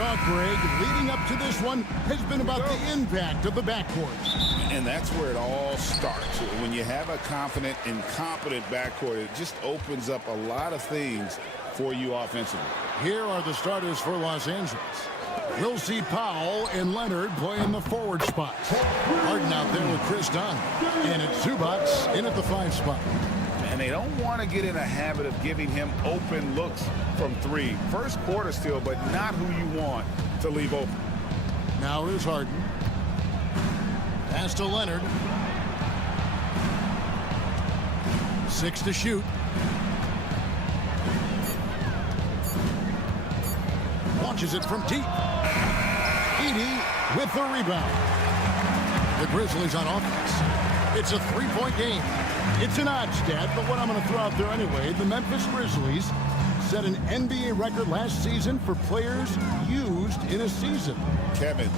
talk, Greg, leading up to this one has been about the impact of the backcourt. And that's where it all starts. When you have a confident and competent backcourt, it just opens up a lot of things for you offensively. Here are the starters for Los Angeles. We'll see Powell and Leonard play in the forward spots. Harden out there with Chris Dunn. And it's Zubac in at the 5 spot. And they don't want to get in a habit of giving him open looks from 3. First quarter still, but not who you want to leave open. Now here's Harden. Pass to Leonard. 6 to shoot. Launches it from deep. Edey with the rebound. The Grizzlies on offense. It's a 3-point game. It's an odd stat, but what I'm going to throw out there anyway, the Memphis Grizzlies set an NBA record last season for players used in a season. Kevin,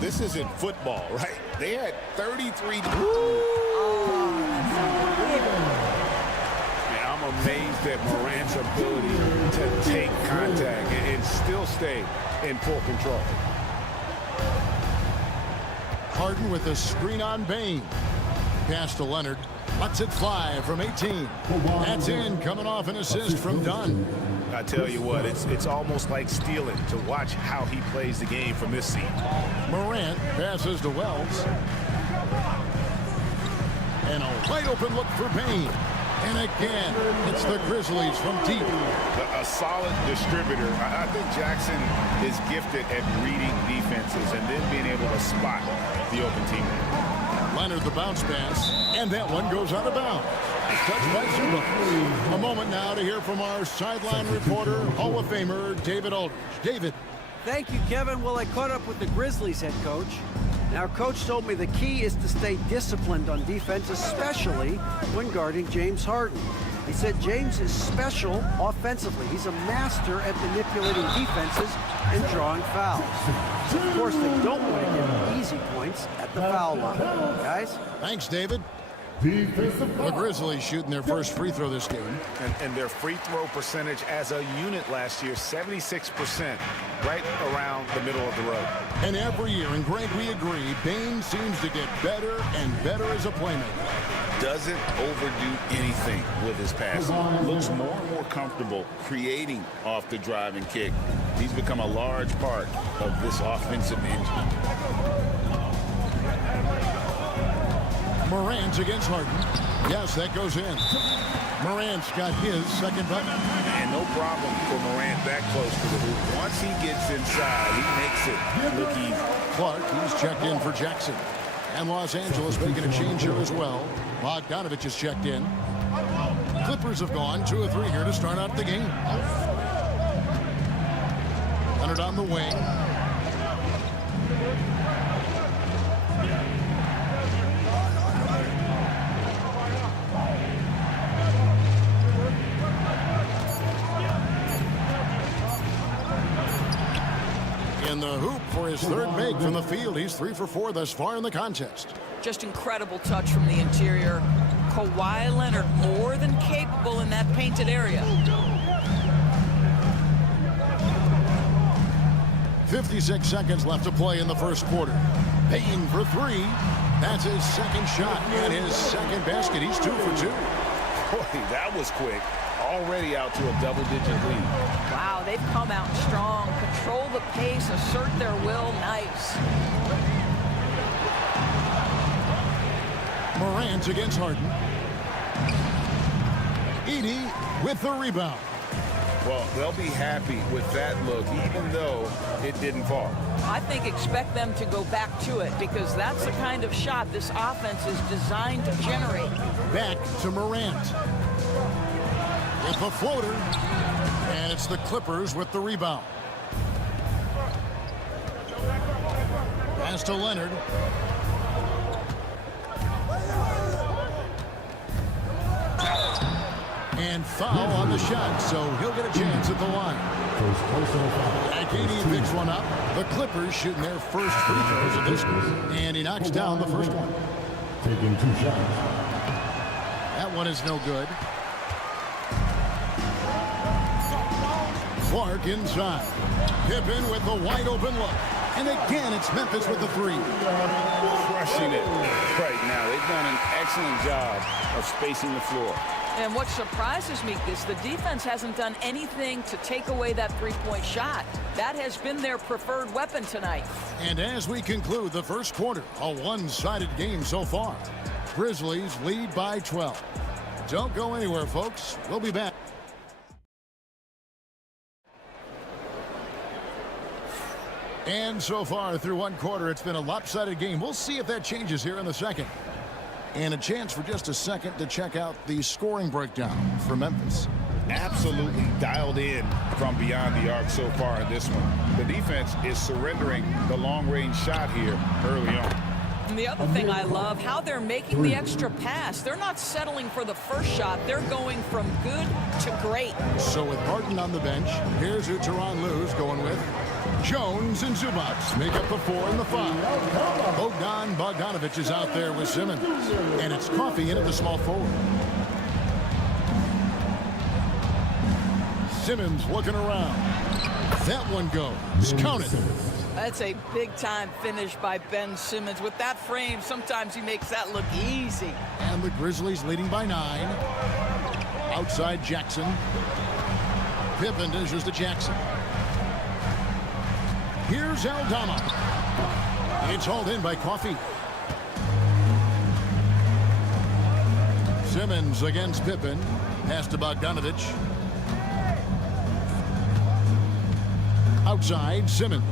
this isn't football, right? They had 33. I'm amazed at Morant's ability to take contact and still stay in full control. Harden with a screen on Bane. Pass to Leonard. Lets it fly from 18. That's in, coming off an assist from Dunn. I tell you what, it's almost like stealing to watch how he plays the game from this seat. Morant passes to Wells. And a wide open look for Bane. And again, it's the Grizzlies from deep. A solid distributor. I think Jackson is gifted at reading defenses and then being able to spot the open teammate. Leonard the bounce pass, and that one goes out of bounds. Touched by Zubac. A moment now to hear from our sideline reporter, Hall of Famer David Aldridge. David. Thank you, Kevin. Well, I caught up with the Grizzlies head coach. Now, Coach told me the key is to stay disciplined on defense, especially when guarding James Harden. He said James is special offensively. He's a master at manipulating defenses and drawing fouls. Of course, they don't want to give easy points at the foul line. Guys? Thanks, David. The Grizzlies shooting their first free throw this game. And their free throw percentage as a unit last year, 76%, right around the middle of the road. And every year, and Greg, we agree, Bane seems to get better and better as a playmaker. Doesn't overdo anything with his passing. Looks more and more comfortable creating off the drive and kick. He's become a large part of this offensive engine. Morant against Harden. Yes, that goes in. Morant's got his second bucket. And no problem for Morant that close to the hoop. Once he gets inside, he makes it look easy. Clark, he's checked in for Jackson. And Los Angeles making a change here as well. Bogdanovich is checked in. Clippers have gone 2 of 3 here to start out the game. Leonard on the wing. In the hoop for his third make from the field. He's 3 for 4 thus far in the contest. Just incredible touch from the interior. Kawhi Leonard more than capable in that painted area. 56 seconds left to play in the first quarter. Payne for 3. That's his second shot and his second basket. He's 2 for 2. Boy, that was quick. Already out to a double-digit lead. Wow, they've come out strong. Control the pace, assert their will. Nice. Morant against Harden. Edey with the rebound. Well, they'll be happy with that look, even though it didn't fall. I think expect them to go back to it because that's the kind of shot this offense is designed to generate. Back to Morant. With a floater. And it's the Clippers with the rebound. Pass to Leonard. And foul on the shot, so he'll get a chance at the line. Agnew picks one up. The Clippers shooting their first free throws of this one. And he knocks down the first one. Taking 2 shots. That one is no good. Clark inside. Pippen with the wide open look. And again, it's Memphis with the three. Crushing it right now. They've done an excellent job of spacing the floor. And what surprises me is the defense hasn't done anything to take away that three-point shot. That has been their preferred weapon tonight. And as we conclude the first quarter, a one-sided game so far. Grizzlies lead by 12. Don't go anywhere, folks. We'll be back. And so far through one quarter, it's been a lopsided game. We'll see if that changes here in the second. And a chance for just a second to check out the scoring breakdown for Memphis. Absolutely dialed in from beyond the arc so far in this one. The defense is surrendering the long-range shot here early on. And the other thing I love, how they're making the extra pass. They're not settling for the first shot. They're going from good to great. So with Barton on the bench, here's who Tyronn Lue's going with. Jones and Zubac make up the 4 and the 5. Bogdanovich is out there with Simmons. And it's Coffey in at the small forward. Simmons looking around. That one goes. Count it. That's a big-time finish by Ben Simmons. With that frame, sometimes he makes that look easy. And the Grizzlies leading by 9. Outside Jackson. Pippen dishes to Jackson. Here's Aldama. It's hauled in by Coffey. Simmons against Pippen. Pass to Bogdanovich. Outside, Simmons.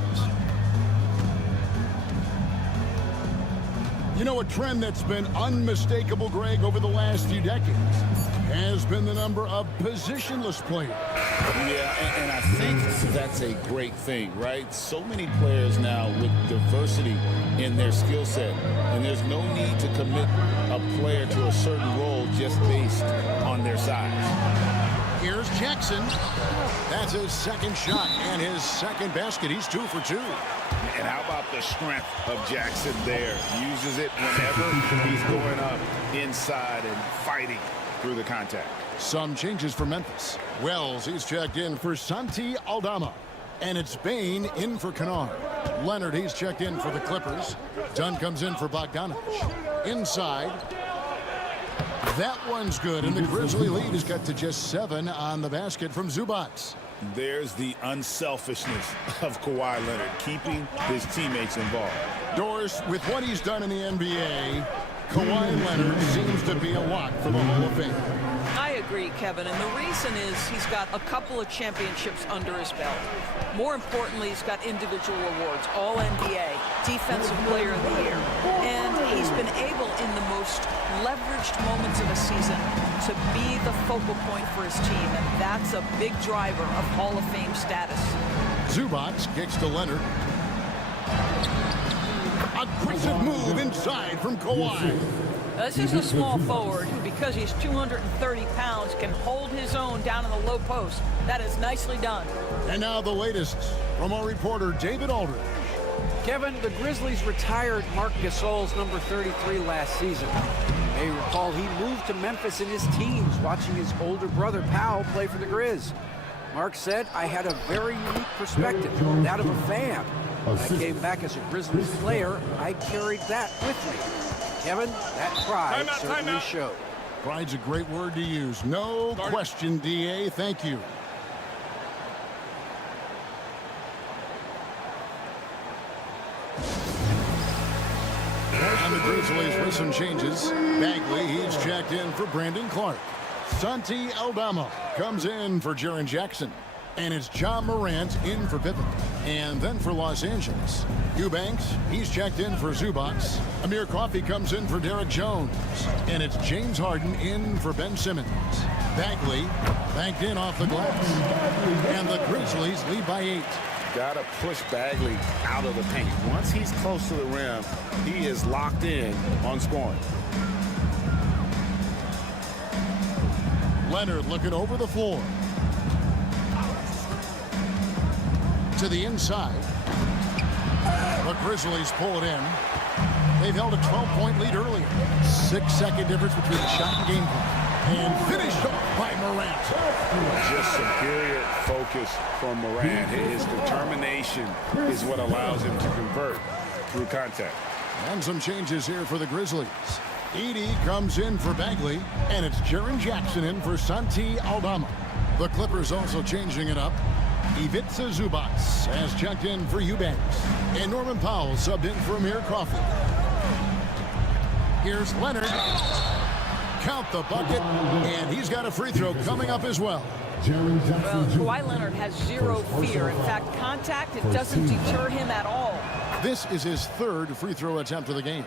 You know, a trend that's been unmistakable, Greg, over the last few decades has been the number of positionless players. Yeah, and I think that's a great thing, right? So many players now with diversity in their skill set, and there's no need to commit a player to a certain role just based on their size. Here's Jackson. That's his second shot and his second basket. He's 2 for 2. And how about the strength of Jackson there? Uses it whenever he's going up inside and fighting through the contact. Some changes for Memphis. Wells, he's checked in for Santi Aldama. And it's Bain in for Kennard. Leonard, he's checked in for the Clippers. Dunn comes in for Bogdanovich. Inside. That one's good, and the Grizzly lead has got to just 7 on the basket from Zubac. There's the unselfishness of Kawhi Leonard, keeping his teammates involved. Doris, with what he's done in the NBA, Kawhi Leonard seems to be a lock for the Hall of Fame. I agree, Kevin, and the reason is he's got a couple of championships under his belt. More importantly, he's got individual awards, All-NBA, Defensive Player of the Year, and he's been able in the most leveraged moments of a season to be the focal point for his team, and that's a big driver of Hall of Fame status. Zubac kicks to Leonard. Aggressive move inside from Kawhi. This is a small forward who, because he's 230 pounds, can hold his own down in the low post. That is nicely done. And now the latest from our reporter, David Aldridge. Kevin, the Grizzlies retired Marc Gasol's number 33 last season. You may recall he moved to Memphis in his teens, watching his older brother, Powell, play for the Grizz. Mark said, "I had a very unique perspective, that of a fan. When I came back as a Grizzlies player, I carried that with me." Kevin, that pride certainly showed. Pride's a great word to use. No question, DA. Thank you. And the Grizzlies with some changes. Bagley, he's checked in for Brandon Clark. Santi Aldama comes in for Jaren Jackson. And it's John Morant in for Pippen. And then for Los Angeles, Eubanks, he's checked in for Zubac. Amir Coffey comes in for Derek Jones. And it's James Harden in for Ben Simmons. Bagley banked in off the glass. And the Grizzlies lead by 8. Gotta push Bagley out of the paint. Once he's close to the rim, he is locked in on scoring. Leonard looking over the floor. To the inside. The Grizzlies pull it in. They've held a 12-point lead earlier. 6-second difference between the shot and game clock. And finished off by Morant. Just superior focus from Morant. His determination is what allows him to convert through contact. And some changes here for the Grizzlies. Edey comes in for Bagley, and it's Jaren Jackson in for Santi Aldama. The Clippers also changing it up. Ivica Zubac has checked in for Eubanks, and Norman Powell subbed in for Amir Coffey. Here's Leonard. Count the bucket, and he's got a free throw coming up as well. Well, Kawhi Leonard has zero fear. In fact, contact, it doesn't deter him at all. This is his third free throw attempt of the game.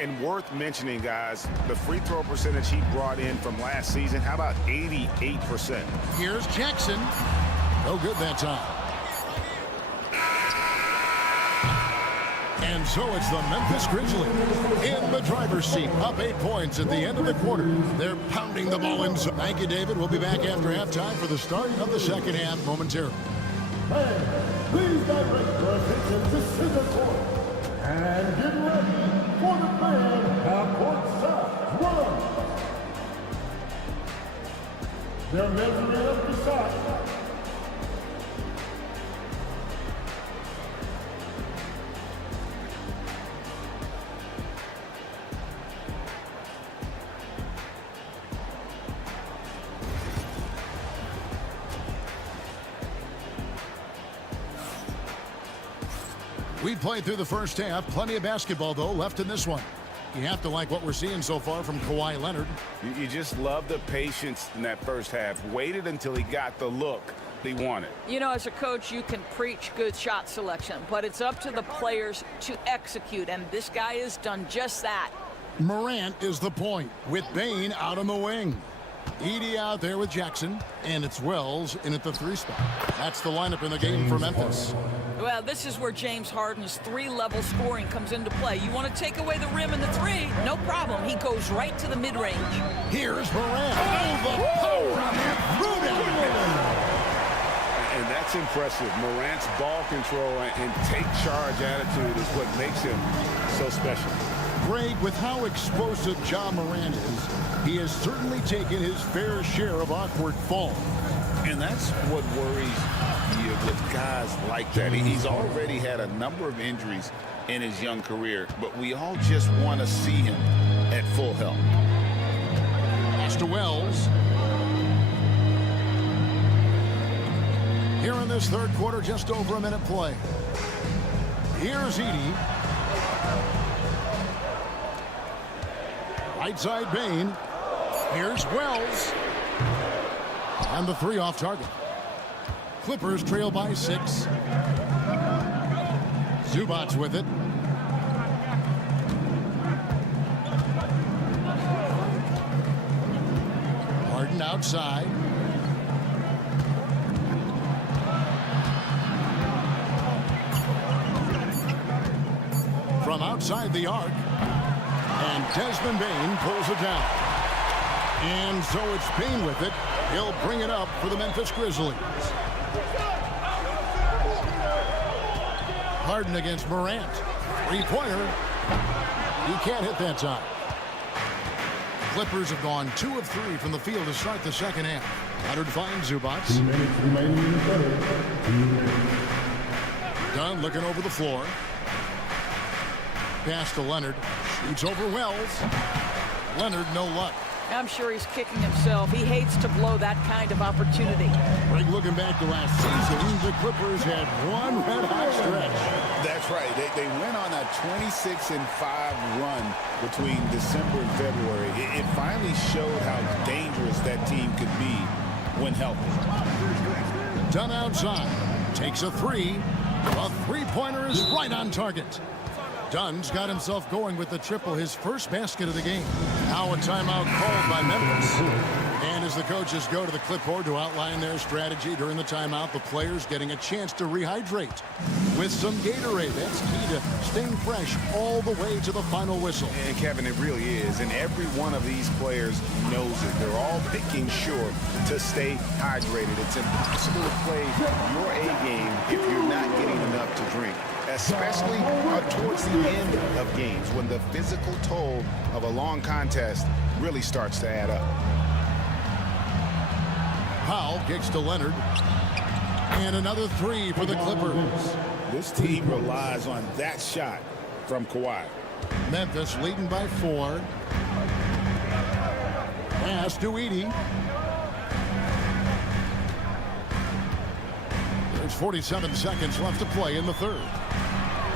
And worth mentioning, guys, the free throw percentage he brought in from last season, how about 88%? Here's Jackson. No good that time. And so it's the Memphis Grizzlies in the driver's seat, up 8 points at the end of the quarter. They're pounding the ball in. Thank you, David. We'll be back after halftime for the start of the second half momentarily. Please direct your attention to center court and get ready for the fan half-court run. They're measuring up the shot. We played through the first half. Plenty of basketball, though, left in this one. You have to like what we're seeing so far from Kawhi Leonard. You just love the patience in that first half. Waited until he got the look he wanted. You know, as a coach, you can preach good shot selection, but it's up to the players to execute, and this guy has done just that. Morant is the point, with Bane out on the wing. Edey out there with Jackson, and it's Wells in at the 3 spot. That's the lineup in the game for Memphis. Well, this is where James Harden's 3-level scoring comes into play. You want to take away the rim and the 3, no problem. He goes right to the mid-range. Here's Morant. Oh, the power on him. Threw down. And that's impressive. Morant's ball control and take charge attitude is what makes him so special. Greg, with how explosive Ja Morant is, he has certainly taken his fair share of awkward falls. And that's what worries you with guys like that. He's already had a number of injuries in his young career, but we all just want to see him at full health. Pass to Wells. Here in this third quarter, just over a minute play. Here's Edey. Right side Bane. Here's Wells. And the 3 off target. Clippers trail by 6. Zubac with it. Harden outside. From outside the arc. And Desmond Bane pulls it down. And so it's Bane with it. He'll bring it up for the Memphis Grizzlies. Harden against Morant. 3-pointer. He can't hit that time. Clippers have gone 2 of 3 from the field to start the second half. Leonard finds Zubac. 2 minutes remaining in the third. 2 minutes. Dunn looking over the floor. Pass to Leonard. Shoots over Wells. Leonard, no luck. I'm sure he's kicking himself. He hates to blow that kind of opportunity. Greg, looking back to last season, the Clippers had one red-hot stretch. That's right. They went on a 26-5 run between December and February. It finally showed how dangerous that team could be when healthy. Dunn outside. Takes a 3. A 3-pointer is right on target. Dunn's got himself going with the triple, his first basket of the game. Now a timeout called by Memphis. And as the coaches go to the clipboard to outline their strategy during the timeout, the players getting a chance to rehydrate with some Gatorade. That's key to staying fresh all the way to the final whistle. And Kevin, it really is. And every one of these players knows it. They're all making sure to stay hydrated. It's impossible to play your A game if you're not getting enough to drink, especially towards the end of games when the physical toll of a long contest really starts to add up. Powell kicks to Leonard. And another three for the Clippers. This team relies on that shot from Kawhi. Memphis leading by 4. Pass to Edey. There's 47 seconds left to play in the third.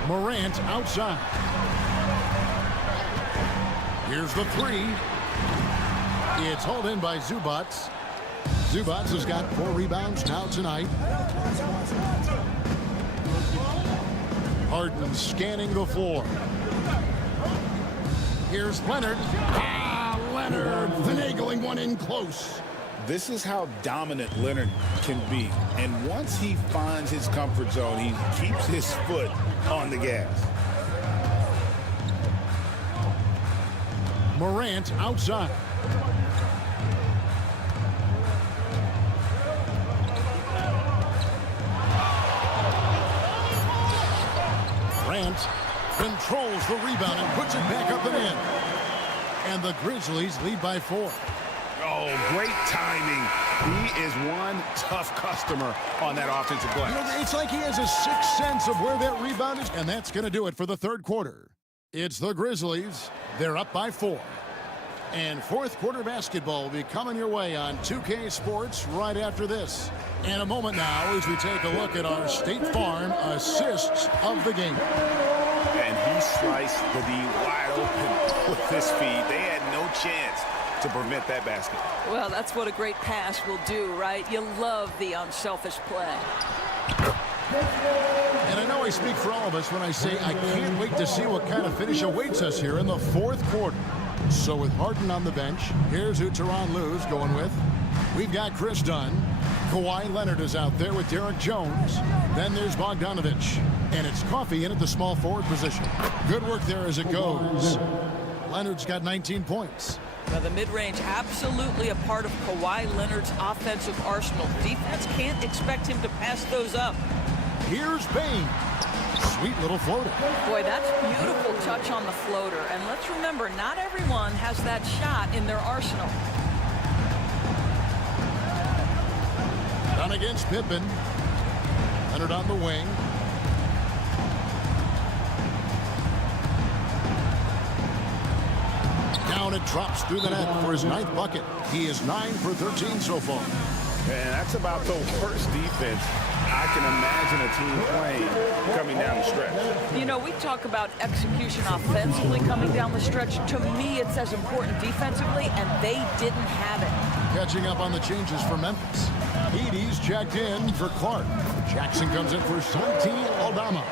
Morant outside. Here's the three. It's hauled in by Zubac. Zubac has got 4 rebounds now tonight. Harden scanning the floor. Here's Leonard. Leonard finagling one in close. This is how dominant Leonard can be. And once he finds his comfort zone, he keeps his foot on the gas. Morant outside. Morant controls the rebound and puts it back up and in. And the Grizzlies lead by 4. Oh, great timing. He is one tough customer on that offensive glass. You know, it's like he has a sixth sense of where that rebound is. And that's going to do it for the third quarter. It's the Grizzlies. They're up by 4. And fourth quarter basketball will be coming your way on 2K Sports right after this. In a moment now as we take a look at our State Farm assists of the game. And he sliced the D wide open with this feed. They had no chance to prevent that basket. Well, that's what a great pass will do, right? You love the unselfish play. And I know I speak for all of us when I say I can't wait to see what kind of finish awaits us here in the fourth quarter. So with Harden on the bench, here's who Tyronn Lue's going with. We've got Chris Dunn. Kawhi Leonard is out there with Derek Jones. Then there's Bogdanovich. And it's Coffey in at the small forward position. Good work there as it goes. Leonard's got 19 points. Now, the mid-range absolutely a part of Kawhi Leonard's offensive arsenal. Defense can't expect him to pass those up. Here's Bane. Sweet little floater. Boy, that's beautiful touch on the floater. And let's remember, not everyone has that shot in their arsenal. Down against Pippen. Leonard on the wing. Down it drops through the net for his 9th bucket. He is 9 for 13 so far. And that's about the worst defense I can imagine a team playing coming down the stretch. You know, we talk about execution offensively coming down the stretch. To me, it's as important defensively, and they didn't have it. Catching up on the changes for Memphis. Edey's checked in for Clark. Jackson comes in for Santi Aldama.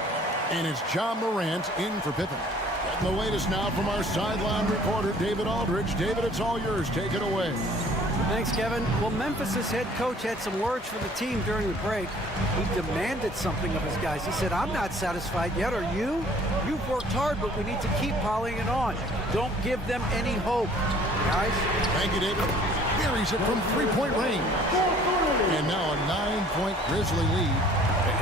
And it's John Morant in for Pippen. Getting the latest now from our sideline reporter, David Aldridge. David, it's all yours. Take it away. Thanks, Kevin. Well, Memphis' head coach had some words for the team during the break. He demanded something of his guys. He said, I'm not satisfied yet, are you? You've worked hard, but we need to keep piling it on. Don't give them any hope, guys. Thank you, David. Buries it from three-point range. And now a 9-point Grizzly lead.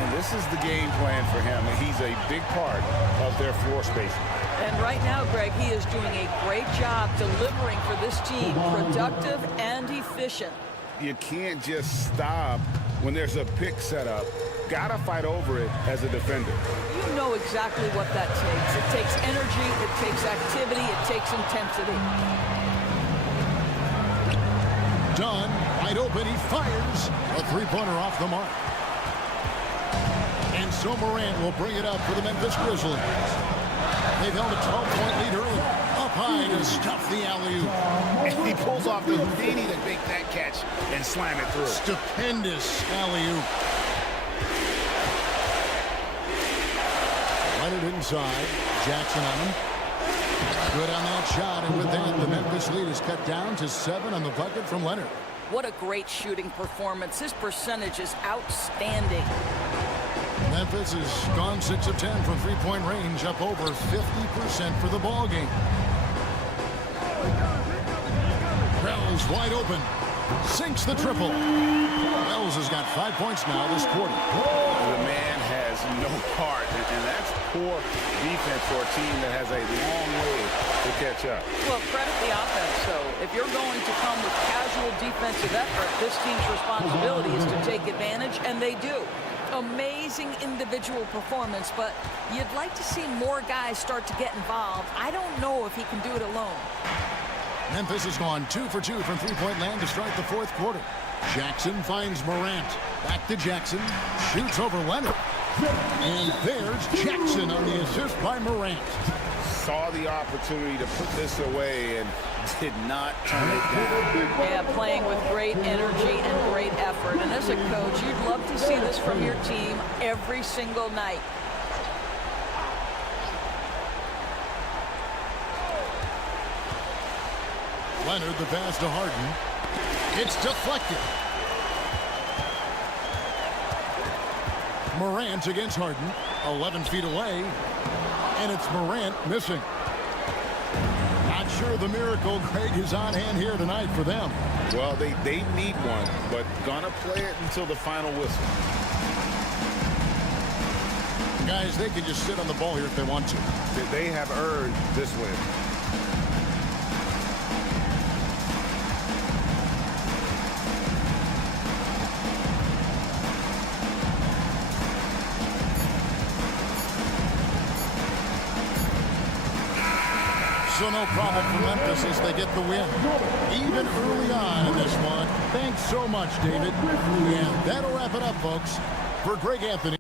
And this is the game plan for him. He's a big part of their floor spacing. And right now, Greg, he is doing a great job delivering for this team, productive and efficient. You can't just stop when there's a pick set up. Gotta fight over it as a defender. You know exactly what that takes. It takes energy, it takes activity, it takes intensity. Dunn, wide open, he fires. A three-pointer off the mark. And so Morant will bring it up for the Memphis Grizzlies. They've held a 12-point lead early. Up high to stuff the alley-oop. And he pulls off the Houdini to make that catch and slam it through. Stupendous alley-oop. Leonard inside. Jackson on him. Good on that shot, and with that, the Memphis lead is cut down to 7 on the bucket from Leonard. What a great shooting performance. His percentage is outstanding. Memphis has gone 6 of 10 from three-point range, up over 50% for the ball game. Wells wide open, sinks the triple. Wells has got 5 points now this quarter. The man has no heart, and that's poor defense for a team that has a long way to catch up. Well, credit the offense, though. If you're going to come with casual defensive effort, this team's responsibility is to take advantage, and they do. Amazing individual performance, but you'd like to see more guys start to get involved. I don't know if he can do it alone. Memphis has gone 2 for 2 from three-point land to start the fourth quarter. Jackson finds Morant. Back to Jackson. Shoots over Leonard. And there's Jackson on the assist by Morant. Saw the opportunity to put this away and did not turn it down. Yeah, playing with great energy and great effort. And as a coach, you'd love to see this from your team every single night. Leonard, the pass to Harden. It's deflected. Morant against Harden. 11 feet away. And it's Morant missing. Not sure the miracle, Greg, is on hand here tonight for them. Well, they need one, but gonna play it until the final whistle. Guys, they can just sit on the ball here if they want to. They have earned this win. So no problem for Memphis as they get the win. Even early on in this one. Thanks so much, David. And that'll wrap it up, folks. For Greg Anthony.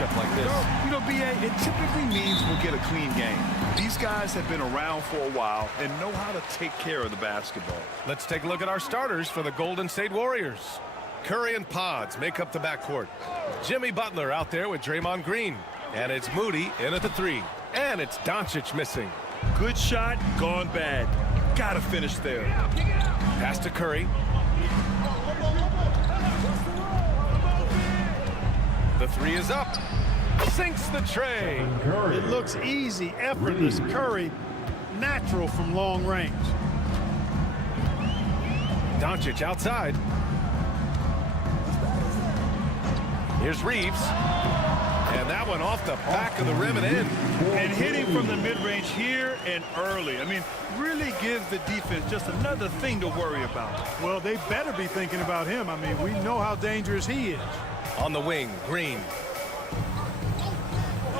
matchup like this? You know, B.A., it typically means we'll get a clean game. These guys have been around for a while and know how to take care of the basketball. Let's take a look at our starters for the Golden State Warriors. Curry and Pods make up the backcourt. Jimmy Butler out there with Draymond Green. And it's Moody in at the three. And it's Doncic missing. Good shot, gone bad. Gotta finish there. Pass to Curry. The three is up. Sinks the tray. It looks easy, effortless. Curry, natural from long range. Doncic outside. Here's Reeves. And that one off the back of the rim and in. And hitting from the mid-range here and early. I mean, really gives the defense just another thing to worry about. Well, they better be thinking about him. I mean, we know how dangerous he is. On the wing, Green.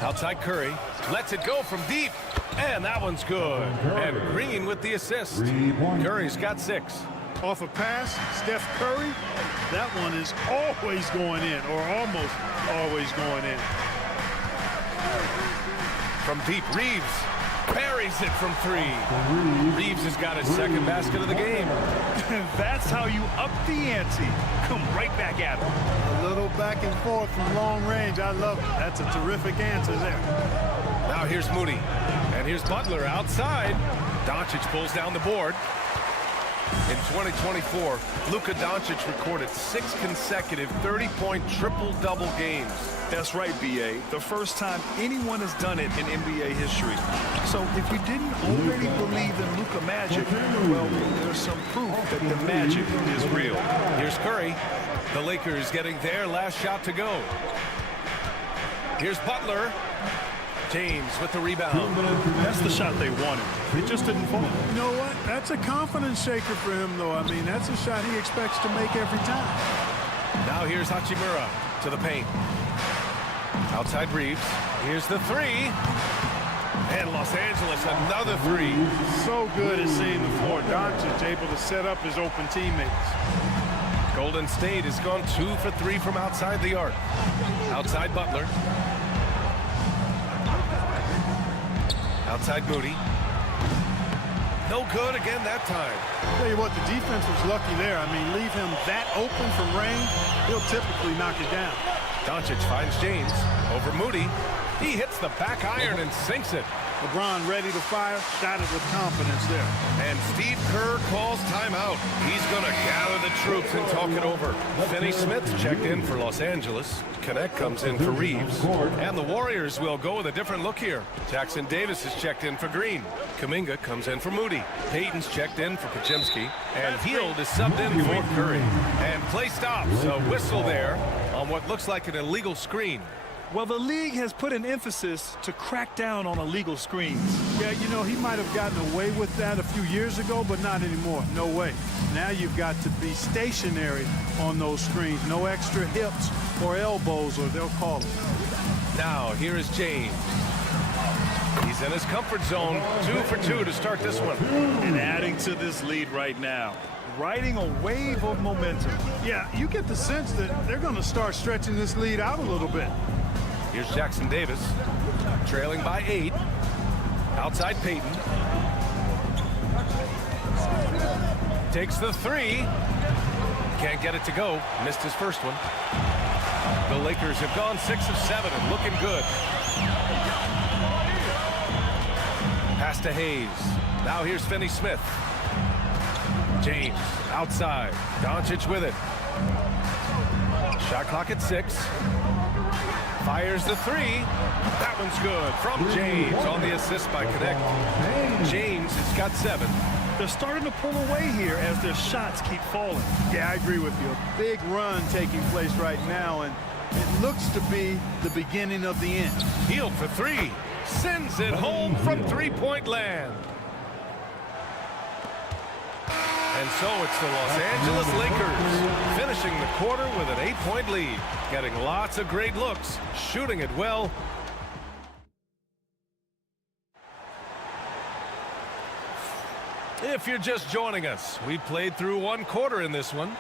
Outside Curry. Lets it go from deep. And that one's good. And Green with the assist. Curry's got 6. Off a pass, Steph Curry, that one is always going in, or almost always going in. From deep, Reeves parries it from 3. Reeves has got his second basket of the game. That's how you up the ante. Come right back at him. A little back and forth from long range. I love it. That's a terrific answer there. Now here's Moody. And here's Butler outside. Doncic pulls down the board. In 2024, Luka Doncic recorded 6 consecutive 30-point triple-double games. That's right, B.A. The first time anyone has done it in NBA history. So if you didn't already believe in Luka magic, well, there's some proof that the magic is real. Here's Curry. The Lakers getting their last shot to go. Here's Butler. James with the rebound. That's the shot they wanted. It just didn't fall. You know what? That's a confidence shaker for him, though. I mean, that's a shot he expects to make every time. Now here's Hachimura to the paint. Outside Reeves. Here's the 3. And Los Angeles, another three. So good at seeing the floor. Doncic able to set up his open teammates. Golden State has gone 2 for 3 from outside the arc. Outside Butler. Outside Moody. No good again that time. Tell you what, the defense was lucky there. I mean, leave him that open from range, he'll typically knock it down. Doncic finds James over Moody. He hits the back iron and sinks it. LeBron ready to fire, shot it with confidence there. And Steve Kerr calls timeout. He's going to gather the troops and talk it over. Finney Smith's checked in for Los Angeles. Connect comes in for Reeves. And the Warriors will go with a different look here. Jackson Davis is checked in for Green. Kuminga comes in for Moody. Payton's checked in for Podziemski. And Hield is subbed in for Curry. And play stops. A whistle there on what looks like an illegal screen. Well, the league has put an emphasis to crack down on illegal screens. Yeah, you know, he might have gotten away with that a few years ago, but not anymore. No way. Now you've got to be stationary on those screens. No extra hips or elbows, or they'll call it. Now, here is James. He's in his comfort zone. 2 for 2 to start this one. And adding to this lead right now. Riding a wave of momentum. Yeah, you get the sense that they're going to start stretching this lead out a little bit. Here's Jackson Davis, trailing by 8. Outside Payton. Takes the 3. Can't get it to go. Missed his first one. The Lakers have gone 6 of 7 and looking good. Pass to Hayes. Now here's Finney Smith. James outside. Doncic with it. Shot clock at 6. Fires the 3. That one's good from James on the assist by Connect. James has got 7. They're starting to pull away here as their shots keep falling. Yeah, I agree with you. A big run taking place right now, and it looks to be the beginning of the end. Hield for 3. Sends it home from three-point land. And so it's the Los Angeles Lakers finishing the quarter with an 8-point lead. Getting lots of great looks, shooting it well. If you're just joining us, we played through 1 quarter in this one.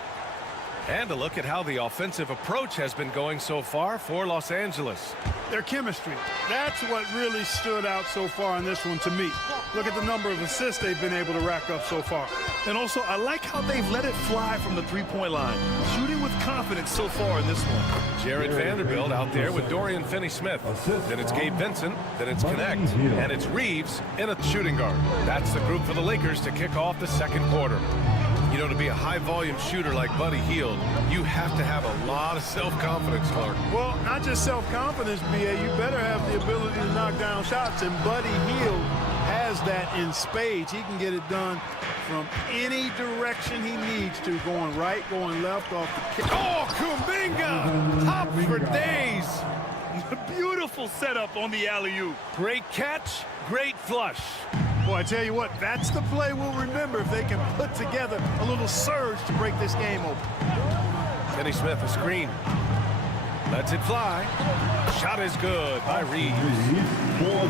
And a look at how the offensive approach has been going so far for Los Angeles. Their chemistry, that's what really stood out so far in this one to me. Look at the number of assists they've been able to rack up so far. And also, I like how they've let it fly from the three-point line, shooting with confidence so far in this one. Jared Vanderbilt out there with Dorian Finney-Smith. Then it's Gabe Vincent, then it's Connect, and it's Reeves in a shooting guard. That's the group for the Lakers to kick off the second quarter. You know, to be a high-volume shooter like Buddy Hield, you have to have a lot of self-confidence, Clark. Well, not just self-confidence, B.A. You better have the ability to knock down shots, and Buddy Hield has that in spades. He can get it done from any direction he needs to, going right, going left, off the kick. Oh, Kuminga! Top for days! Beautiful setup on the alley-oop. Great catch, great flush. Boy, I tell you what, that's the play we'll remember if they can put together a little surge to break this game open. Finney-Smith, a screen. Lets it fly. Shot is good by Reeves.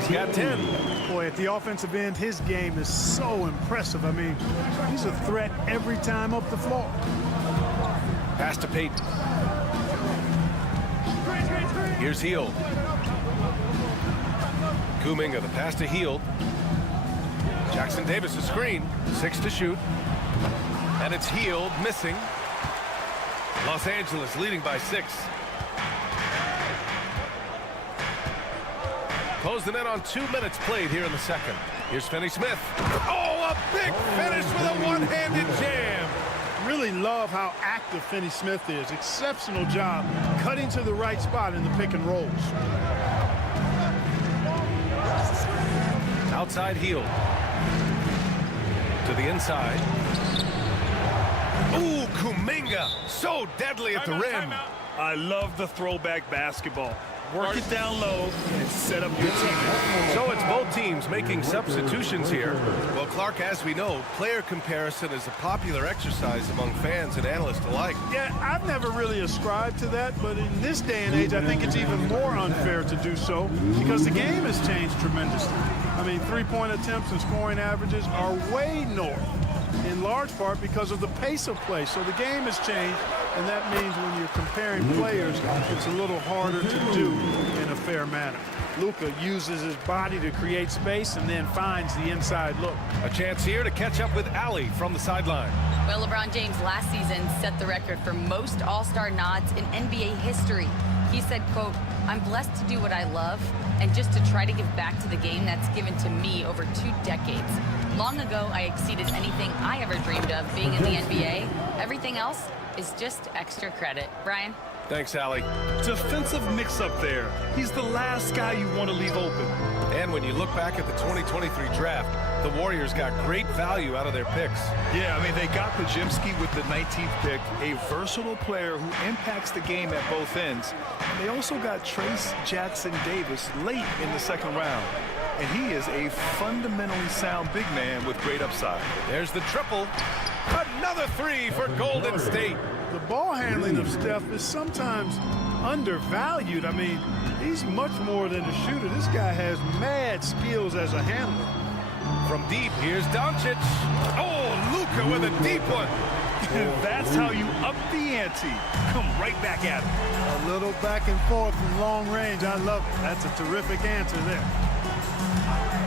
He's got 10. Boy, at the offensive end, his game is so impressive. I mean, he's a threat every time up the floor. Pass to Payton. Here's Hield. Kuminga, the pass to Hield. Jackson Davis, a screen. 6 to shoot. And it's Hield missing. Los Angeles leading by 6. Closing in on 2 minutes played here in the second. Here's Finney-Smith. Oh, a big finish with a one-handed jam. Really love how active Finney-Smith is. Exceptional job cutting to the right spot in the pick and rolls. Outside Hield. To the inside. Ooh, Kuminga. So deadly at the rim. I love the throwback basketball. Work it down low and set up your team. So it's both teams making substitutions here. Well, Clark, as we know, player comparison is a popular exercise among fans and analysts alike. Yeah, I've never really ascribed to that, but in this day and age, I think it's even more unfair to do so because the game has changed tremendously. I mean, three-point attempts and scoring averages are way north, in large part because of the pace of play. So the game has changed, and that means when you're comparing players, it's a little harder to do in a fair manner. Luka uses his body to create space and then finds the inside look. A chance here to catch up with Allie from the sideline. Well, LeBron James last season set the record for most All-Star nods in NBA history. He said, quote, "I'm blessed to do what I love and just to try to give back to the game that's given to me over 2 decades. Long ago, I exceeded anything I ever dreamed of being in the NBA. Everything else is just extra credit." Brian? Thanks, Allie. Defensive mix-up there. He's the last guy you want to leave open. And when you look back at the 2023 draft, the Warriors got great value out of their picks. Yeah, I mean, they got Podziemski with the 19th pick, a versatile player who impacts the game at both ends. And they also got Trace Jackson-Davis late in the second round. And he is a fundamentally sound big man with great upside. There's the triple. Another three for Golden State. The ball handling of Steph is sometimes undervalued. I mean, he's much more than a shooter. This guy has mad skills as a handler. From deep, here's Doncic. Oh, Luka with a deep one. That's how you up the ante. Come right back at him. A little back and forth from long range. I love it. That's a terrific answer there.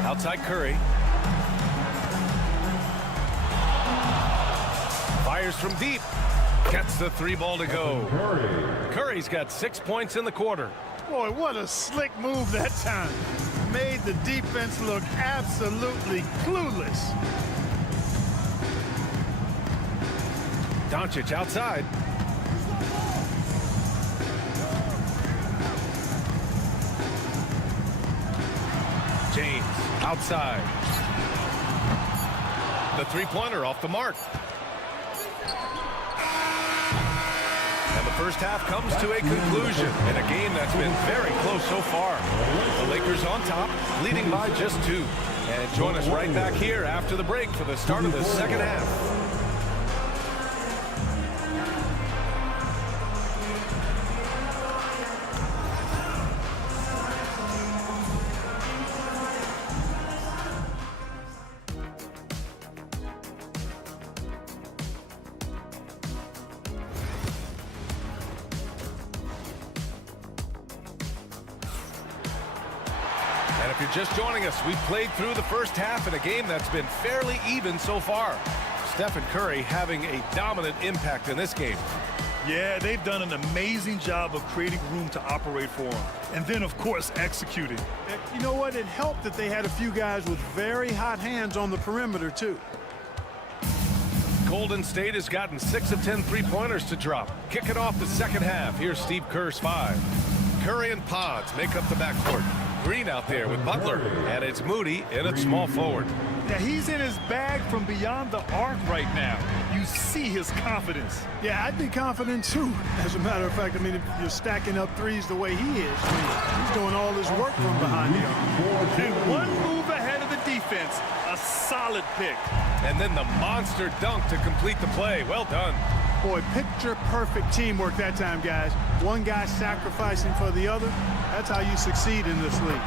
Outside Curry. Fires from deep. Gets the 3 ball to go. Curry's got 6 points in the quarter. Boy, what a slick move that time. Made the defense look absolutely clueless. Doncic outside. James outside. The 3-pointer off the mark. And the first half comes to a conclusion in a game that's been very close so far. The Lakers on top, leading by just 2. And join us right back here after the break for the start of the second half. And if you're just joining us, we've played through the first half in a game that's been fairly even so far. Steph and Curry having a dominant impact in this game. Yeah, they've done an amazing job of creating room to operate for him. And then, of course, executing. You know what? It helped that they had a few guys with very hot hands on the perimeter, too. Golden State has gotten 6 of 10 3-pointers to drop. Kicking off the second half, here's Steve Kerr's 5. Curry and Pods make up the backcourt. Green out there with Butler, and it's Moody in at small forward. Yeah, he's in his bag from beyond the arc right now. You see his confidence. Yeah, I'd be confident, too. As a matter of fact, I mean, if you're stacking up threes the way he is, he's doing all his work from behind the arc. And one move ahead of the defense, a solid pick. And then the monster dunk to complete the play. Well done. Boy, picture-perfect teamwork that time, guys. One guy sacrificing for the other. That's how you succeed in this league.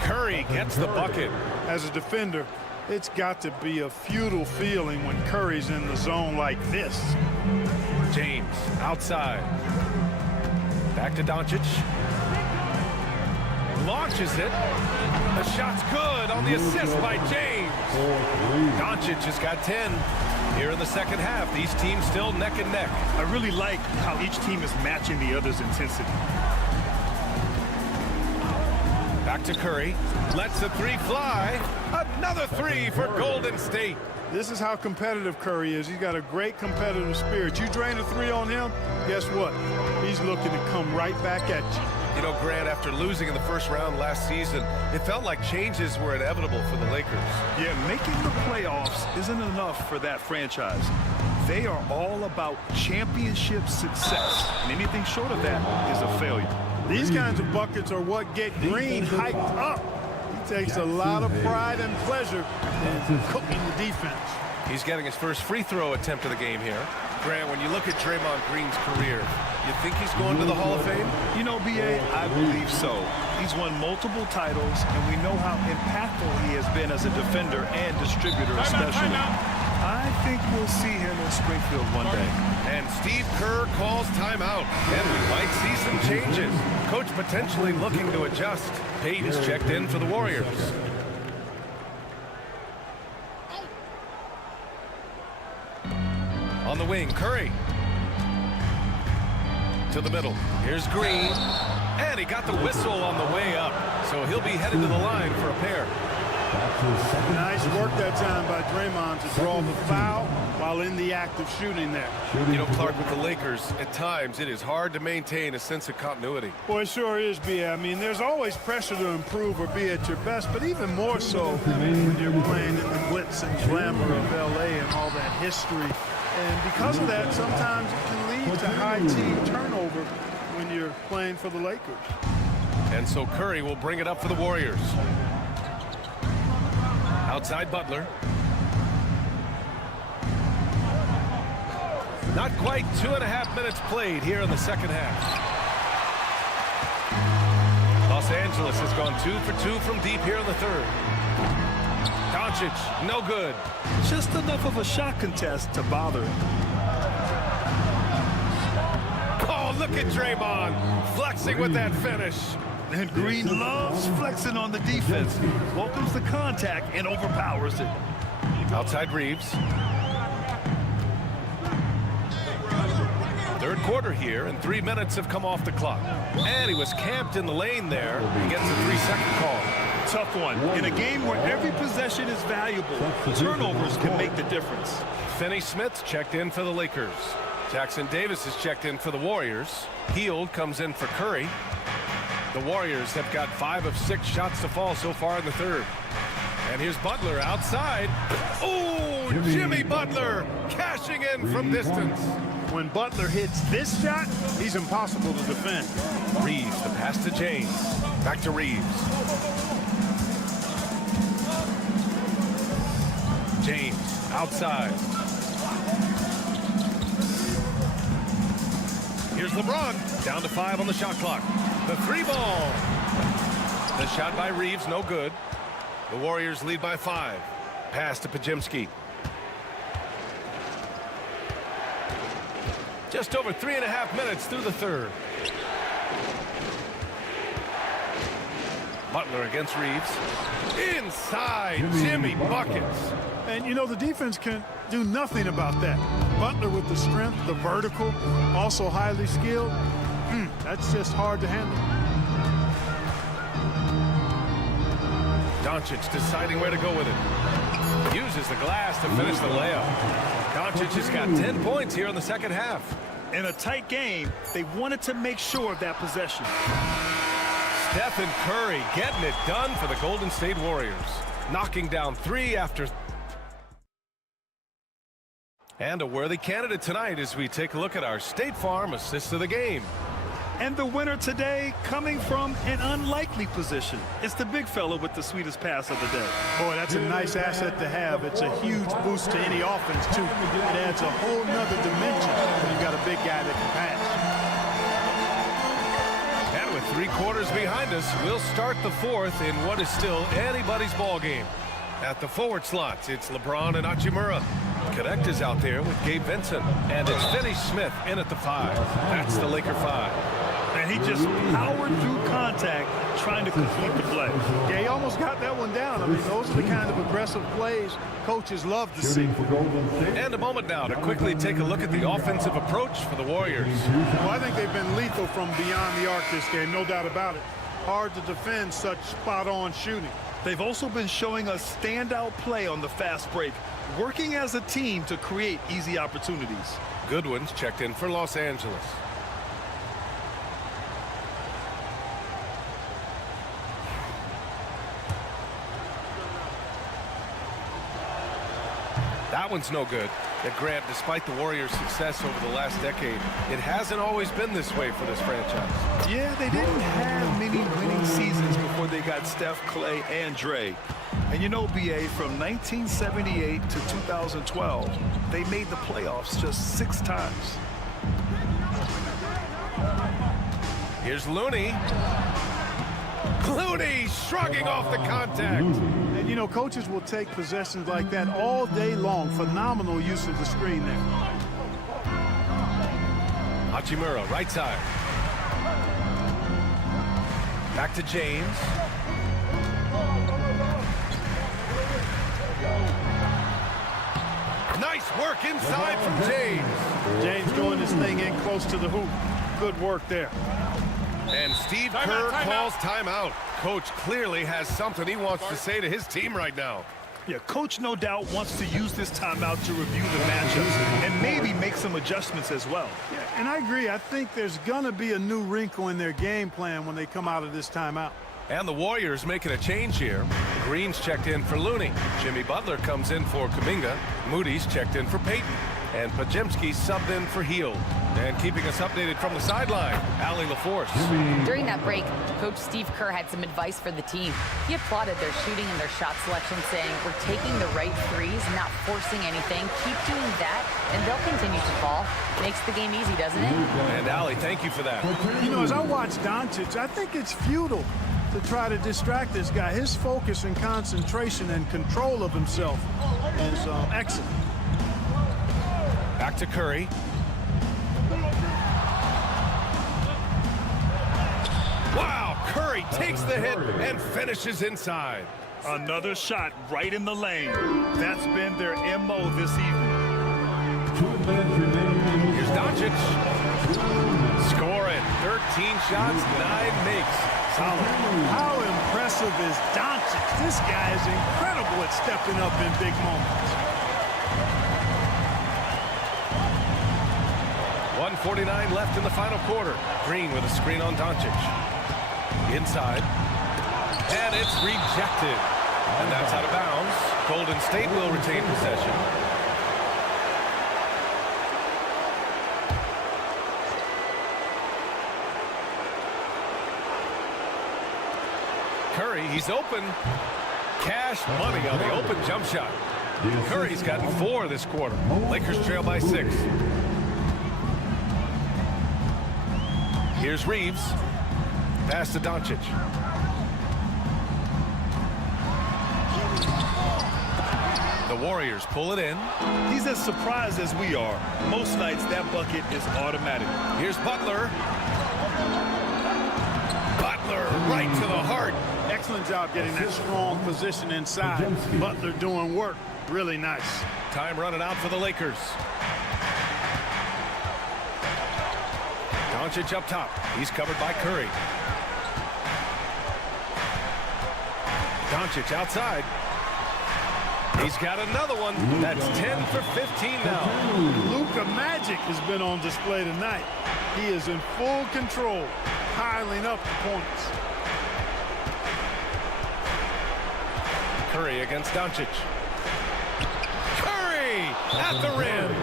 Curry gets the bucket. As a defender, it's got to be a futile feeling when Curry's in the zone like this. James outside. Back to Doncic. Launches it. The shot's good on the assist by James. Doncic has got 10. Here in the second half, these teams still neck and neck. I really like how each team is matching the other's intensity. Back to Curry. Lets the 3 fly. Another 3 for Golden State. This is how competitive Curry is. He's got a great competitive spirit. You drain a 3 on him, guess what? He's looking to come right back at you. You know, Grant, after losing in the first round last season, it felt like changes were inevitable for the Lakers. Yeah, making the playoffs isn't enough for that franchise. They are all about championship success, and anything short of that is a failure. These kinds of buckets are what get Green hyped up. He takes a lot of pride and pleasure in cooking the defense. He's getting his first free throw attempt of the game here. Grant, when you look at Draymond Green's career, you think he's going to the Hall of Fame? You know, B.A., I believe so. He's won multiple titles, and we know how impactful he has been as a defender and distributor especially. I think we'll see him in Springfield one day. And Steve Kerr calls timeout. And we might see some changes. Coach potentially looking to adjust. Pate is checked in for the Warriors. On the wing, Curry. To the middle. Here's Green. And he got the whistle on the way up. So he'll be headed to the line for a pair. Nice work that time by Draymond to draw the foul while in the act of shooting there. You know, Clark, with the Lakers, at times it is hard to maintain a sense of continuity. Well, it sure is, B.A. I mean, there's always pressure to improve or be at your best, but even more so when you're playing in the glitz and glamour of L.A. and all that history. And because of that, sometimes it can lead to high team turnover when you're playing for the Lakers. And so Curry will bring it up for the Warriors. Outside Butler. Not quite 2.5 minutes played here in the second half. Los Angeles has gone 2 for 2 from deep here in the third. Doncic, no good. Just enough of a shot contest to bother him. Oh, look at Draymond flexing with that finish. And Green loves flexing on the defense. Welcomes the contact and overpowers it. Outside Reeves. Third quarter here, and 3 minutes have come off the clock. And he was camped in the lane there. He gets a 3-second call. Tough one. In a game where every possession is valuable, turnovers can make the difference. Finney-Smith checked in for the Lakers. Jackson Davis is checked in for the Warriors. Hield comes in for Curry. The Warriors have got 5 of 6 shots to fall so far in the third. And here's Butler outside. Oh, Jimmy Butler cashing in from distance. When Butler hits this shot, he's impossible to defend. Reeves, the pass to James. Back to Reeves. James outside. Here's LeBron, down to 5 on the shot clock. The 3 ball. The shot by Reeves, no good. The Warriors lead by 5. Pass to Pajemski. Just over 3.5 minutes through the third. Butler against Reeves. Inside, Jimmy buckets. And, you know, the defense can do nothing about that. Butler with the strength, the vertical, also highly skilled. That's just hard to handle. Doncic deciding where to go with it. Uses the glass to finish the layup. Doncic has got 10 points here in the second half. In a tight game, they wanted to make sure of that possession. Stephen Curry getting it done for the Golden State Warriors. Knocking down 3 after. And a worthy candidate tonight as we take a look at our State Farm assist of the game. And the winner today coming from an unlikely position. It's the big fella with the sweetest pass of the day. Boy, that's a nice asset to have. It's a huge boost to any offense, too. It adds a whole nother dimension when you've got a big guy that can pass. And with 3 quarters behind us, we'll start the fourth in what is still anybody's ball game. At the forward slots, it's LeBron and Hachimura. Connect is out there with Gabe Vincent. And it's Finney-Smith in at the 5. That's the Laker 5. And he just powered through contact trying to complete the play. Yeah, he almost got that one down. I mean, those are the kind of aggressive plays coaches love to see. And a moment now to quickly take a look at the offensive approach for the Warriors. Well, I think they've been lethal from beyond the arc this game, no doubt about it. Hard to defend such spot-on shooting. They've also been showing us standout play on the fast break, working as a team to create easy opportunities. Goodwin's checked in for Los Angeles. That one's no good. And Grant, despite the Warriors' success over the last decade, it hasn't always been this way for this franchise. Yeah, they didn't have many winning seasons before they got Steph, Clay, and Dre. And you know, BA, from 1978 to 2012, they made the playoffs just 6 times. Here's Looney. Looney shrugging off the contact. And, you know, coaches will take possessions like that all day long. Phenomenal use of the screen there. Hachimura, right side. Back to James. Nice work inside from James. James doing this thing in close to the hoop. Good work there. And Steve Kerr calls timeout. Coach clearly has something he wants to say to his team right now. Yeah, Coach no doubt wants to use this timeout to review the matchups and maybe make some adjustments as well. Yeah, and I agree. I think there's going to be a new wrinkle in their game plan when they come out of this timeout. And the Warriors making a change here. Green's checked in for Looney. Jimmy Butler comes in for Kuminga. Moody's checked in for Payton. And Podziemski subbed in for Hield. And keeping us updated from the sideline, Allie LaForce. During that break, Coach Steve Kerr had some advice for the team. He applauded their shooting and their shot selection, saying, "We're taking the right threes, not forcing anything. Keep doing that, and they'll continue to fall." Makes the game easy, doesn't it? And Allie, thank you for that. You know, as I watch Doncic, I think it's futile to try to distract this guy. His focus and concentration and control of himself is excellent. Back to Curry. Wow, Curry takes the hit and finishes inside. Another shot right in the lane. That's been their MO this evening. Here's Doncic. Scoring. 13 shots, 9 makes. Solid. How impressive is Doncic? This guy is incredible at stepping up in big moments. 1:49 left in the final quarter. Green with a screen on Doncic. Inside. And it's rejected. And that's out of bounds. Golden State will retain possession. Curry, he's open. Cash money on the open jump shot. Curry's gotten 4 this quarter. Lakers trail by 6. Here's Reeves. Pass to Doncic. The Warriors pull it in. He's as surprised as we are. Most nights, that bucket is automatic. Here's Butler. Butler right to the heart. Excellent job getting that strong position inside. Butler doing work. Really nice. Time running out for the Lakers. Doncic up top. He's covered by Curry. Doncic outside. He's got another one. That's 10 for 15 now. Luka Magic has been on display tonight. He is in full control, piling up the points. Curry against Doncic. Curry at the rim.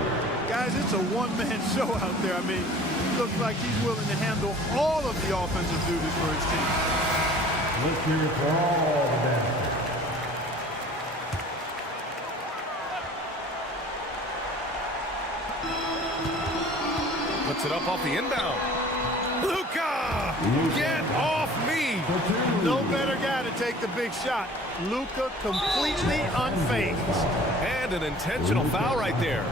Guys, it's a one-man show out there. I mean, it looks like he's willing to handle all of the offensive duties for his team. Let's hear it for all the best. Puts it up off the inbound. Luka! Get off me! No better guy to take the big shot. Luka completely unfazed. And an intentional foul right there.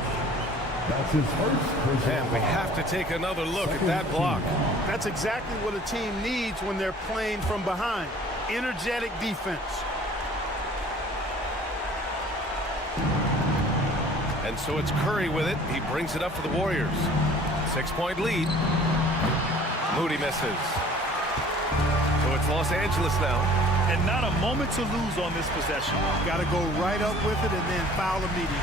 That's his first. And we have to take another look at that block. That's exactly what a team needs when they're playing from behind. Energetic defense. And so it's Curry with it. He brings it up for the Warriors. 6-point lead. Moody misses. So it's Los Angeles now. And not a moment to lose on this possession. Got to go right up with it and then foul immediately.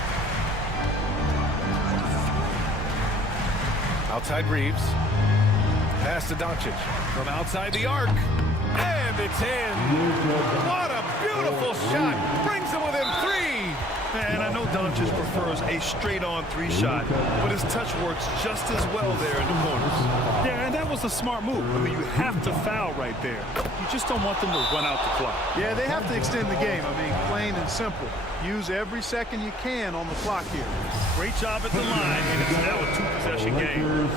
Outside Reeves. Pass to Doncic. From outside the arc. And it's in. What a beautiful shot. Brings him within 3. And I know Doncic prefers a straight-on three-shot, but his touch works just as well there in the corners. Yeah, and that was a smart move. I mean, you have to foul right there. You just don't want them to run out the clock. Yeah, they have to extend the game. I mean, plain and simple. Use every second you can on the clock here. Great job at the line, and it's now a two-possession game.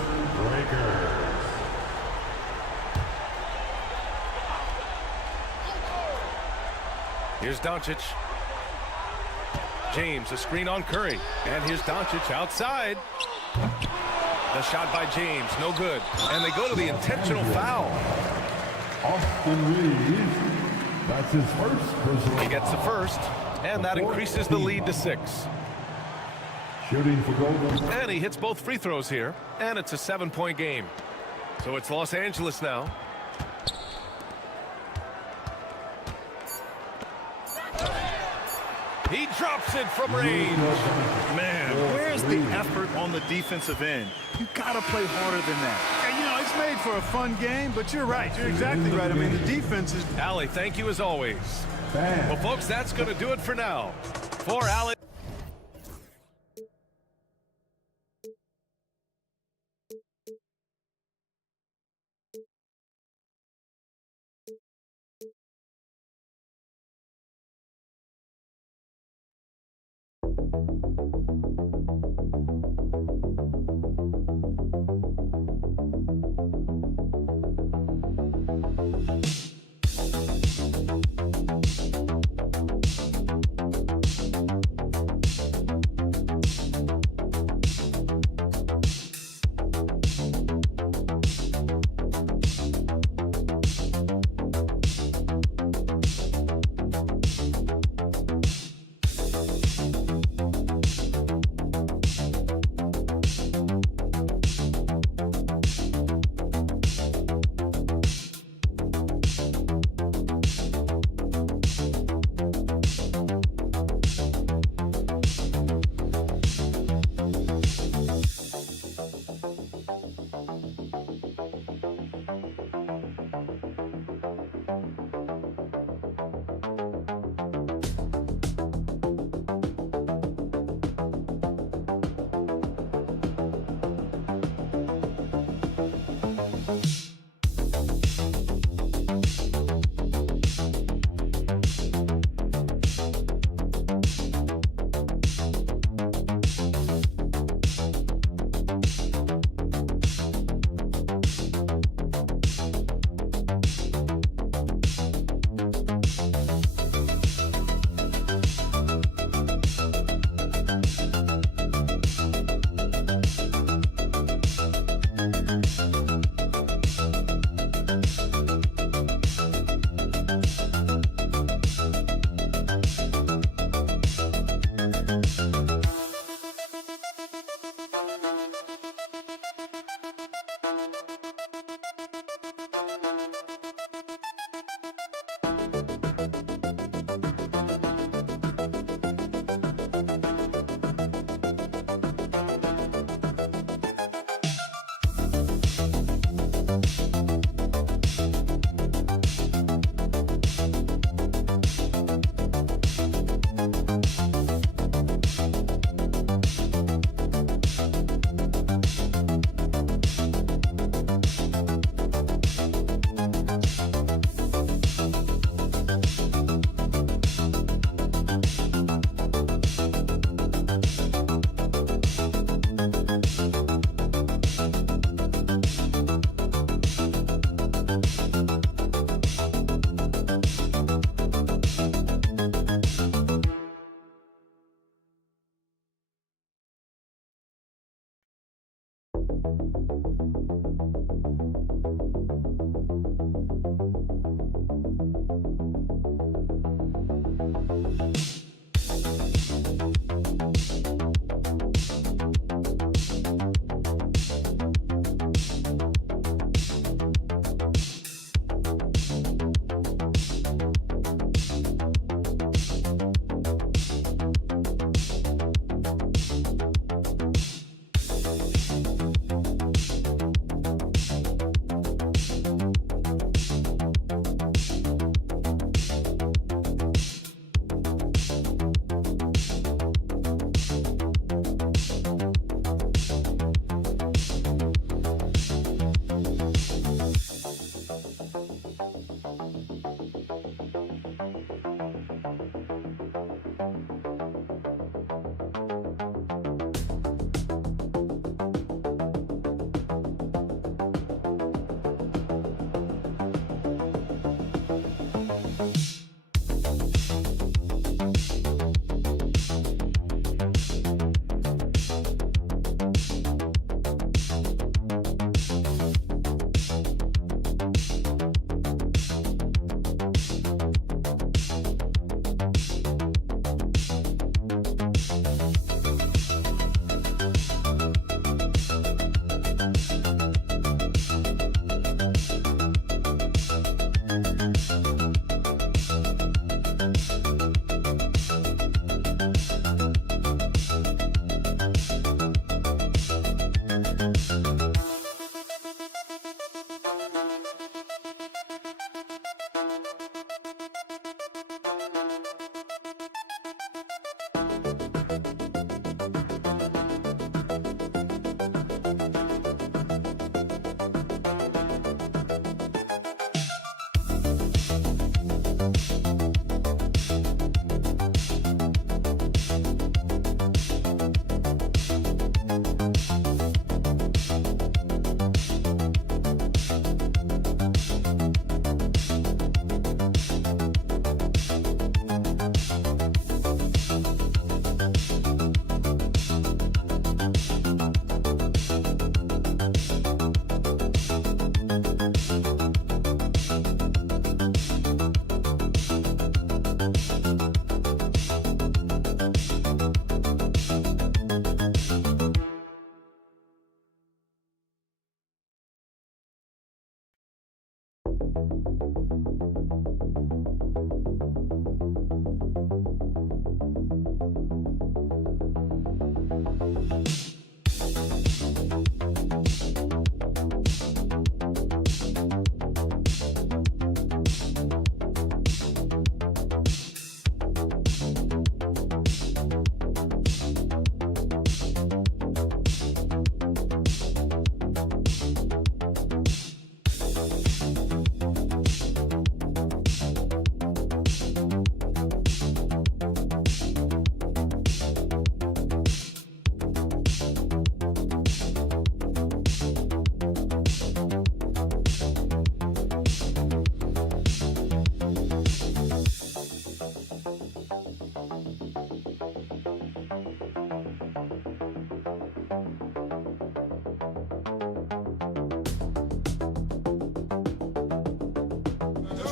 Here's Doncic. James, a screen on Curry. And here's Doncic outside. The shot by James, no good. And they go to the intentional foul. Austin Reeves, that's his first personal. He gets the first, and that increases the lead to 6. Shooting for Golden. And he hits both free throws here, and it's a 7-point game. So it's Los Angeles now. He drops it from range. Man, where's the effort on the defensive end? You gotta play harder than that. And, you know, it's made for a fun game, but you're right. You're exactly right. I mean, the defense is... Allie, thank you as always. Well, folks, that's going to do it for now. For Allie.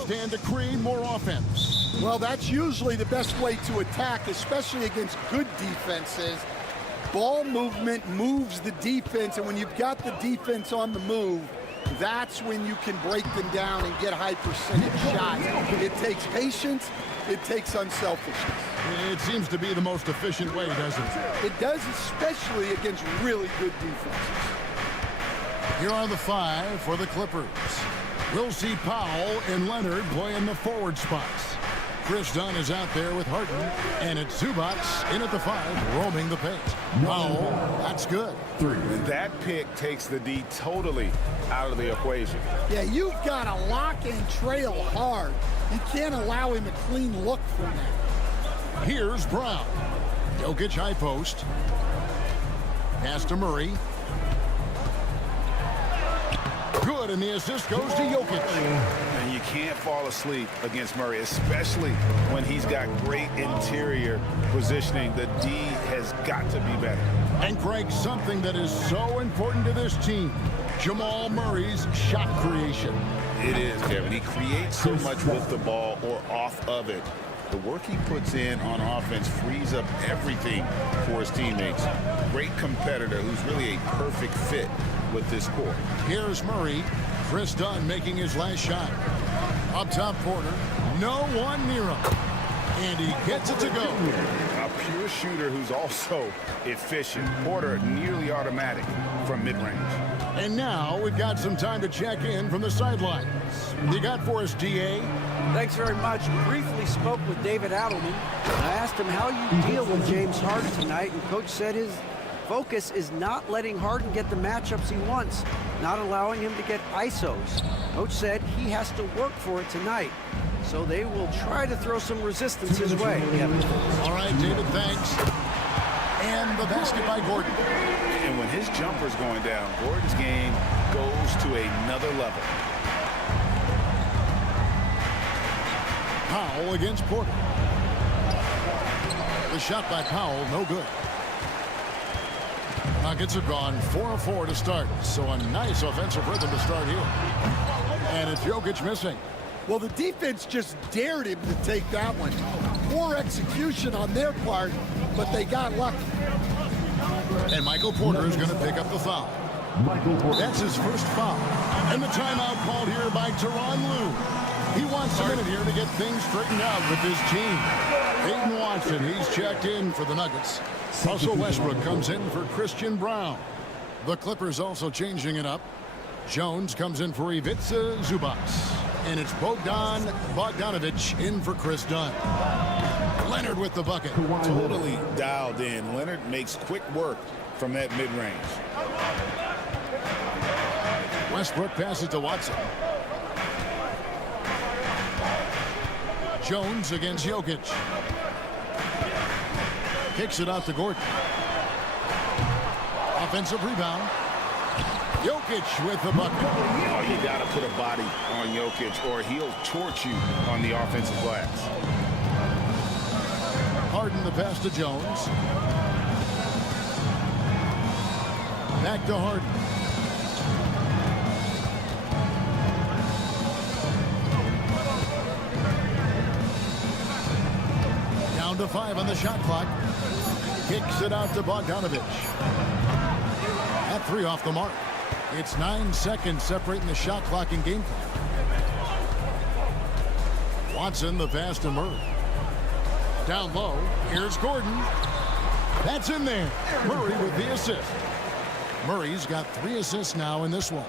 Stand to create more offense. Well, that's usually the best way to attack, especially against good defenses. Ball movement moves the defense, and when you've got the defense on the move, that's when you can break them down and get high percentage shots. It takes patience. It takes unselfishness. It seems to be the most efficient way, doesn't it? It does, especially against really good defenses. Here are the 5 for the Clippers. We'll see Powell and Leonard play in the forward spots. Chris Dunn is out there with Harden, and it's Zubac in at the 5, roaming the paint. Powell, that's good. That pick takes the D totally out of the equation. Yeah, you've got to lock and trail hard. You can't allow him a clean look from that. Here's Brown. Jokic high post. Pass to Murray. Good, and the assist goes to Jokic. And you can't fall asleep against Murray, especially when he's got great interior positioning. The D has got to be better. And Craig, something that is so important to this team, Jamal Murray's shot creation. It is, Kevin. He creates so much with the ball or off of it. The work he puts in on offense frees up everything for his teammates. Great competitor who's really a perfect fit with this core. Here's Murray. Chris Dunn making his last shot. Up top, Porter. No one near him. And he gets it to go. A pure shooter who's also efficient. Porter nearly automatic from mid-range. And now we've got some time to check in from the sidelines. You got for us, DA? Thanks very much. Briefly spoke with David Adelman. I asked him how you deal with James Harden tonight, and Coach said his focus is not letting Harden get the matchups he wants, not allowing him to get ISOs. Coach said he has to work for it tonight, so they will try to throw some resistance his way. All right, David, thanks. And the basket by Gordon. And when his jumper's going down, Gordon's game goes to another level. Powell against Porter. The shot by Powell, no good. Nuggets are gone 4 of 4 to start, so a nice offensive rhythm to start here. And it's Jokic missing. Well, the defense just dared him to take that one. Poor execution on their part, but they got lucky. And Michael Porter is going to pick up the foul. That's his first foul. And the timeout called here by Tyronn Lue. He wants a minute here to get things straightened out with his team. Peyton Watson, he's checked in for the Nuggets. Russell Westbrook comes in for Christian Brown. The Clippers also changing it up. Jones comes in for Ivica Zubac. And it's Bogdanovic in for Chris Dunn. Leonard with the bucket. Totally dialed in. Leonard makes quick work from that mid-range. Westbrook passes to Watson. Jones against Jokic. Kicks it out to Gordon. Offensive rebound. Jokic with the bucket. Oh, you got to put a body on Jokic or he'll torch you on the offensive glass. Harden the pass to Jones. Back to Harden. Down to 5 on the shot clock. Kicks it out to Bogdanovic. At 3 off the mark. It's 9 seconds separating the shot clock and game clock. Watson, the pass to Murray. Down low, here's Gordon. That's in there. Murray with the assist. Murray's got 3 assists now in this one.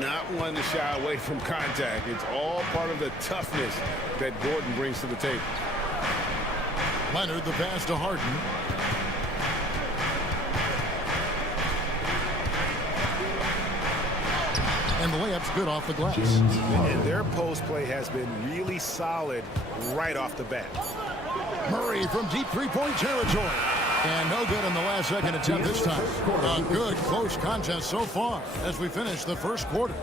Not one to shy away from contact. It's all part of the toughness that Gordon brings to the table. Leonard, the pass to Harden. And the layup's good off the glass. And their post play has been really solid right off the bat. Murray from deep three-point territory. And no good on the last second attempt this time. A good close contest so far as we finish the first quarter.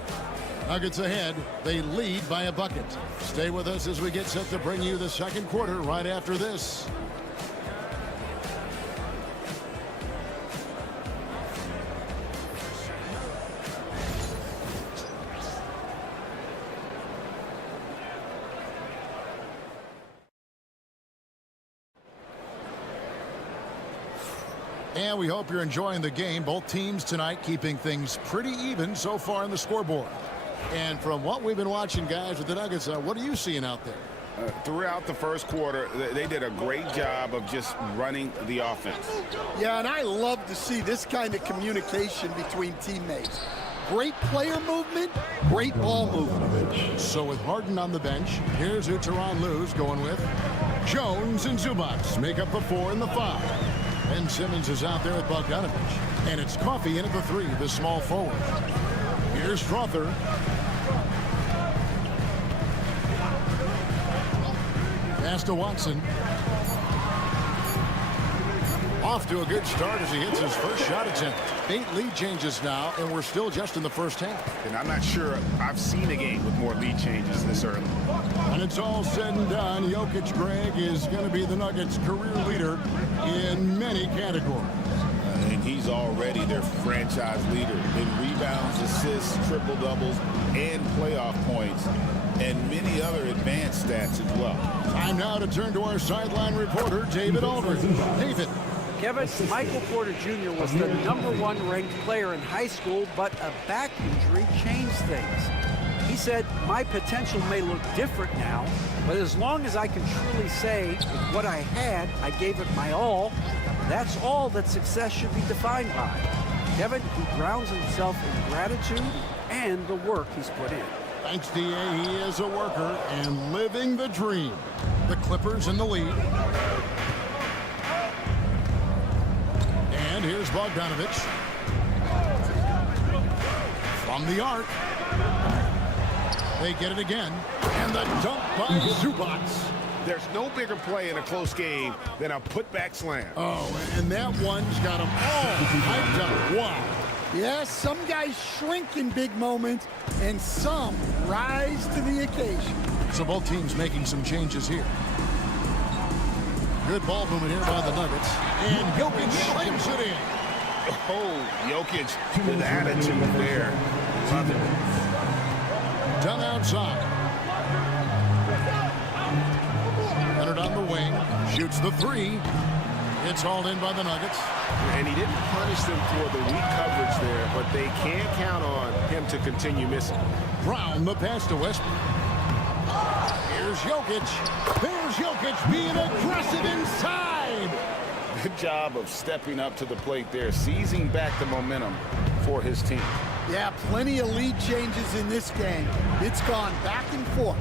Nuggets ahead. They lead by a bucket. Stay with us as we get set to bring you the second quarter right after this. And we hope you're enjoying the game. Both teams tonight keeping things pretty even so far on the scoreboard. And from what we've been watching, guys, with the Nuggets, what are you seeing out there? Throughout the first quarter, they did a great job of just running the offense. Yeah, and I love to see this kind of communication between teammates. Great player movement, great ball movement. So with Harden on the bench, here's who Tyronn Lue's going with. Jones and Zubac make up the 4 and the 5. Ben Simmons is out there with Bogdanovich. And it's Coffey in at the 3, the small forward. Here's Strother. Pass to Watson. Off to a good start as he hits his first shot attempt. 8 lead changes now, and we're still just in the first half. And I'm not sure I've seen a game with more lead changes this early. When it's all said and done, Jokic, Greg, is going to be the Nuggets' career leader in many categories. And he's already their franchise leader in rebounds, assists, triple-doubles, and playoff points, and many other advanced stats as well. Time now to turn to our sideline reporter, David Aldridge. David. Kevin, Michael Porter Jr. was the #1 ranked player in high school, but a back injury changed things. He said, my potential may look different now, but as long as I can truly say with what I had, I gave it my all, that's all that success should be defined by. Kevin, he grounds himself in gratitude and the work he's put in. Thanks, D.A. He is a worker and living the dream. The Clippers in the lead. And here's Bogdanovich. From the arc. They get it again. And the dunk by Zubac. There's no bigger play in a close game than a putback slam. Oh, and that one's got them all hyped up. Wow. Yes, some guys shrink in big moments, and some rise to the occasion. So both teams making some changes here. Good ball movement here by the Nuggets. And Jokic slams it in. Oh, Jokic with attitude there. Love it. Done outside. Leonard on the wing. Shoots the 3. It's hauled in by the Nuggets. And he didn't punish them for the weak coverage there, but they can't count on him to continue missing. Brown, the pass to Westbrook. Here's Jokic. There's Jokic being aggressive inside. Good job of stepping up to the plate there, seizing back the momentum for his team. Yeah, plenty of lead changes in this game. It's gone back and forth.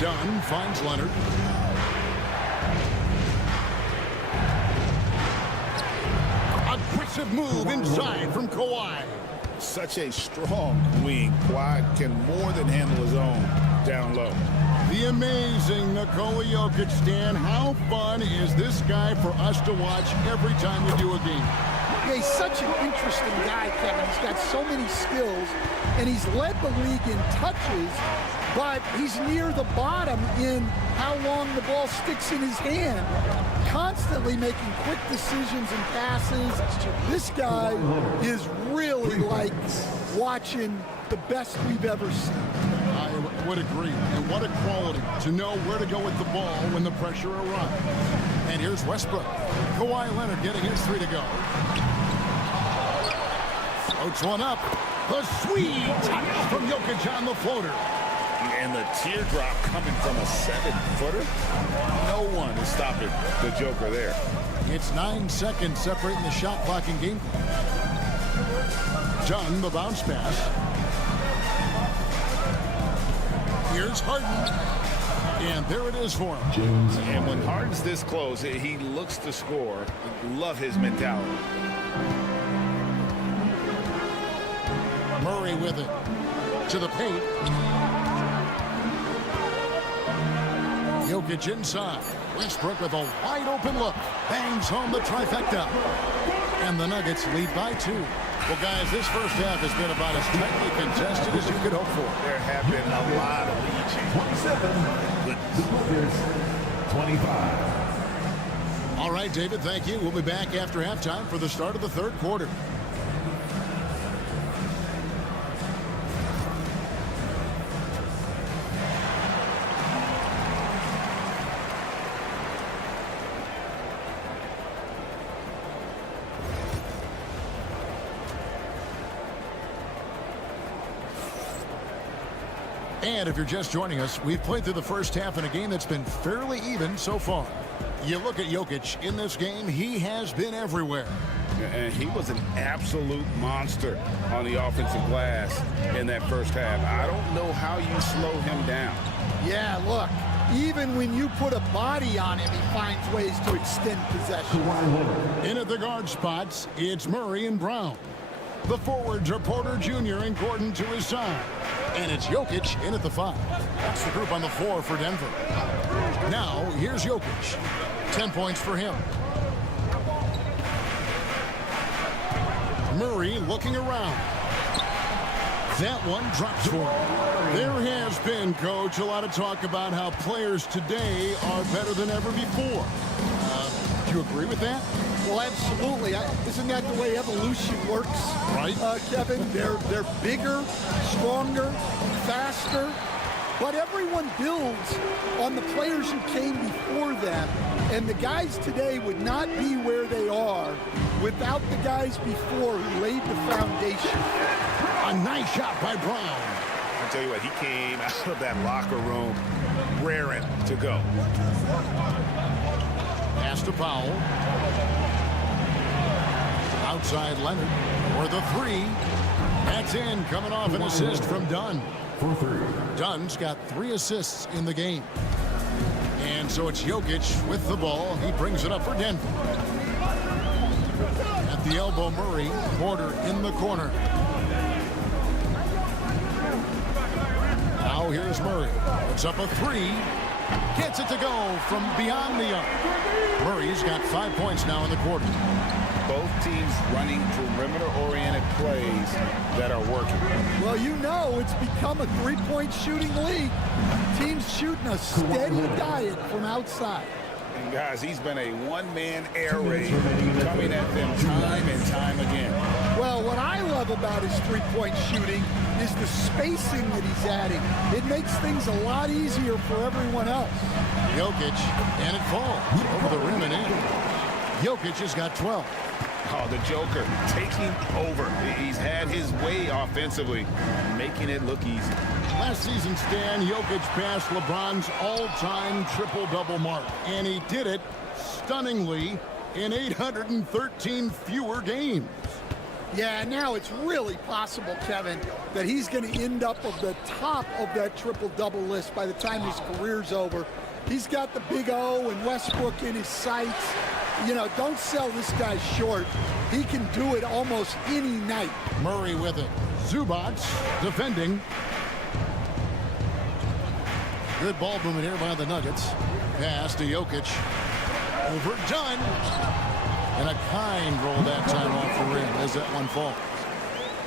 Dunn finds Leonard. Aggressive move inside from Kawhi. Such a strong wing. Kawhi can more than handle his own down low. The amazing Nikola Jokic, Stan. How fun is this guy for us to watch every time we do a game? Yeah, he's such an interesting guy, Kevin. He's got so many skills, and he's led the league in touches, but he's near the bottom in how long the ball sticks in his hand. Constantly making quick decisions and passes. This guy is really like watching the best we've ever seen. I would agree. And what a quality to know where to go with the ball when the pressure arrives. And here's Westbrook. Kawhi Leonard getting his 3 to go. Floats one up. The sweet touch from Jokic on the floater. And the teardrop coming from a 7-footer. No one is stopping the Joker there. It's 9 seconds separating the shot clock and game. Dunn, the bounce pass. Here's Harden. And there it is for him. And when Harden's this close, he looks to score. Love his mentality. Murray with it. To the paint. Jokic inside. Westbrook with a wide open look. Bangs home the trifecta. And the Nuggets lead by 2. Well, guys, this first half has been about as tightly contested as you could hope for. There have been a lot of lead changes. 27, 25. All right, David, thank you. We'll be back after halftime for the start of the third quarter. And if you're just joining us, we've played through the first half in a game that's been fairly even so far. You look at Jokic in this game, he has been everywhere. And he was an absolute monster on the offensive glass in that first half. I don't know how you slow him down. Yeah, look, even when you put a body on him, he finds ways to extend possession. In at the guard spots, it's Murray and Brown. The forwards are Porter Jr. and Gordon to his side. And it's Jokic in at the 5. That's the group on the floor for Denver. Now, here's Jokic. 10 points for him. Murray looking around. That one drops for him. There has been, Coach, a lot of talk about how players today are better than ever before. Do you agree with that? Well, absolutely. Isn't that the way evolution works? Right. Kevin, they're bigger, stronger, faster, but everyone builds on the players who came before them, and the guys today would not be where they are without the guys before who laid the foundation. A nice shot by Brown. I tell you what, he came out of that locker room raring to go. Pass to Powell. Outside Leonard for the 3. That's in, coming off an assist from Dunn. For 3. Dunn's got 3 assists in the game. And so it's Jokic with the ball. He brings it up for Denver. At the elbow, Murray. Porter in the corner. Now here's Murray. Puts up a 3. Gets it to go from beyond the arc. Murray's got 5 points now in the quarter. Both teams running perimeter-oriented plays that are working. Well, you know it's become a three-point shooting league. Teams shooting a steady diet from outside. And guys, he's been a one-man air raid coming at them time and time again. Well, what I love about his three-point shooting is the spacing that he's adding. It makes things a lot easier for everyone else. Jokic, and it falls over the rim and in. Jokic has got 12. Oh, the Joker taking over. He's had his way offensively, making it look easy. Last season, Stan, Jokic passed LeBron's all-time triple-double mark, and he did it stunningly in 813 fewer games. Yeah, now it's really possible, Kevin, that he's going to end up at the top of that triple-double list by the time his career's over. He's got the big O and Westbrook in his sights. You know, don't sell this guy short. He can do it almost any night. Murray with it. Zubac defending. Good ball movement here by the Nuggets. Pass to Jokic. Over Dunn. And a kind roll that time off the rim as that one falls.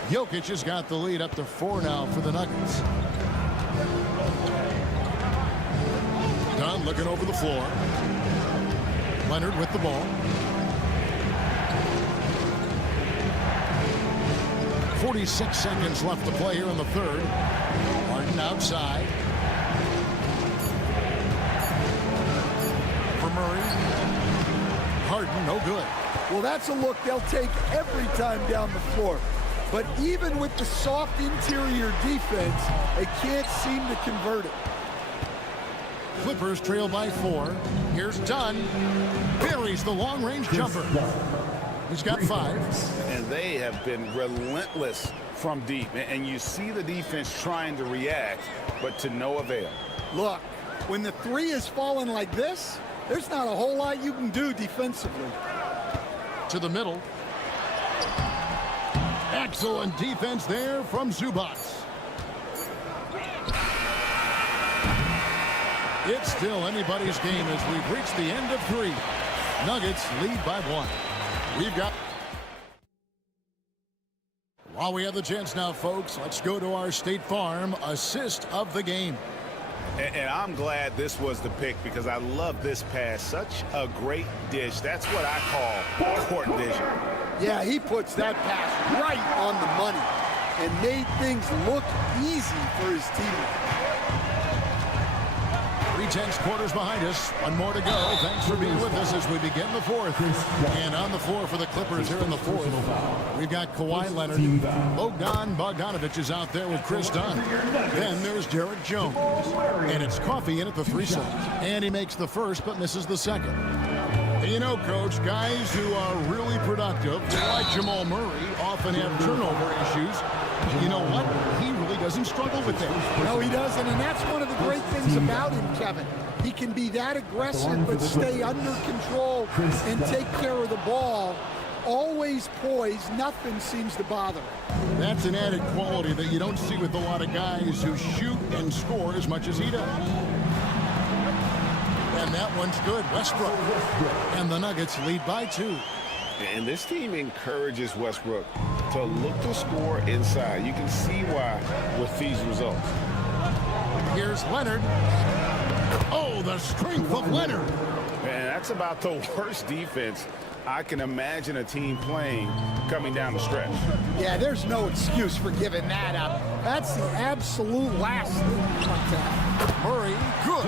Jokic has got the lead up to 4 now for the Nuggets. Dunn looking over the floor. Leonard with the ball. 46 seconds left to play here in the third. Harden outside. For Murray. Harden, no good. Well, that's a look they'll take every time down the floor. But even with the soft interior defense, they can't seem to convert it. Clippers trail by 4. Here's Dunn. Buries the long-range jumper. He's got 5. And they have been relentless from deep. And you see the defense trying to react, but to no avail. Look, when the 3 is falling like this, there's not a whole lot you can do defensively. To the middle. Excellent defense there from Zubac. It's still anybody's game as we've reached the end of 3. Nuggets lead by 1. We've got... While we have the chance now, folks, let's go to our State Farm assist of the game. And I'm glad this was the pick because I love this pass. Such a great dish. That's what I call court vision. Yeah, he puts that pass right on the money and made things look easy for his team. 3/10 quarters behind us. 1 more to go. Thanks for being with us as we begin the 4th. And on the floor for the Clippers here in the 4th, we've got Kawhi Leonard. Bogdanovich is out there with Chris Dunn. Then there's Derek Jones. And it's Coffey in at the 3 slot. And he makes the first but misses the second. You know, Coach, guys who are really productive, like Jamal Murray, often have turnover issues. You know what? He really doesn't struggle with that. No, he doesn't, and that's one of the great things about him, Kevin. He can be that aggressive but stay under control and take care of the ball. Always poised. Nothing seems to bother him. That's an added quality that you don't see with a lot of guys who shoot and score as much as he does. And that one's good. Westbrook. And the Nuggets lead by 2. And this team encourages Westbrook to look to score inside. You can see why with these results. Here's Leonard. Oh, the strength of Leonard. Man, that's about the worst defense I can imagine a team playing coming down the stretch. Yeah, there's no excuse for giving that up. That's the absolute last thing. Murray, good.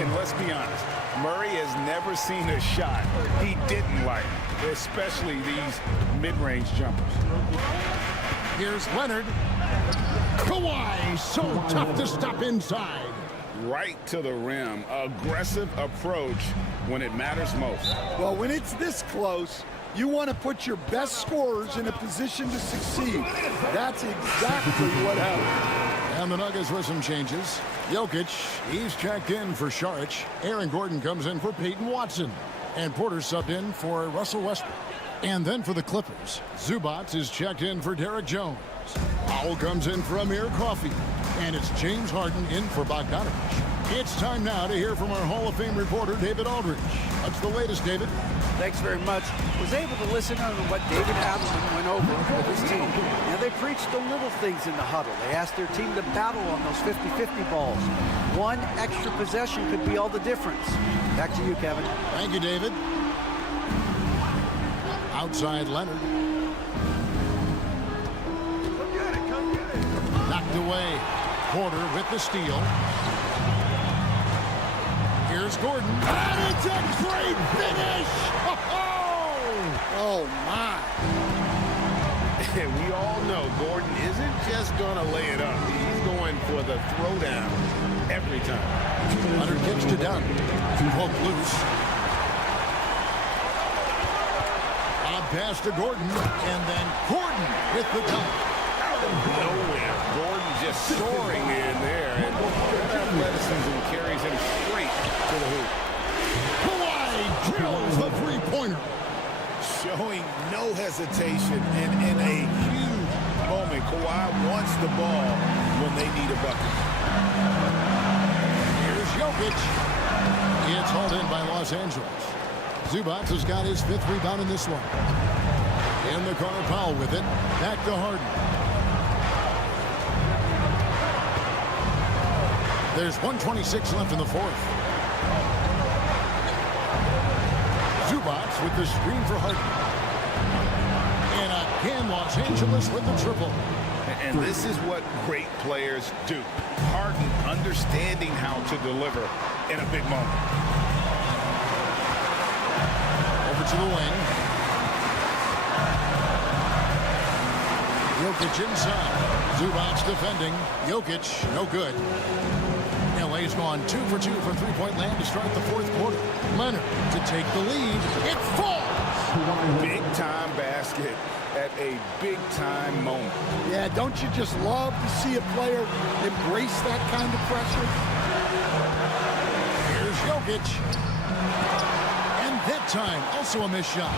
And let's be honest, Murray has never seen a shot he didn't like, especially these mid-range jumpers. Here's Leonard. Kawhi, so tough to stop inside. Right to the rim. Aggressive approach when it matters most. Well, when it's this close, you want to put your best scorers in a position to succeed. That's exactly what happened. And the Nuggets with some changes. Jokic, he's checked in for Šarić. Aaron Gordon comes in for Peyton Watson. And Porter subbed in for Russell Westbrook. And then for the Clippers, Zubac is checked in for Derek Jones. Powell comes in for Amir Coffey. And it's James Harden in for Bogdanovich. It's time now to hear from our Hall of Fame reporter, David Aldridge. What's the latest, David? Thanks very much. Was able to listen on what David Adelman went over with his team. Now, they preached the little things in the huddle. They asked their team to battle on those 50-50 balls. One extra possession could be all the difference. Back to you, Kevin. Thank you, David. Outside Leonard. Knocked away. Porter with the steal. Here's Gordon. And it's a great finish! Oh, my. And we all know Gordon isn't just going to lay it up. He's going for the throwdown every time. Leonard kicks to Dunn. Poke loose. A pass to Gordon. And then Gordon with the dunk. Out of nowhere. Gordon just soaring in there. And athleticism carries him straight to the hoop. Kawhi drills the three-pointer. Showing no hesitation and in a huge moment. Kawhi wants the ball when they need a bucket. Here's Jokic. It's hauled in by Los Angeles. Zubac has got his 5th rebound in this one. In the corner, Powell with it. Back to Harden. There's 1:26 left in the 4th. Zubac with the screen for Harden. And again, Los Angeles with the triple. And this is what great players do. Harden understanding how to deliver in a big moment. Over to the wing. Jokic inside. Zubac's defending. Jokic, no good. LA's gone 2 for 2 from three-point land to start the fourth quarter. Leonard to take the lead. It falls! Big-time basket at a big-time moment. Yeah, don't you just love to see a player embrace that kind of pressure? Here's Jokic. And that time, also a missed shot.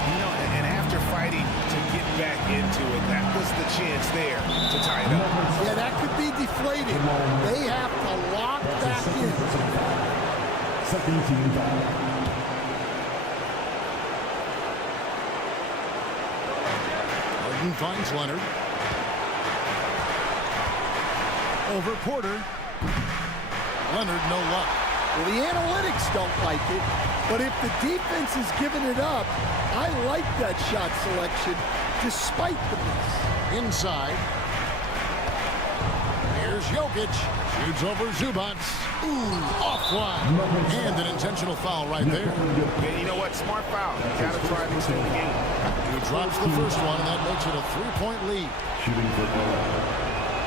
You know, and after fighting to get back into it, that was the chance there to tie it up. Yeah, that could be deflated. They have to lock back in. Second team foul. Harden finds Leonard. Over Porter. Leonard, no luck. Well, the analytics don't like it, but if the defense is giving it up, I like that shot selection despite the miss. Inside. Here's Jokic. Shoots over Zubac. Ooh, offline. And an intentional foul right there. And you know what? Smart foul. You got to try to extend the game. He drops the first one, and that makes it a three-point lead. Shooting for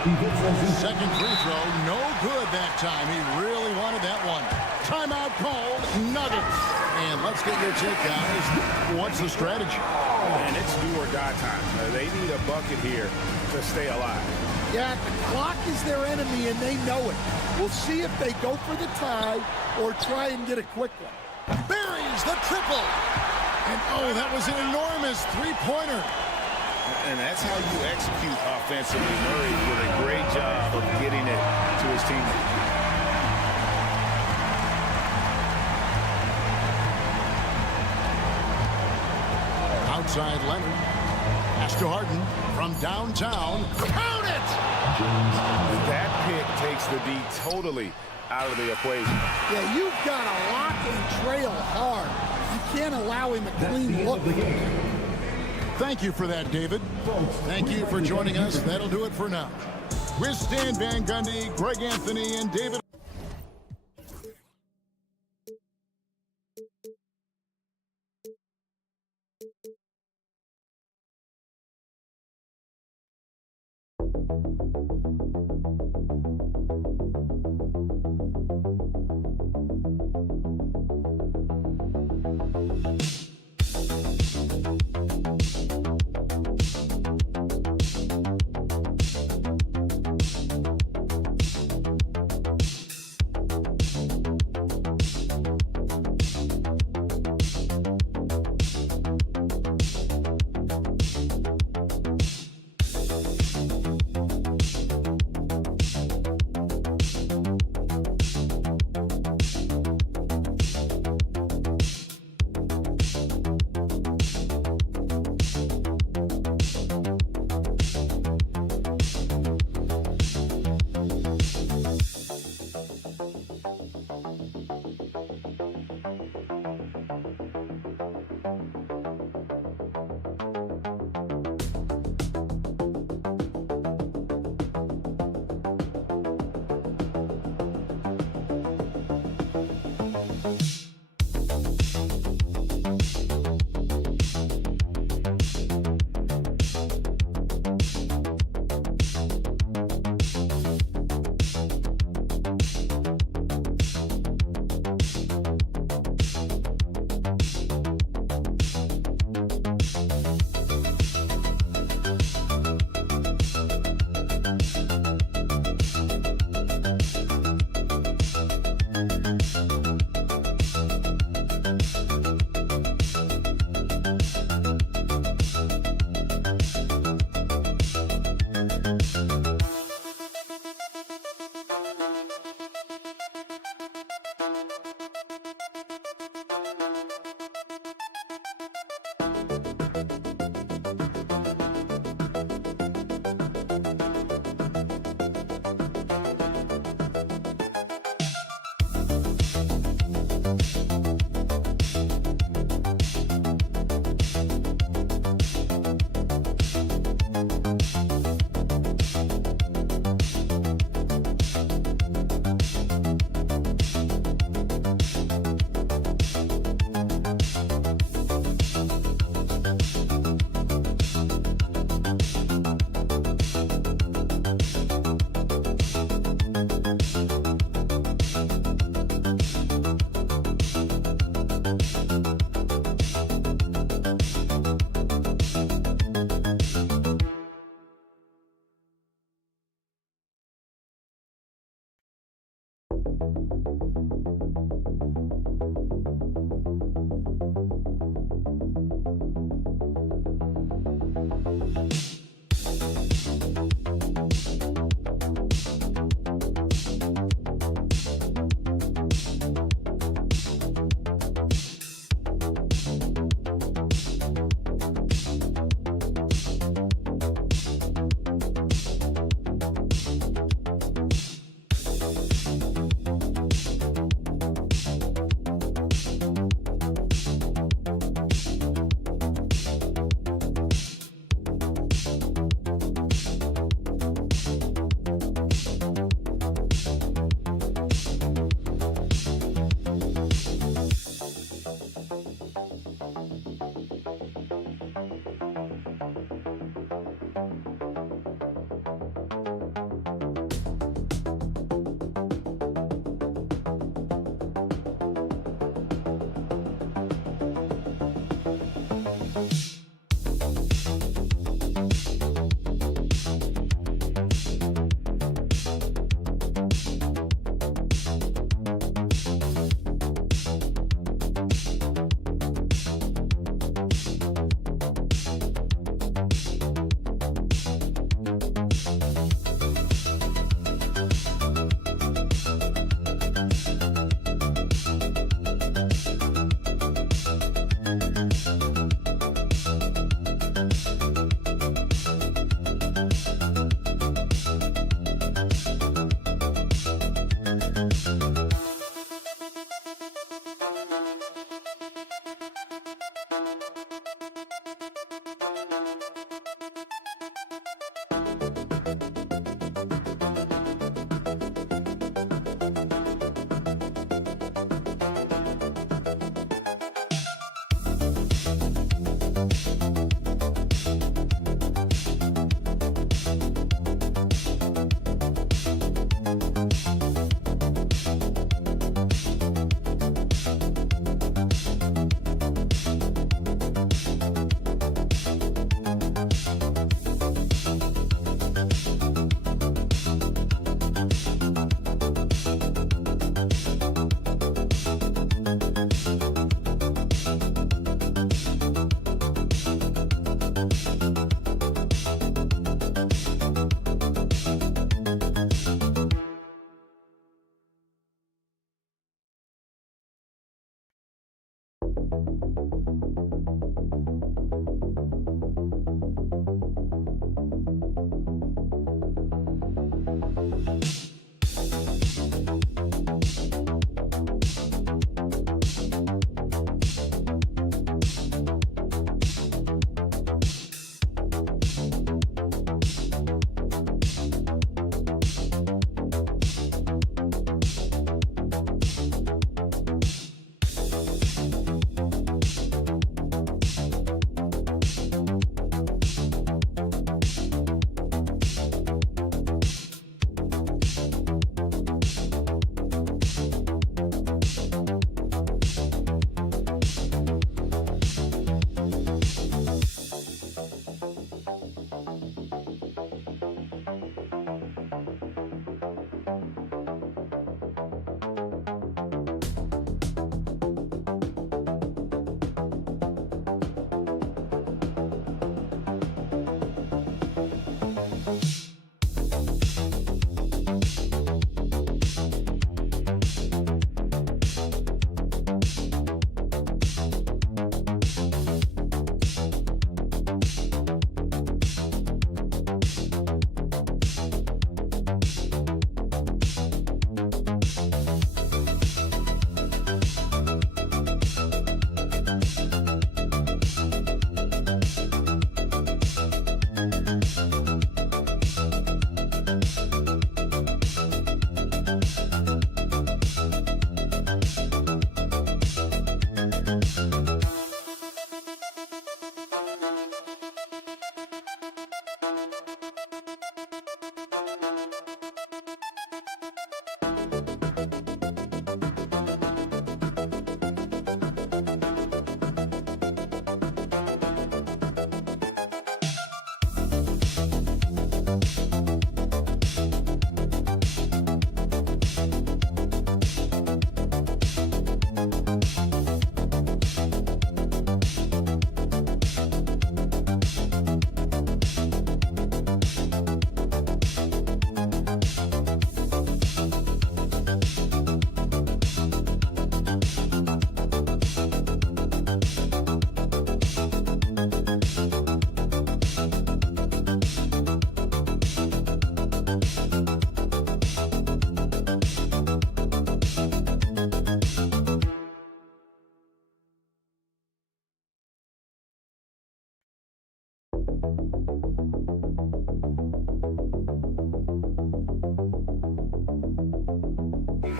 Second free throw, no good that time. He really wanted that one. Timeout called, Nuggets. And let's get your take, guys. What's the strategy? And it's do or die time. They need a bucket here to stay alive. Yeah, the clock is their enemy, and they know it. We'll see if they go for the tie or try and get a quick one. Buries the triple. And oh, that was an enormous three-pointer. And that's how you execute offensively. Murray did a great job of getting it to his teammates. Outside Leonard. Pass to Harden from downtown. Count it! That pick takes the D totally out of the equation. Yeah, you've got to lock and trail hard. You can't allow him a clean look. Thank you for that, David. Thank you for joining us. That'll do it for now. With Stan Van Gundy, Greg Anthony, and David.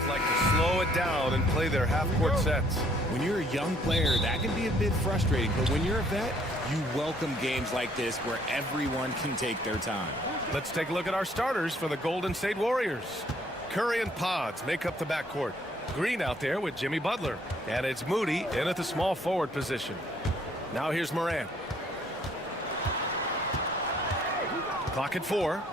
Like to slow it down and play their half-court sets. When you're a young player, that can be a bit frustrating, but when you're a vet, you welcome games like this where everyone can take their time. Let's take a look at our starters for the Golden State Warriors. Curry and Pods make up the backcourt. Green out there with Jimmy Butler. And it's Moody in at the small forward position. Now here's Morant. Clock at 4.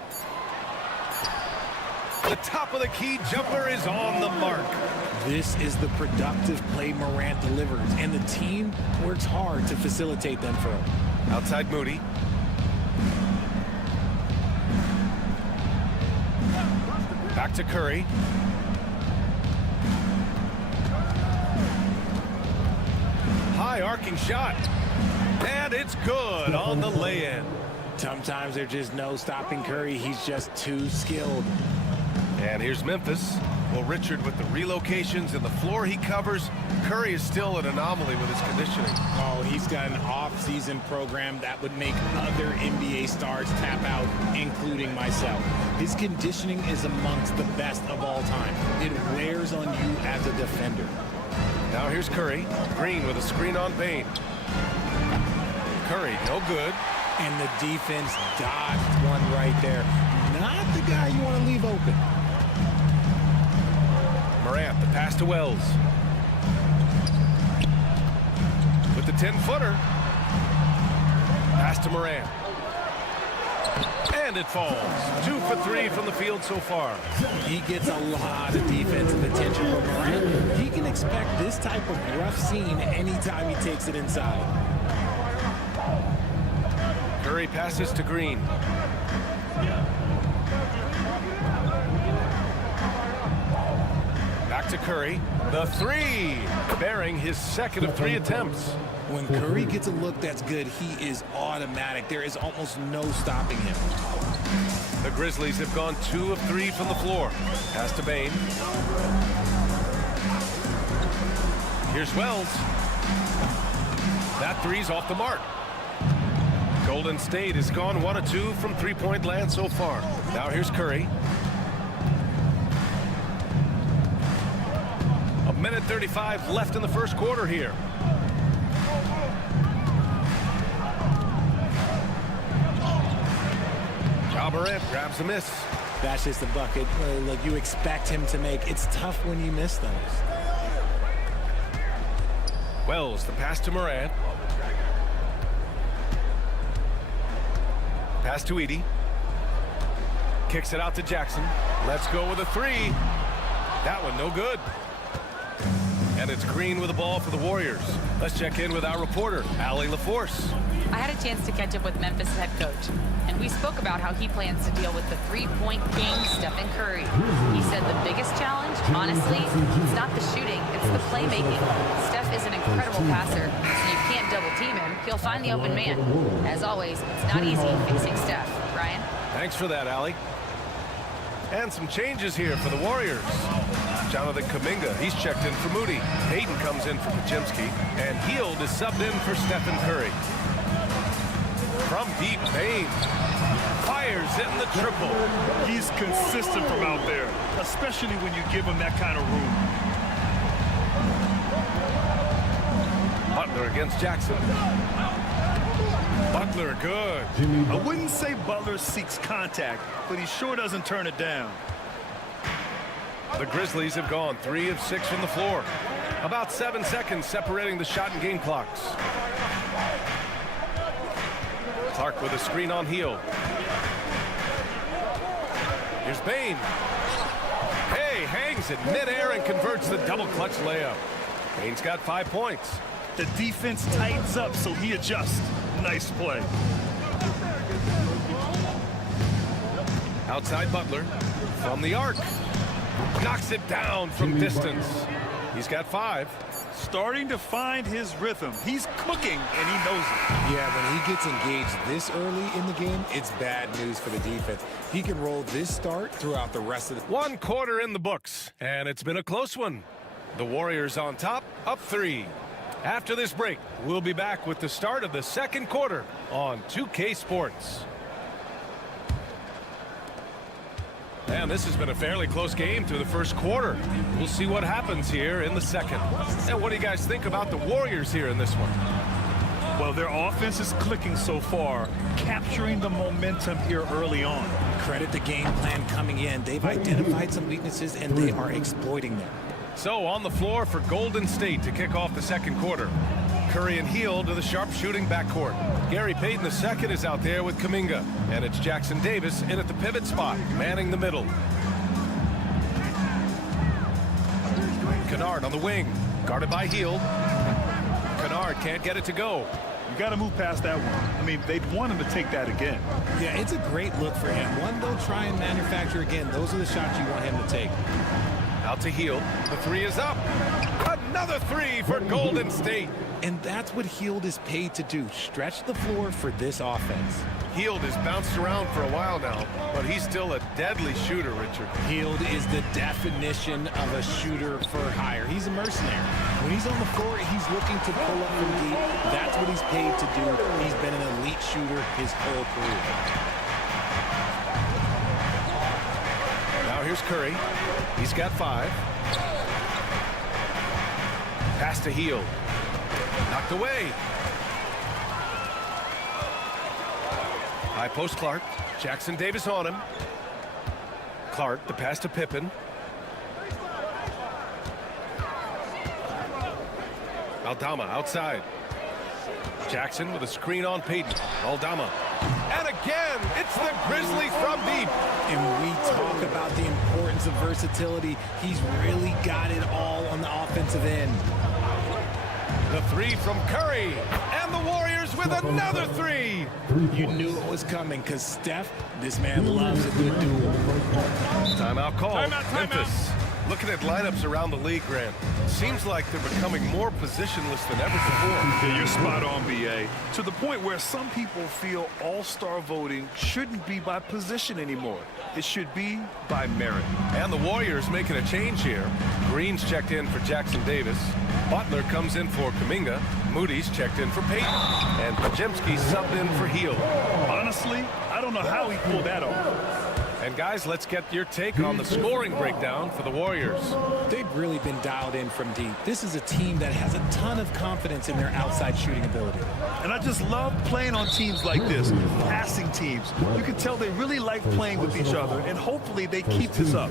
The top of the key jumper is on the mark. This is the productive play Morant delivers, and the team works hard to facilitate them for him. Outside Moody. Back to Curry. High arcing shot. And it's good on the lay-in. Sometimes there's just no stopping Curry. He's just too skilled. And here's Memphis. Well, Richard, with the relocations and the floor he covers, Curry is still an anomaly with his conditioning. Oh, he's got an off-season program that would make other NBA stars tap out, including myself. His conditioning is amongst the best of all time. It wears on you as a defender. Now here's Curry. Green with a screen on Bane. Curry, no good. And the defense dodged one right there. Not the guy you want to leave open. Morant, the pass to Wells. With the 10-footer. Pass to Morant. And it falls. 2 for 3 from the field so far. He gets a lot of defensive attention from Morant. He can expect this type of rough scene anytime he takes it inside. Curry passes to Green. Back to Curry. The 3. Bearing his second of 3 attempts. When Curry gets a look that's good, he is automatic. There is almost no stopping him. The Grizzlies have gone 2 of 3 from the floor. Pass to Bane. Here's Wells. That 3's off the mark. Golden State has gone 1 of 2 from three-point land so far. Now here's Curry. A minute 35 left in the first quarter here. Morant grabs a miss. That's just a bucket. Look, you expect him to make. It's tough when you miss those. Wells, the pass to Morant. Pass to Edey. Kicks it out to Jackson. Let's go with a 3. That one no good. And it's Green with the ball for the Warriors. Let's check in with our reporter, Allie LaForce. I had a chance to catch up with Memphis head coach, and we spoke about how he plans to deal with the three-point game Stephen Curry. He said the biggest challenge, honestly, it's not the shooting, it's the playmaking. Steph is an incredible passer, so you can't double-team him. He'll find the open man. As always, it's not easy fixing Steph. Ryan? Thanks for that, Allie. And some changes here for the Warriors. Jonathan Kuminga, he's checked in for Moody. Hayden comes in for Pajemski, and Hield is subbed in for Stephen Curry. From deep, Bane fires in the triple. He's consistent from out there, especially when you give him that kind of room. Butler against Jackson. Butler, good. I wouldn't say Butler seeks contact, but he sure doesn't turn it down. The Grizzlies have gone 3 of 6 from the floor. About 7 seconds separating the shot and game clocks. Clark with a screen on Hield. Here's Bane. Hey, hangs it midair and converts the double clutch layup. Bane's got 5 points. The defense tightens up, so he adjusts. Nice play. Outside Butler from the arc. Knocks it down from distance. He's got 5. Starting to find his rhythm. He's cooking, and he knows it. Yeah, when he gets engaged this early in the game, it's bad news for the defense. He can roll this start throughout the rest of the... 1 quarter in the books, and it's been a close one. The Warriors on top, up 3. After this break, we'll be back with the start of the second quarter on 2K Sports. And this has been a fairly close game through the first quarter. We'll see what happens here in the second. And what do you guys think about the Warriors here in this one? Well, their offense is clicking so far, capturing the momentum here early on. Credit the game plan coming in. They've identified some weaknesses, and they are exploiting them. So on the floor for Golden State to kick off the second quarter. Curry and Hield to the sharpshooting backcourt. Gary Payton II is out there with Kuminga. And it's Jackson Davis in at the pivot spot, manning the middle. Kennard on the wing, guarded by Hield. Kennard can't get it to go. You got to move past that one. I mean, they'd want him to take that again. Yeah, it's a great look for him. One they'll try and manufacture again. Those are the shots you want him to take. Out to Hield. The three is up. Another three for Golden State. And that's what Hield is paid to do. Stretch the floor for this offense. Hield has bounced around for a while now, but he's still a deadly shooter, Richard. Hield is the definition of a shooter for hire. He's a mercenary. When he's on the floor, he's looking to pull up from deep. That's what he's paid to do. He's been an elite shooter his whole career. Now here's Curry. He's got 5. Pass to Hield. Knocked away. High post Clark. Jackson Davis on him. Clark, the pass to Pippen. Aldama outside. Jackson with a screen on Payton. Aldama. And again, it's the Grizzlies from deep. And we talk about the importance of versatility. He's really got it all on the offensive end. The three from Curry. And the Warriors with another 3. You knew it was coming because Steph, this man loves a good duel. Timeout call. Timeout. Memphis. Looking at lineups around the league, Grant, seems like they're becoming more positionless than ever before. Yeah, you're spot on, BA. To the point where some people feel all-star voting shouldn't be by position anymore. It should be by merit. And the Warriors making a change here. Green's checked in for Jackson Davis. Butler comes in for Kuminga. Moody's checked in for Payton. And Podziemski subbed in for Hield. Honestly, I don't know how he pulled that off. And guys, let's get your take on the scoring breakdown for the Warriors. They've really been dialed in from deep. This is a team that has a ton of confidence in their outside shooting ability. And I just love playing on teams like this, passing teams. You can tell they really like playing with each other, and hopefully they keep this up.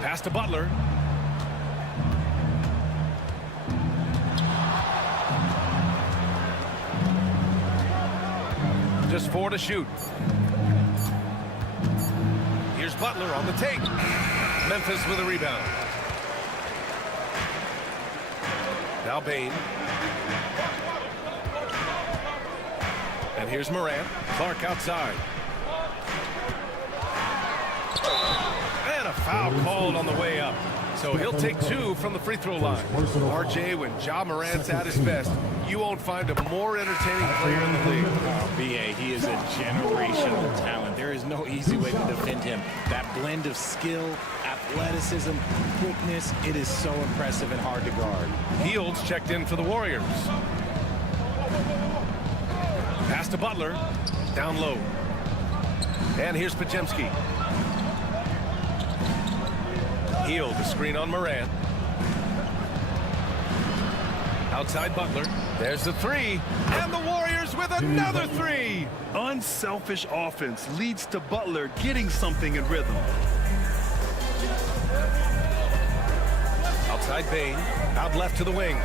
Pass to Butler. Just 4 to shoot. Here's Butler on the take. Memphis with a rebound. Now Bain. And here's Morant. Clark outside. And a foul called on the way up. So he'll take 2 from the free throw line. RJ, when Ja Morant's at his best, you won't find a more entertaining player in the league. BA, he is a generational talent. There is no easy way to defend him. That blend of skill, athleticism, quickness, it is so impressive and hard to guard. Hield's checked in for the Warriors. Pass to Butler. Down low. And here's Podziemski. Hield, the screen on Morant. Outside Butler. There's the 3. And the Warriors with another 3. Unselfish offense leads to Butler getting something in rhythm. Outside Bain. Out left to the wing.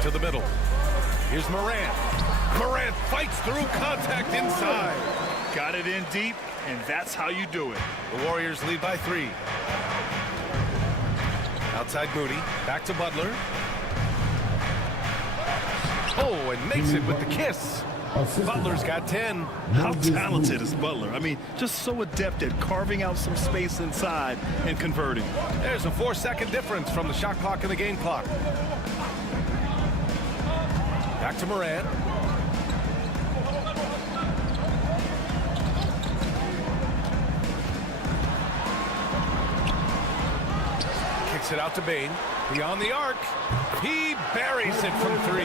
To the middle. Here's Morant. Morant fights through contact inside. Got it in deep, and that's how you do it. The Warriors lead by 3. Outside Moody. Back to Butler. Oh, and makes it with the kiss. Butler's got 10. How talented is Butler? I mean, just so adept at carving out some space inside and converting. There's a 4-second difference from the shot clock and the game clock. Back to Morant. Kicks it out to Bain. Beyond the arc. He buries it from 3.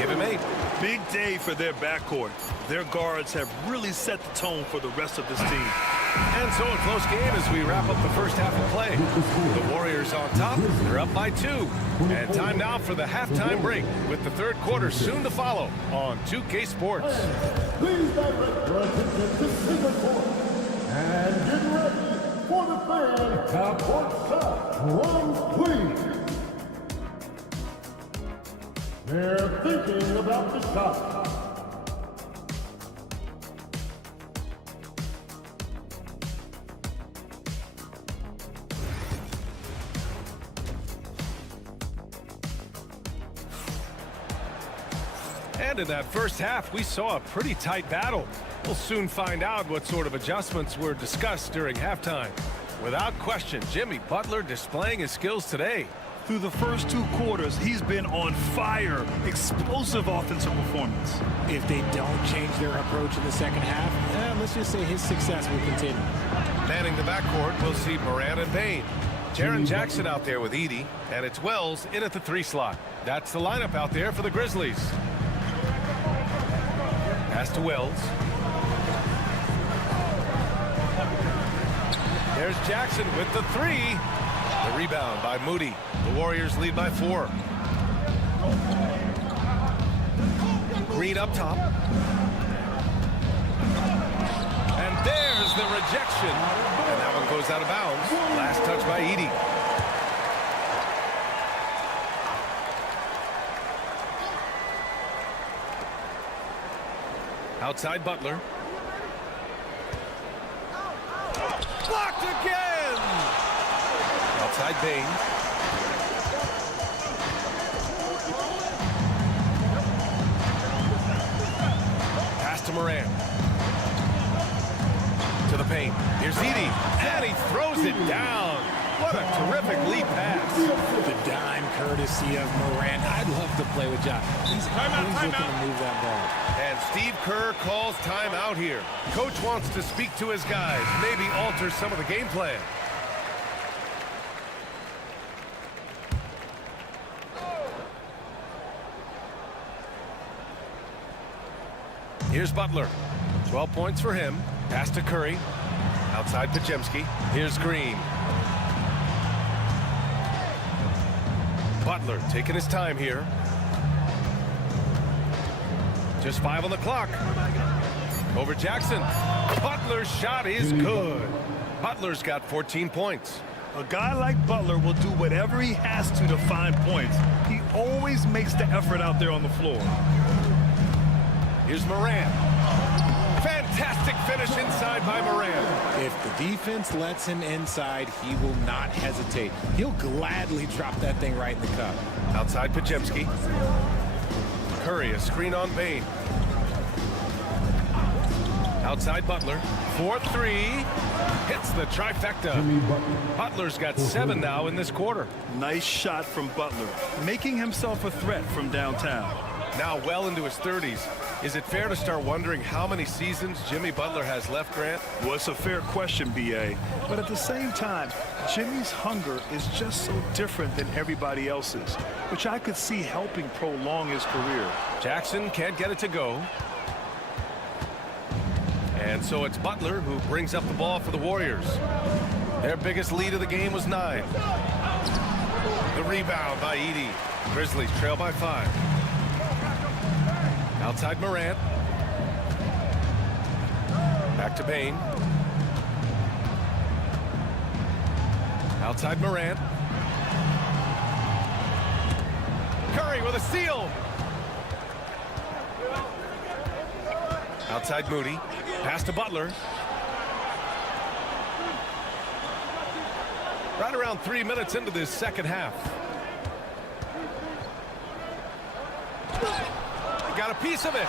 Give him 8. Big day for their backcourt. Their guards have really set the tone for the rest of this team. And so a close game as we wrap up the first half of play. The Warriors on top. They're up by 2. And time now for the halftime break with the third quarter soon to follow on 2K Sports. Please direct your attention to center court. And get ready for the fan half-court shot. Run, please. They're thinking about the shot. And in that first half, we saw a pretty tight battle. We'll soon find out what sort of adjustments were discussed during halftime. Without question, Jimmy Butler displaying his skills today. Through the first 2 quarters, he's been on fire. Explosive offensive performance. If they don't change their approach in the second half, let's just say his success will continue. Manning the backcourt, we'll see Moran and Bain. Jaren Jackson out there with Edey, and it's Wells in at the 3 slot. That's the lineup out there for the Grizzlies. Pass to Wells. There's Jackson with the 3. The rebound by Moody. The Warriors lead by 4. Green up top. And there's the rejection. And that one goes out of bounds. Last touch by Edey. Outside Butler. Blocked again! Outside Bain. Pass to Moran. To the paint. Here's Edey. And he throws it down. What a terrific lead pass. The dime courtesy of Moran. I'd love to play with John. He's always looking to move that ball. And Steve Kerr calls timeout here. Coach wants to speak to his guys, maybe alter some of the game plan. Here's Butler. 12 points for him. Pass to Curry. Outside Podziemski. Here's Green. Butler taking his time here. Just 5 on the clock. Over Jackson. Butler's shot is good. Butler's got 14 points. A guy like Butler will do whatever he has to find points. He always makes the effort out there on the floor. Here's Moran. Fantastic finish inside by Moran. If the defense lets him inside, he will not hesitate. He'll gladly drop that thing right in the cup. Outside Podziemski. Curry, a screen on Bain. Outside Butler. 4-3. Hits the trifecta. Butler's got 7 now in this quarter. Nice shot from Butler, making himself a threat from downtown. Now well into his 30s. Is it fair to start wondering how many seasons Jimmy Butler has left, Grant? Well, it's a fair question, B.A. But at the same time, Jimmy's hunger is just so different than everybody else's, which I could see helping prolong his career. Jackson can't get it to go. And so it's Butler who brings up the ball for the Warriors. Their biggest lead of the game was 9. The rebound by Edey. Grizzlies trail by 5. Outside Morant. Back to Bain. Outside Morant. Curry with a steal. Outside Moody. Pass to Butler. Right around 3 minutes into this second half. Got a piece of it.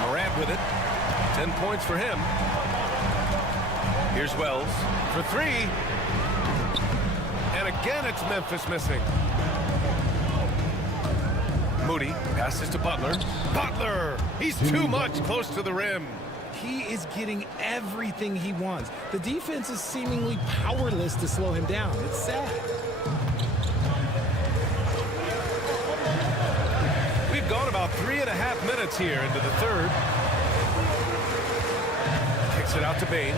Morant with it. 10 points for him. Here's Wells for 3. And again, it's Memphis missing. Moody passes to Butler. Butler! He's too much close to the rim. He is getting everything he wants. The defense is seemingly powerless to slow him down. It's sad. We've gone about 3.5 minutes here into the third. Kicks it out to Bane.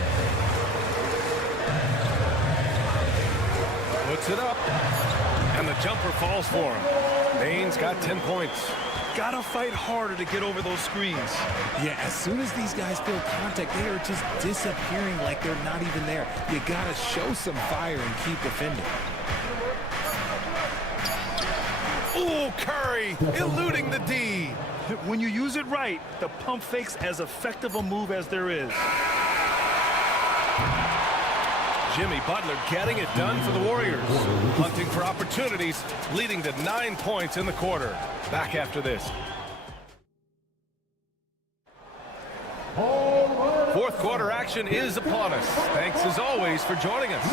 Puts it up. And the jumper falls for him. Bane's got 10 points. Gotta fight harder to get over those screens. Yeah, as soon as these guys feel contact, they are just disappearing like they're not even there. You gotta show some fire and keep defending. Ooh, Curry eluding the D. When you use it right, the pump fake's as effective a move as there is. Jimmy Butler getting it done for the Warriors. Hunting for opportunities, leading to 9 points in the quarter. Back after this. Fourth quarter action is upon us. Thanks as always for joining us.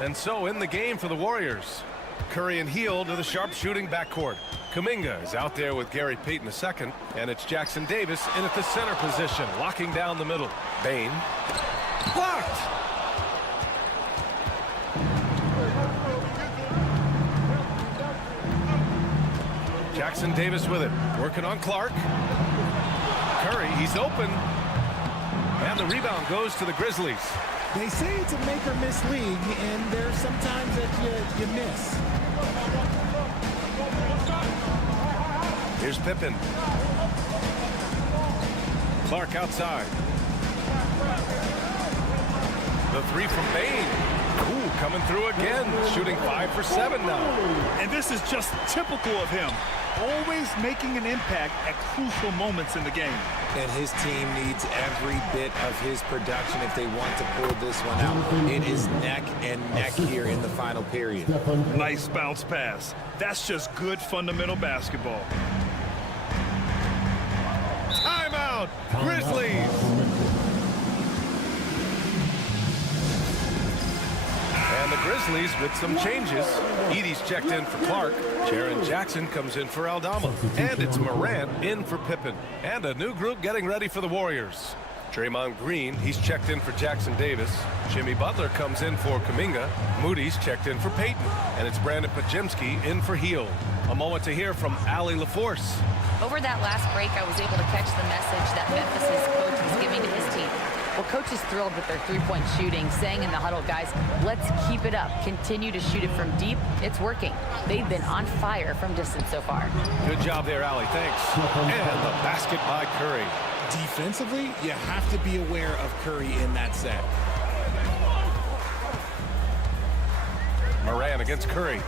And so in the game for the Warriors. Curry and Hield to the sharpshooting backcourt. Kuminga is out there with Gary Payton II, and it's Jackson Davis in at the center position, locking down the middle. Bane. Blocked! Jackson Davis with it, working on Clark. Curry, he's open. And the rebound goes to the Grizzlies. They say it's a make or miss league, and there's sometimes that you miss. Here's Pippen. Clark outside. The three from Bane. Ooh, coming through again. Shooting 5 for 7 now. And this is just typical of him. Always making an impact at crucial moments in the game. And his team needs every bit of his production if they want to pull this one out. It is neck and neck here in the final period. Nice bounce pass. That's just good fundamental basketball. Timeout, Grizzlies. And the Grizzlies with some changes. Edey's checked in for Clark. Jaren Jackson comes in for Aldama. And it's Morant in for Pippen. And a new group getting ready for the Warriors. Draymond Green, he's checked in for Jackson Davis. Jimmy Butler comes in for Kuminga. Moody's checked in for Payton. And it's Brandon Pajemski in for Hield. A moment to hear from Allie LaForce. Over that last break, I was able to catch the message that Memphis's coach was giving to his team. Well, coach is thrilled with their three-point shooting, saying in the huddle, guys, let's keep it up. Continue to shoot it from deep. It's working. They've been on fire from distance so far. Good job there, Allie. Thanks. And the basket by Curry. Defensively, you have to be aware of Curry in that set. Morant against Curry.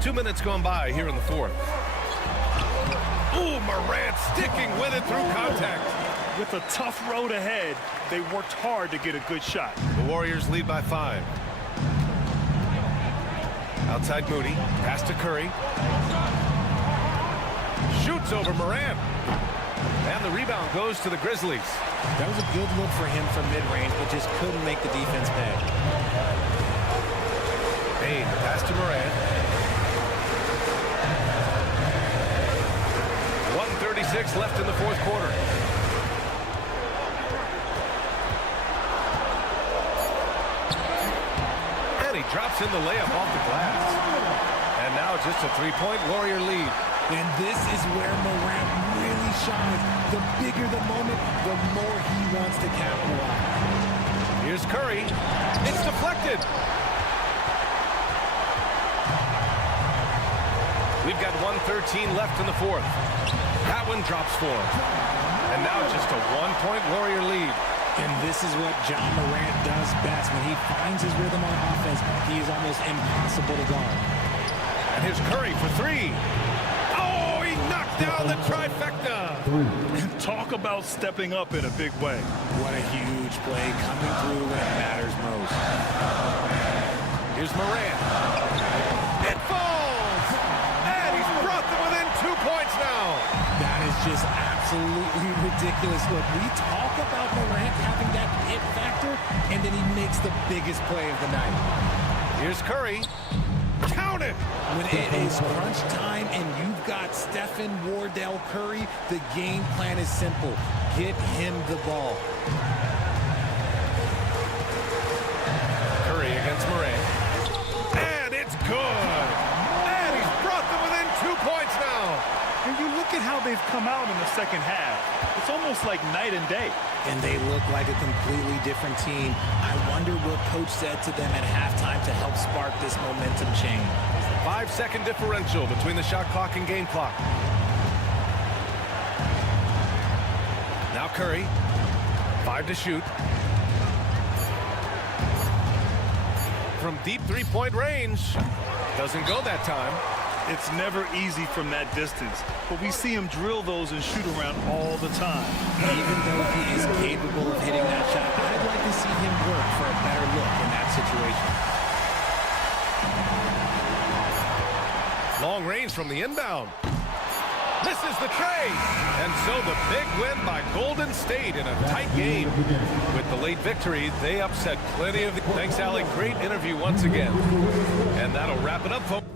2 minutes gone by here in the fourth. Ooh, Morant sticking with it through contact. With a tough road ahead, they worked hard to get a good shot. The Warriors lead by 5. Outside Moody, pass to Curry. Shoots over Morant. And the rebound goes to the Grizzlies. That was a good look for him from mid-range, but just couldn't make the defense pay. Bane, pass to Morant. 1:36 left in the fourth quarter. And he drops in the layup off the glass. And now just a three-point Warrior lead. And this is where Morant really shines. The bigger the moment, the more he wants to capitalize. Here's Curry. It's deflected. We've got 1:13 left in the fourth. That one drops for him. And now just a one-point Warrior lead. And this is what John Morant does best. When he finds his rhythm on offense, he is almost impossible to guard. And here's Curry for 3. Oh, he knocked down the trifecta. Talk about stepping up in a big way. What a huge play coming through when it matters most. Here's Morant. It falls! And he's brought them within 2 points now. That is just absolutely absolutely ridiculous. Look, we talk about Morant having that it factor, and then he makes the biggest play of the night. Here's Curry. Count it! When it is crunch time and you've got Stephen Wardell Curry, the game plan is simple. Get him the ball. Curry against Morant. And it's good! And he's brought them within 2 points now! And you look at how they've come out in the second half. It's almost like night and day. And they look like a completely different team. I wonder what coach said to them at halftime to help spark this momentum change. 5-second differential between the shot clock and game clock. Now Curry. 5 to shoot. From deep three-point range. Doesn't go that time. It's never easy from that distance, but we see him drill those and shoot around all the time. Even though he is capable of hitting that shot, I'd like to see him work for a better look in that situation. Long range from the inbound. Misses the tray. And so the big win by Golden State in a tight game. With the late victory, they upset plenty of the... Thanks, Alec. Great interview once again. And that'll wrap it up, folks.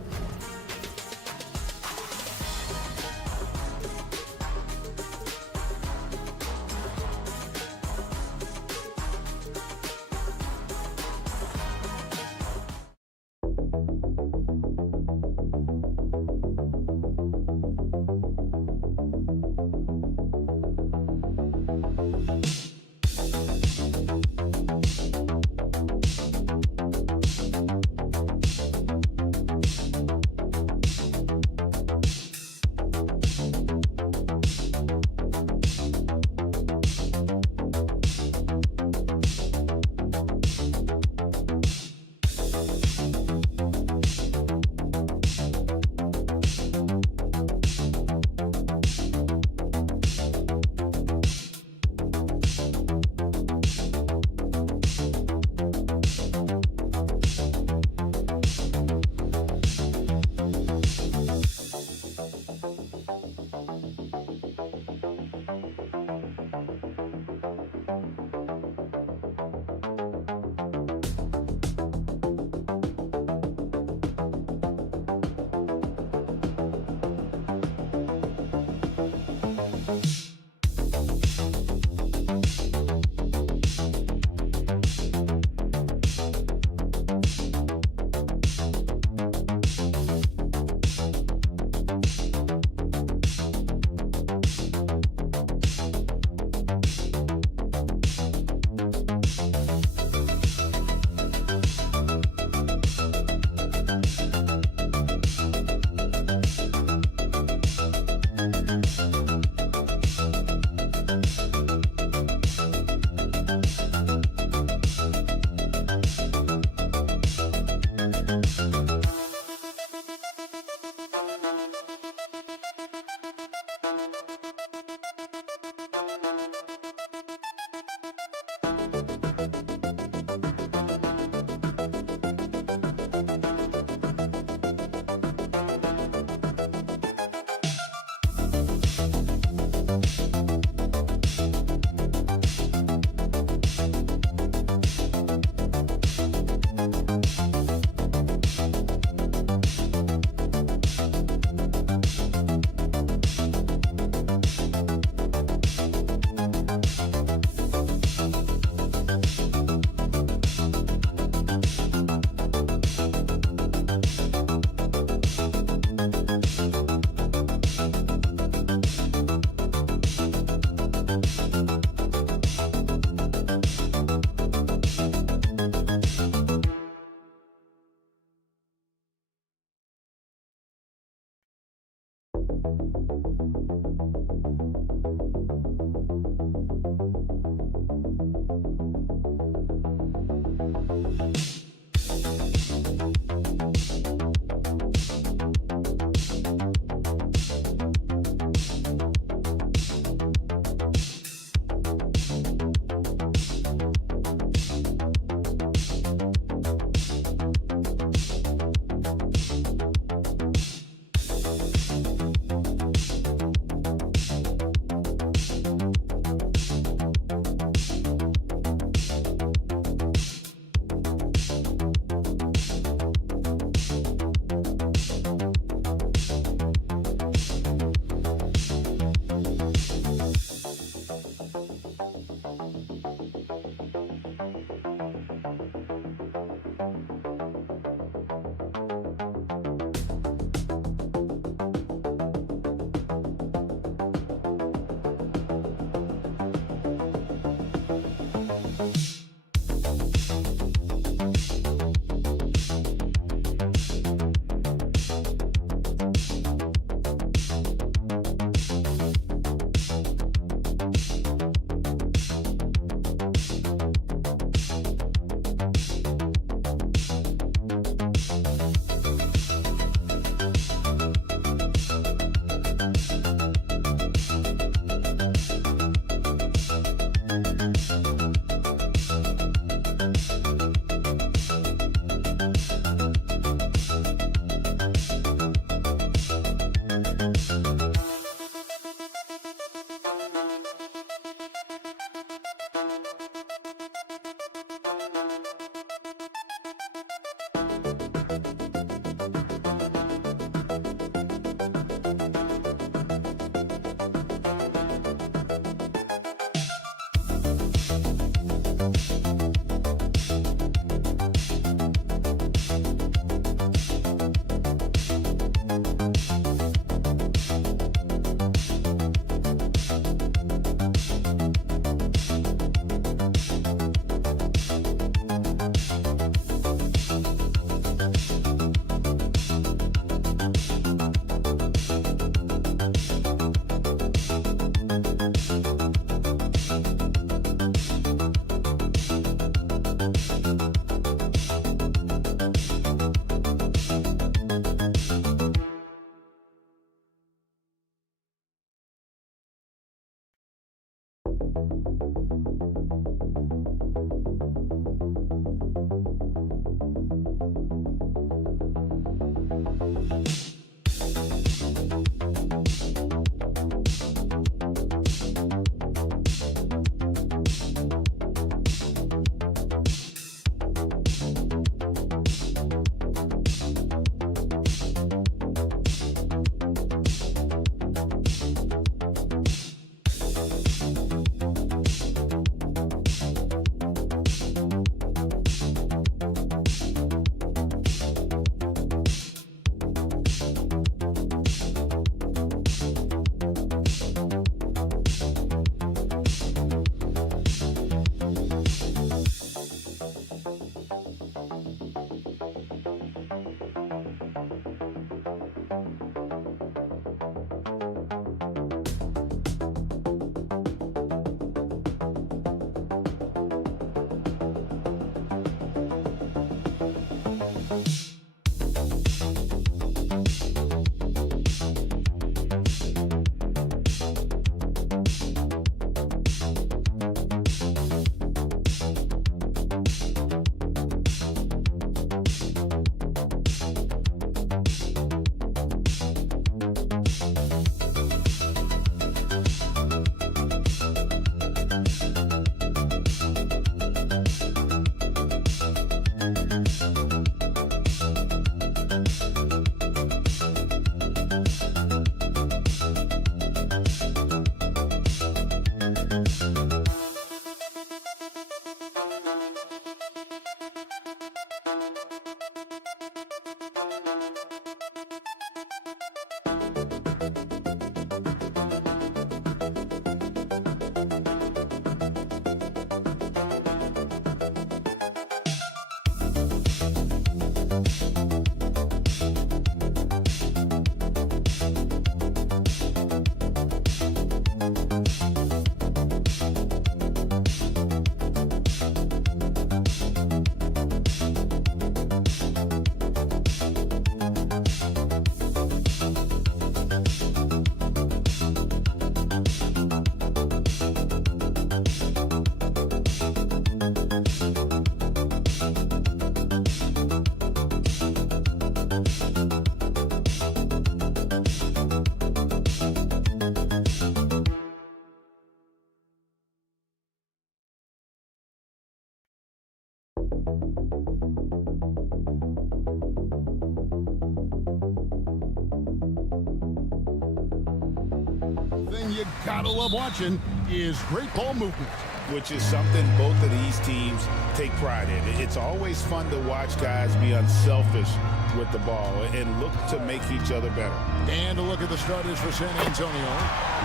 Thing you gotta love watching is great ball movement. Which is something both of these teams take pride in. It's always fun to watch guys be unselfish with the ball and look to make each other better. And a look at the starters for San Antonio.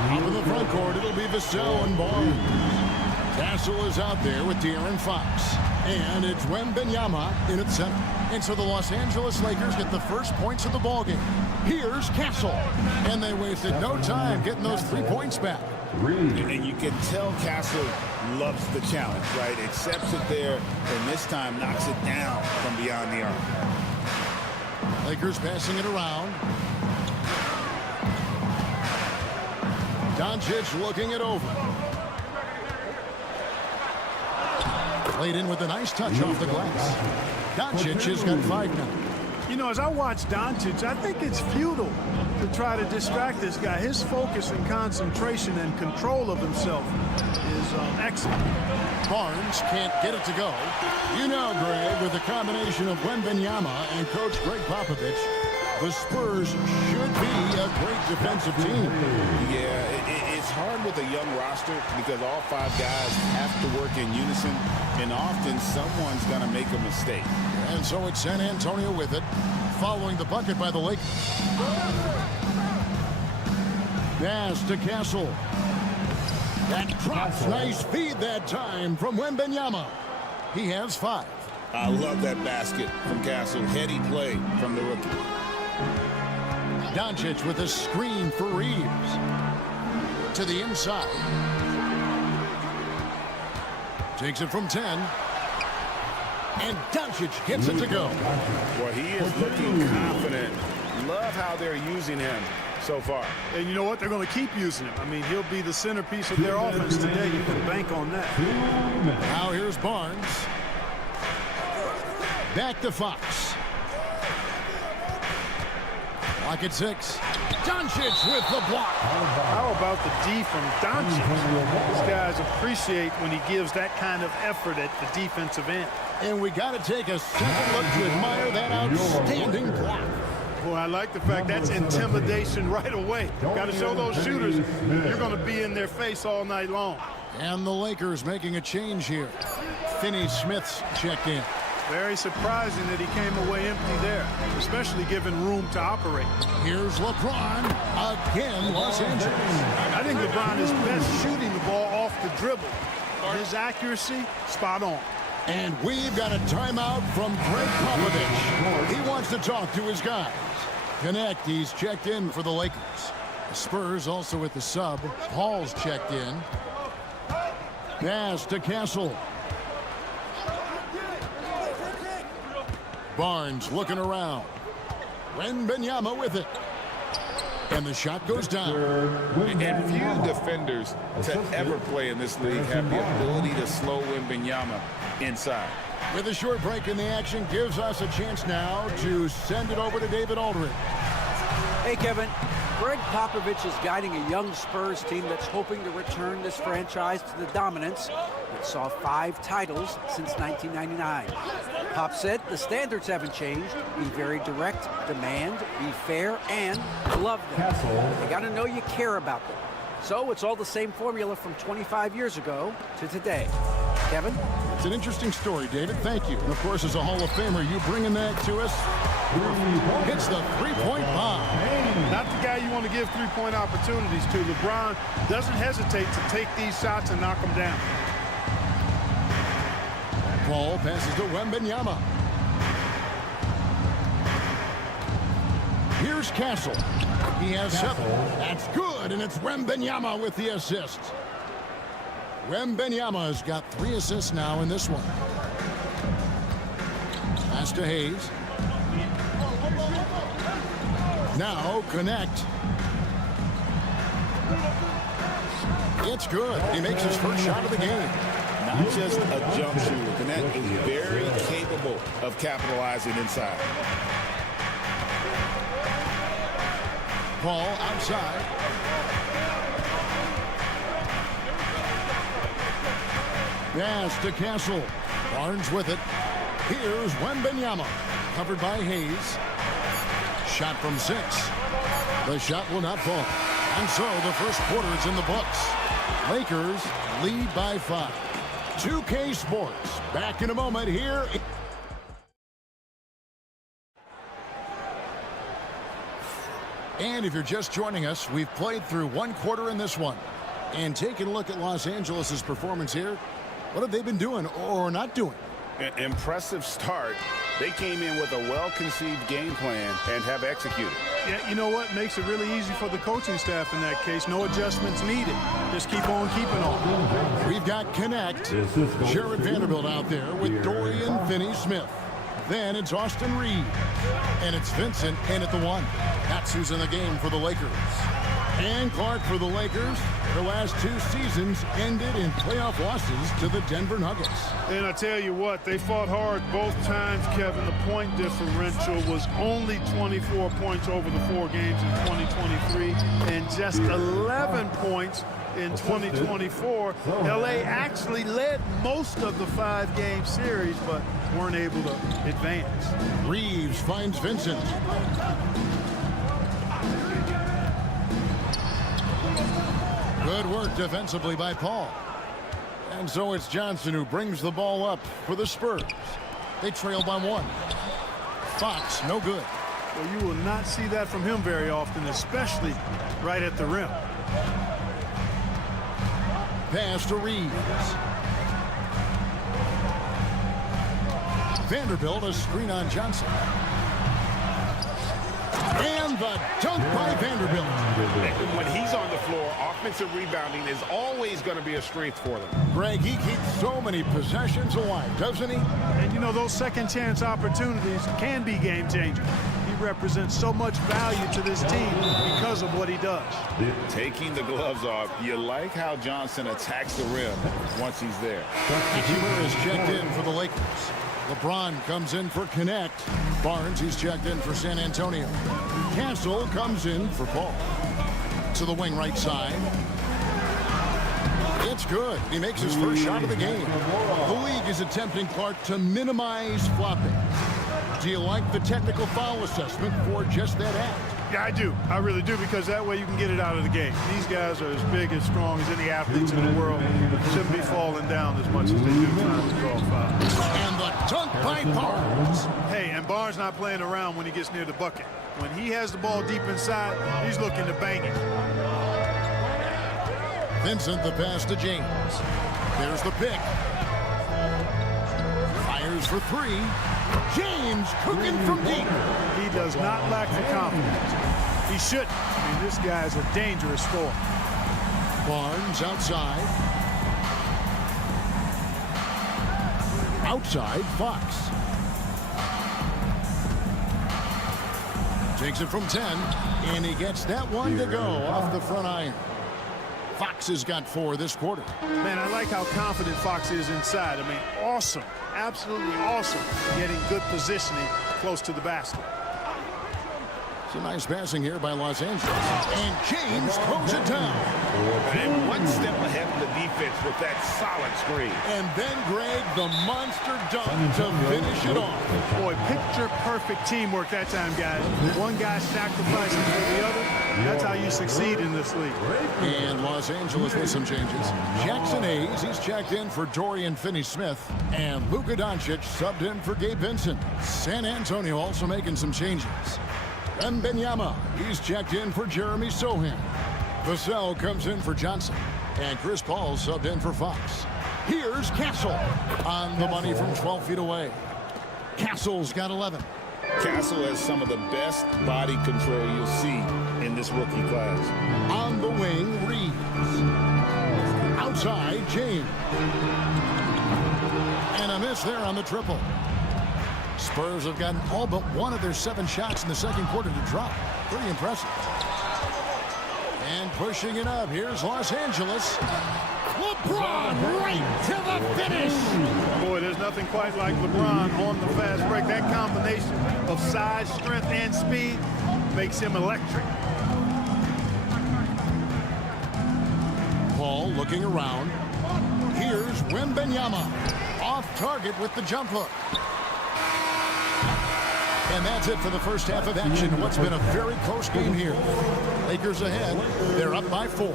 Up in the front court, it'll be Vassell and Barnes. Castle is out there with De'Aaron Fox. And it's Wembanyama in at center. And so the Los Angeles Lakers get the first points of the ballgame. Here's Castle. And they wasted no time getting those 3 points back. And you can tell Castle loves the challenge, right? Accepts it there, and this time knocks it down from beyond the arc. Lakers passing it around. Doncic looking it over. Played in with a nice touch off the glass. Doncic has got 5 now. You know, as I watch Doncic, I think it's futile to try to distract this guy. His focus and concentration and control of himself is excellent. Barnes can't get it to go. You know, Greg, with the combination of Wembanyama and Coach Greg Popovich, the Spurs should be a great defensive team. Yeah, it's hard with a young roster because all 5 guys have to work in unison, and often someone's going to make a mistake. And so it's San Antonio with it, following the bucket by the Lakers. Pass to Castle. That drops. Nice feed that time from Wembanyama. He has 5. I love that basket from Castle. Heady play from the rookie. Doncic with a screen for Reeves. To the inside. Takes it from 10. And Doncic gets it to go. Well, he is looking confident. Love how they're using him. so far. And you know what? They're going to keep using him. I mean, he'll be the centerpiece of their offense today. You can bank on that. Now here's Barnes. Back to Fox. Lock at 6. Doncic with the block. How about the D from Doncic? These guys appreciate when he gives that kind of effort at the defensive end. And we got to take a second look to admire that outstanding block. Boy, I like the fact that's intimidation right away. Got to show those shooters you're going to be in their face all night long. And the Lakers making a change here. Finney-Smith's checked in. Very surprising that he came away empty there, especially given room to operate. Here's LeBron. Again, Los Angeles. I think LeBron is best shooting the ball off the dribble. His accuracy, spot on. And we've got a timeout from Greg Popovich. He wants to talk to his guys. Connect, he's checked in for the Lakers. The Spurs also with the sub. Paul's checked in. Pass to Castle. Barnes looking around. Wembanyama with it. And the shot goes down. And few defenders to ever play in this league have the ability to slow Wembanyama inside. With a short break in the action, gives us a chance now to send it over to David Aldridge. Hey, Kevin. Greg Popovich is guiding a young Spurs team that's hoping to return this franchise to the dominance that saw 5 titles since 1999. Pop said the standards haven't changed. Be very direct, demand, be fair, and love them. You got to know you care about them. So it's all the same formula from 25 years ago to today. Kevin? It's an interesting story, David. Thank you. And, of course, as a Hall of Famer, you bringing that to us. Hits the three-point bomb. Not the guy you want to give three-point opportunities to. LeBron doesn't hesitate to take these shots and knock them down. Paul passes to Wembanyama. Here's Castle. He has 7. That's good, and it's Wembanyama with the assist. Wembanyama has got 3 assists now in this one. Pass to Hayes. Now connect. It's good. He makes his first shot of the game. Not just a jump shooter. Connect is very capable of capitalizing inside. Paul outside. Pass to Castle. Barnes with it. Here's Wembanyama. Covered by Hayes. Shot from 6. The shot will not fall. And so the first quarter is in the books. Lakers lead by 5. 2K Sports. Back in a moment here. And if you're just joining us, we've played through 1 quarter in this one. And taking a look at Los Angeles' performance here, what have they been doing or not doing? Impressive start. They came in with a well-conceived game plan and have executed. Yeah, you know what? Makes it really easy for the coaching staff in that case. No adjustments needed. Just keep on keeping on. We've got Connect. Jared Vanderbilt out there with Dorian Finney-Smith. Then it's Austin Reed. And it's Vincent in at the 1. That's who's in the game for the Lakers. And Clark for the Lakers. Their last 2 seasons ended in playoff losses to the Denver Nuggets. And I tell you what, they fought hard both times, Kevin. The point differential was only 24 points over the 4 games in 2023 and just 11 points in 2024. LA actually led most of the 5-game series, but weren't able to advance. Reeves finds Vincent. Good work defensively by Paul. And so it's Johnson who brings the ball up for the Spurs. They trail by 1. Fox, no good. Well, you will not see that from him very often, especially right at the rim. Pass to Reeves. Vanderbilt, a screen on Johnson. And the dunk by Vanderbilt. When he's on the floor, offensive rebounding is always going to be a strength for them. Greg, he keeps so many possessions alive, doesn't he? And, you know, those second chance opportunities can be game changers. He represents so much value to this team because of what he does. Taking the gloves off, you like how Johnson attacks the rim once he's there. Hubert is checked in for the Lakers. LeBron comes in for Connect. Barnes, he's checked in for San Antonio. Castle comes in for Paul. To the wing right side. It's good. He makes his first shot of the game. The league is attempting, Clark, to minimize flopping. Do you like the technical foul assessment for just that act? Yeah, I do. I really do, because that way you can get it out of the game. These guys are as big and strong as any athletes in the world. Shouldn't be falling down as much as they do trying to draw fouls. And the dunk by Barnes. Hey, and Barnes not playing around when he gets near the bucket. When he has the ball deep inside, he's looking to bang it. Vincent, the pass to James. There's the pick. Fires for three. James cooking from deep. He does not lack the confidence. He shouldn't. I mean, this guy's a dangerous scorer. Barnes outside. Outside, Fox. Takes it from 10, and he gets that one to go off the front iron. Fox has got 4 this quarter. Man, I like how confident Fox is inside. I mean, awesome. Absolutely awesome. Getting good positioning close to the basket. It's a nice passing here by Los Angeles. And James throws it down. And one step ahead of the defense with that solid screen. And then Greg, the monster dunk to finish it off. Boy, picture perfect teamwork that time, guys. One guy sacrificing for the other. That's how you succeed in this league. And Los Angeles with some changes. Jackson Hayes, he's checked in for Dorian Finney-Smith. And Luka Doncic subbed in for Gabe Vincent. San Antonio also making some changes. Wembanyama, he's checked in for Jeremy Sohan. Vassell comes in for Johnson. And Chris Paul subbed in for Fox. Here's Castle on the money from 12 feet away. Castle's got 11. Castle has some of the best body control you'll see in this rookie class. On the wing, Reeves. Outside, James. And a miss there on the triple. Spurs have gotten all but one of their 7 shots in the second quarter to drop. Pretty impressive. And pushing it up, here's Los Angeles. LeBron right to the finish. Boy, there's nothing quite like LeBron on the fast break. That combination of size, strength, and speed makes him electric. Paul looking around. Here's Wembanyama. Off target with the jump hook. And that's it for the first half of action. What's been a very close game here. Lakers ahead. They're up by 4.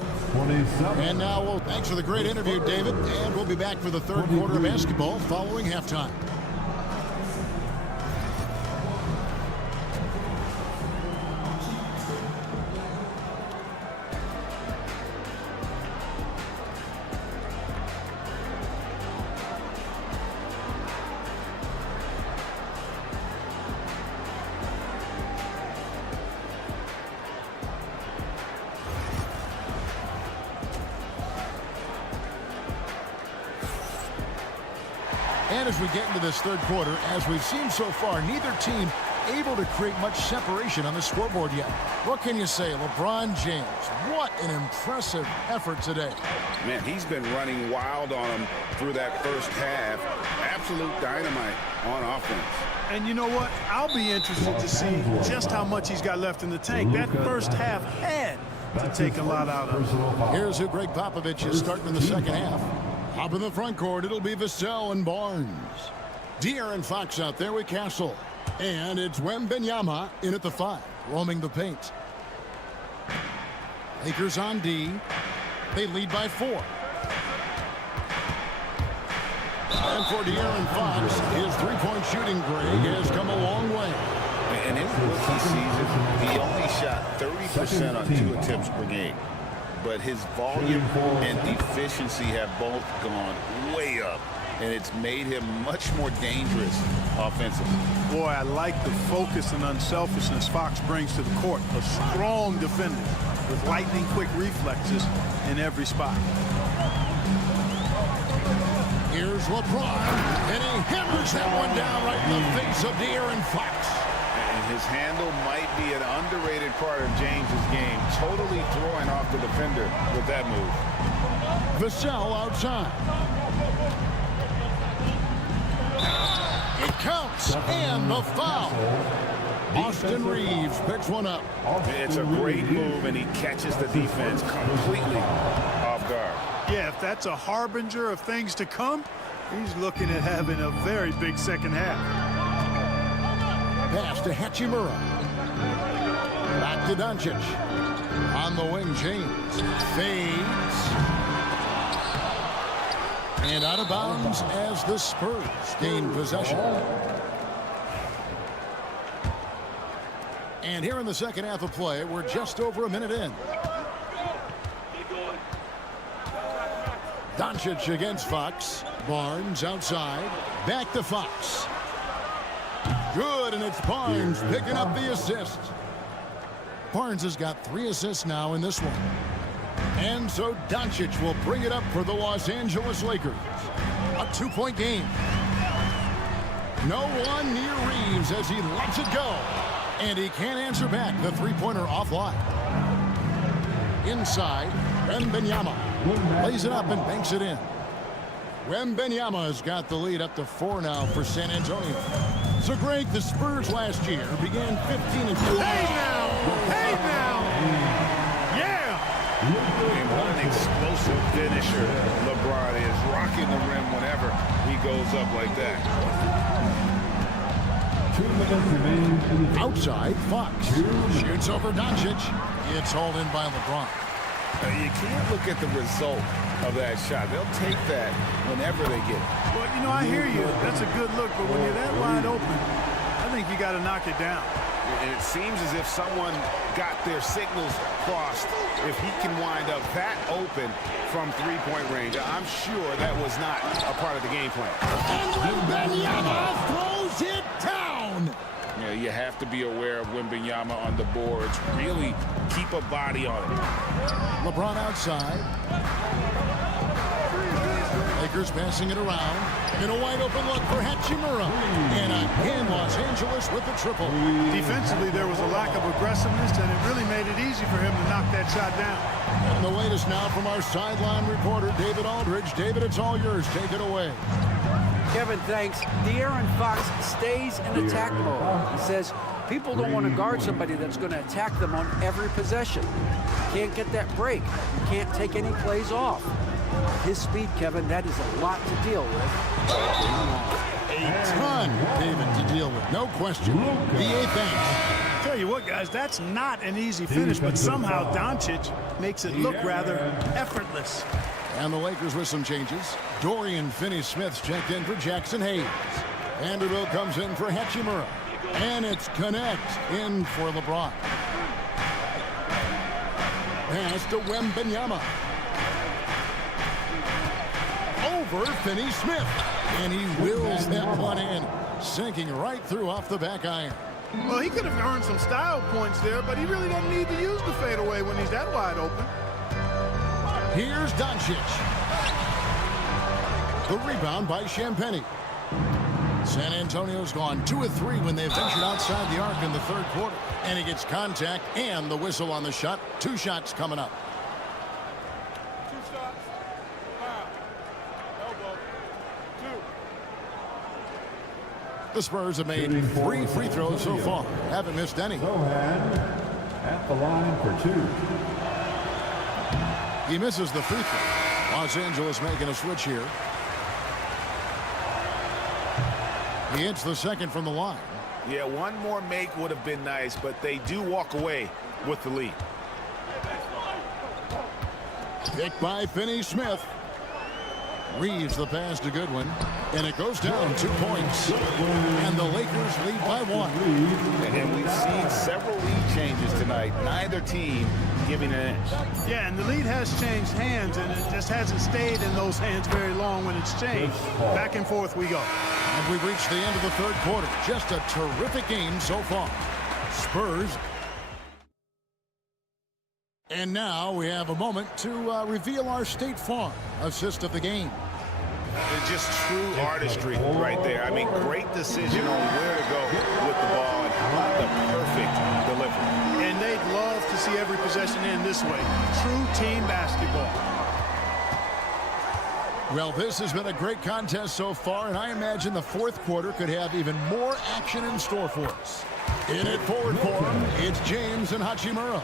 And now, well, thanks for the great interview, David. And we'll be back for the third quarter of basketball following halftime. And as we get into this third quarter, as we've seen so far, neither team able to create much separation on the scoreboard yet. What can you say? LeBron James, what an impressive effort today. Man, he's been running wild on him through that first half. Absolute dynamite on offense. And you know what? I'll be interested to see just how much he's got left in the tank. That first half had to take a lot out of him. Here's who Greg Popovich is starting in the second half. Up in the front court, it'll be Vassell and Barnes. De'Aaron Fox out there with Castle. And it's Wembanyama in at the 5, roaming the paint. Lakers on D. They lead by 4. And for De'Aaron Fox, his three-point shooting, Greg, has come a long way. And in his rookie season, he only shot 30% on 2 attempts per game. But his volume and efficiency have both gone way up. And it's made him much more dangerous offensively. Boy, I like the focus and unselfishness Fox brings to the court. A strong defender with lightning-quick reflexes in every spot. Here's LeBron, and he hammers that one down right in the face of De'Aaron Fox. And His handle might be an underrated part of James's game. Totally throwing off the defender with that move. Vassell outside. It counts, and the foul. Austin Reeves picks one up. It's a great move, and he catches the defense completely off guard. Yeah, if that's a harbinger of things to come, he's looking at having a very big second half. Pass to Hachimura. Back to Doncic. On the wing, James. Fades. And out of bounds as the Spurs gain possession. And here in the second half of play, we're just over a minute in. Doncic against Fox. Barnes outside. Back to Fox. Good, and it's Barnes picking up the assist. Barnes has got 3 assists now in this one. And so Doncic will bring it up for the Los Angeles Lakers. A 2-point game. No one near Reeves as he lets it go. And he can't answer back the three-pointer offline. Inside, Wembanyama lays it up and banks it in. Wembanyama has got the lead up to 4 now for San Antonio. So, Greg, the Spurs last year began 15-2. Hey now! Hey now! Yeah! And what an explosive finisher LeBron is, rocking the rim whenever he goes up like that. Outside, Fox shoots over Doncic. It's hauled in by LeBron. You can't look at the result of that shot. They'll take that whenever they get it. Well, you know, I hear you. That's a good look, but when you're that wide open, I think you got to knock it down. And it seems as if someone got their signals crossed. If he can wind up that open from three-point range, I'm sure that was not a part of the game plan. And Wembanyama throws it down. Yeah, you have to be aware of Wembanyama on the boards. Really keep a body on it. LeBron outside. Lakers passing it around. In a wide open look for Hachimura. And again, Los Angeles with the triple. Defensively, there was a lack of aggressiveness, and it really made it easy for him to knock that shot down. And the latest now from our sideline reporter, David Aldridge. David, it's all yours. Take it away. Kevin, thanks. De'Aaron Fox stays in attack mode. He says people don't want to guard somebody that's going to attack them on every possession. You can't get that break. You can't take any plays off. His speed, Kevin, that is a lot to deal with. A ton, David, to deal with. No question. DA, thanks. Tell you what, guys, that's not an easy finish, but somehow Doncic makes it look rather effortless. And the Lakers with some changes. Dorian Finney-Smith's checked in for Jackson Hayes. Vanderbilt comes in for Hachimura. And it's Connect in for LeBron. Pass to Wembanyama. Over Finney-Smith. And he wills that one in. Sinking right through off the back iron. Well, he could have earned some style points there, but he really doesn't need to use the fadeaway when he's that wide open. Here's Doncic. The rebound by Champagnie. San Antonio's gone 2 of 3 when they've ventured outside the arc in the third quarter. And he gets contact and the whistle on the shot. 2 shots coming up. 2 shots. Foul. Elbow. 2. The Spurs have made 3 free throws so far. Haven't missed any. Sohan at the line for 2. He misses the free throw. Los Angeles making a switch here. He hits the second from the line. Yeah, one more make would have been nice, but they do walk away with the lead. Picked by Finney-Smith. Reeves the pass to Goodwin. And it goes down 2 points. And the Lakers lead by 1. And we've seen several lead changes tonight. Neither team giving an inch. Yeah, and the lead has changed hands, and it just hasn't stayed in those hands very long when it's changed. Back and forth we go. And we've reached the end of the third quarter. Just a terrific game so far. Spurs. And now we have a moment to reveal our State Farm assist of the game. Just true artistry right there. I mean, great decision on where to go with the ball and the see every possession end this way. True team basketball. Well, this has been a great contest so far, and I imagine the fourth quarter could have even more action in store for us. In it forward form, it's James and Hachimura.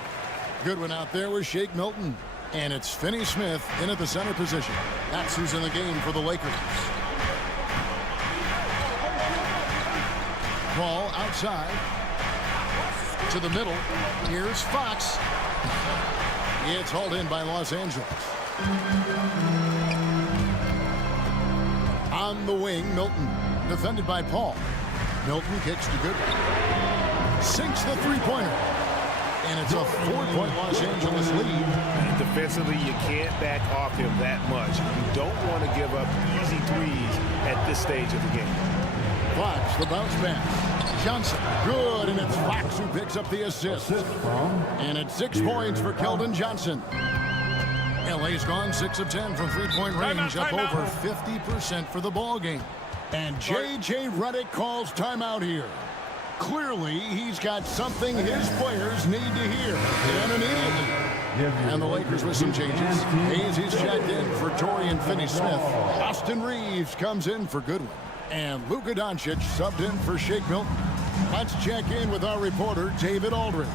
Good one out there with Shake Milton. And it's Finney Smith in at the center position. That's who's in the game for the Lakers. Ball outside to the middle. Here's Fox. It's hauled in by Los Angeles. On the wing, Milton, defended by Paul. Milton kicks to Goodwin. Sinks the three-pointer. And it's a 4-point Los Angeles lead. And defensively, you can't back off him that much. You don't want to give up easy threes at this stage of the game. Fox, the bounce pass. Johnson, good, and it's Fox who picks up the assist. And it's 6 points for Keldon Johnson. LA's gone 6 of 10 from three-point range, up over 50% for the ball game. And J.J. Redick calls timeout here. Clearly, he's got something his players need to hear, and immediately. And the Lakers with some changes. Hayes is checked in for Torian Finney-Smith. Austin Reeves comes in for Goodwin. And Luka Doncic subbed in for Shake Milton. Let's check in with our reporter, David Aldridge.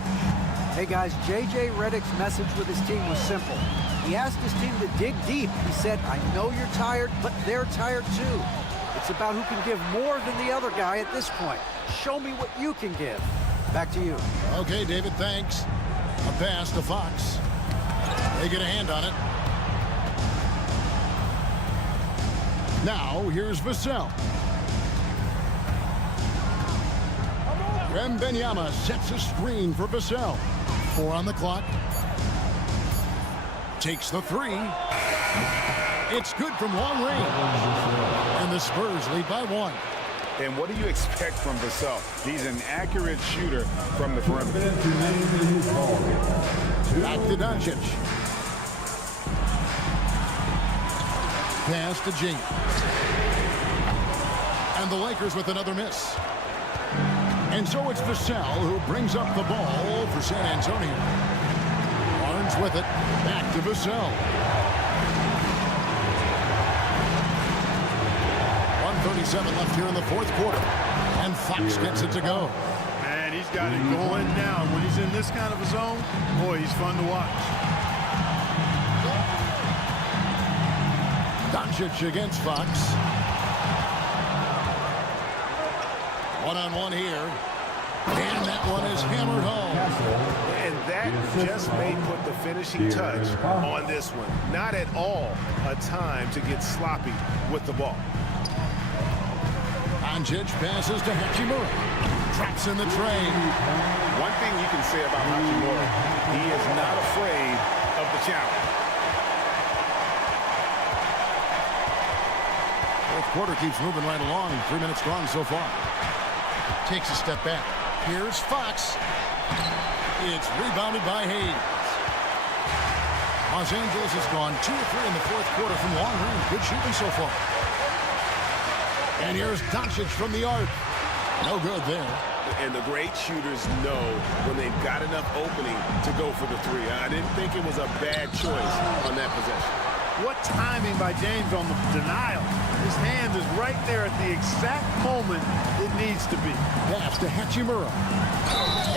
Hey, guys, J.J. Redick's message with his team was simple. He asked his team to dig deep. He said, I know you're tired, but they're tired too. It's about who can give more than the other guy at this point. Show me what you can give. Back to you. Okay, David, thanks. A pass to Fox. They get a hand on it. Now, here's Vassell. Wembanyama sets a screen for Vassell. 4 on the clock. Takes the 3. It's good from long range. And the Spurs lead by 1. And what do you expect from Vassell? He's an accurate shooter from the perimeter. Back to Doncic. Pass to James. And the Lakers with another miss. And so it's Vassell who brings up the ball for San Antonio. Barnes with it. Back to Vassell. 1:37 left here in the fourth quarter. And Fox gets it to go. Man, he's got it going now. When he's in this kind of a zone, boy, he's fun to watch. Doncic against Fox. One-on-one here. And that one is hammered home. And that just may put the finishing touch on this one. Not at all a time to get sloppy with the ball. Doncic passes to Hachimura. Drops in the tray. One thing you can say about Hachimura, he is not afraid of the challenge. Fourth quarter keeps moving right along. 3 minutes gone so far. Takes a step back. Here's Fox. It's rebounded by Hayes. Los Angeles has gone 2 of 3 in the fourth quarter from long range. Good shooting so far. And here's Doncic from the arc. No good there. And the great shooters know when they've got enough opening to go for the 3. I didn't think it was a bad choice on that possession. What timing by James on the denial. His hand is right there at the exact moment it needs to be. Pass to Hachimura.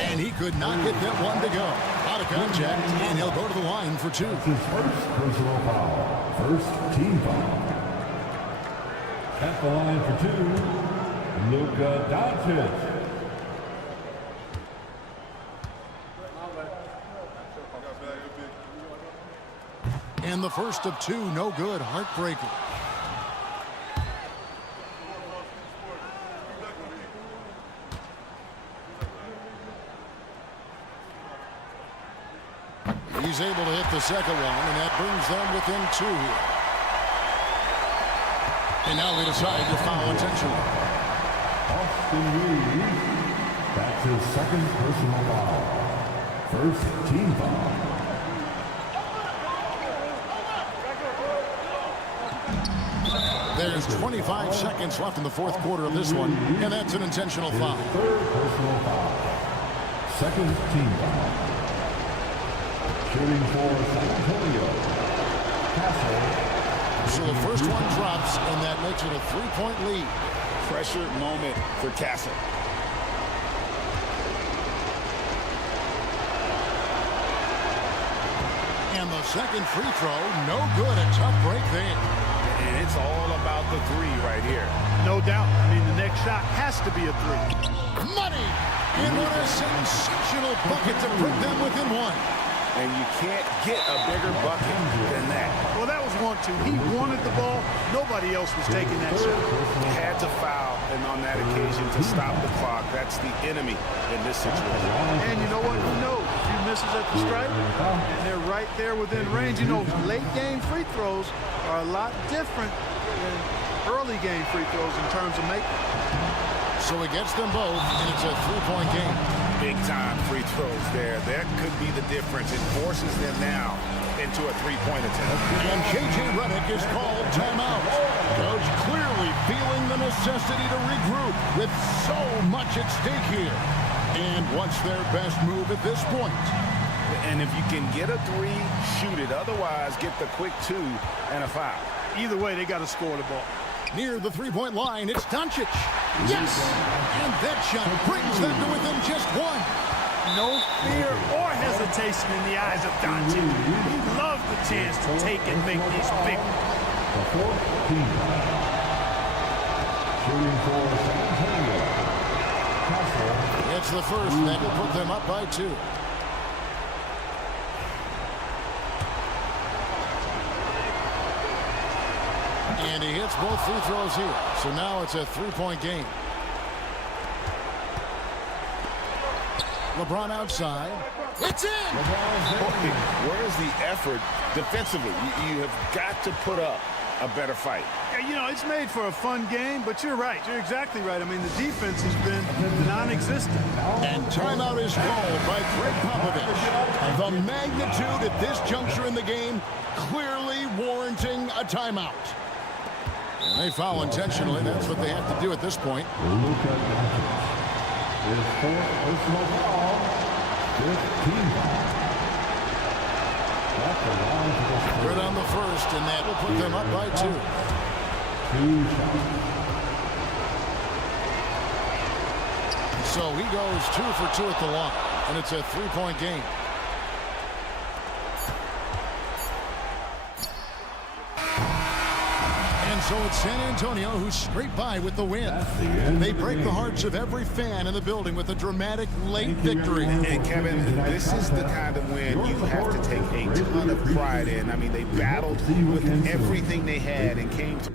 And he could not get that one to go. Out of contact, and he'll go to the line for 2. His first personal foul. First team foul. At the line for 2, Luka Doncic. And the first of 2, no good. Heartbreaker. He's able to hit the second one, and that brings them within 2 here. And now they decide to foul intentionally. Austin Reeves. That's his second personal foul. First team foul. There's 25 seconds left in the fourth quarter of this one, and that's an intentional foul. Third personal foul. Second team foul. Shooting for San Antonio, Castle. So the first one drops, and that makes it a 3-point lead. Pressure moment for Castle. And the second free throw, no good. A tough break there. And it's all about the three right here. No doubt. I mean, the next shot has to be a three. Money! And what a sensational bucket to put them within one. And you can't get a bigger bucket than that. Well, that was 1-2. He wanted the ball. Nobody else was taking that shot. Had to foul, and on that occasion to stop the clock. That's the enemy in this situation. And you know what? Who knows? A few misses at the stripe, and they're right there within range. You know, late game free throws are a lot different than early game free throws in terms of making. So he gets them both, and it's a 3-point game. Big-time free throws there. That could be the difference. It forces them now into a three-point attempt. And J.J. Redick is called timeout. Coach clearly feeling the necessity to regroup with so much at stake here. And what's their best move at this point? And if you can get a three, shoot it. Otherwise, get the quick two and a foul. Either way, they got to score the ball. Near the three-point line, it's Doncic. Yes! And that shot brings them to within just one. No fear or hesitation in the eyes of Doncic. He loves the chance to take and make these big. The fourth team. Shooting for San Antonio, Castle. It's the first that will put them up by 2. And he hits both free throws here. So now it's a 3-point game. LeBron outside. It's in! Boy, where's the effort defensively? You have got to put up a better fight. Yeah, you know, it's made for a fun game, but you're right. You're exactly right. I mean, the defense has been non-existent. And timeout is called by Greg Popovich. The magnitude at this juncture in the game clearly warranting a timeout. And they foul intentionally. That's what they have to do at this point. Luka Doncic. His fourth personal foul. 15. That's a line to the Good on the first, and that will put them up by 2. 2 shots. So he goes 2 for 2 at the line, and it's a 3-point game. And so it's San Antonio who scraped by with the win. They break the hearts of every fan in the building with a dramatic late victory. And Kevin, this is the kind of win you have to take a ton of pride in. I mean, they battled with everything they had and came to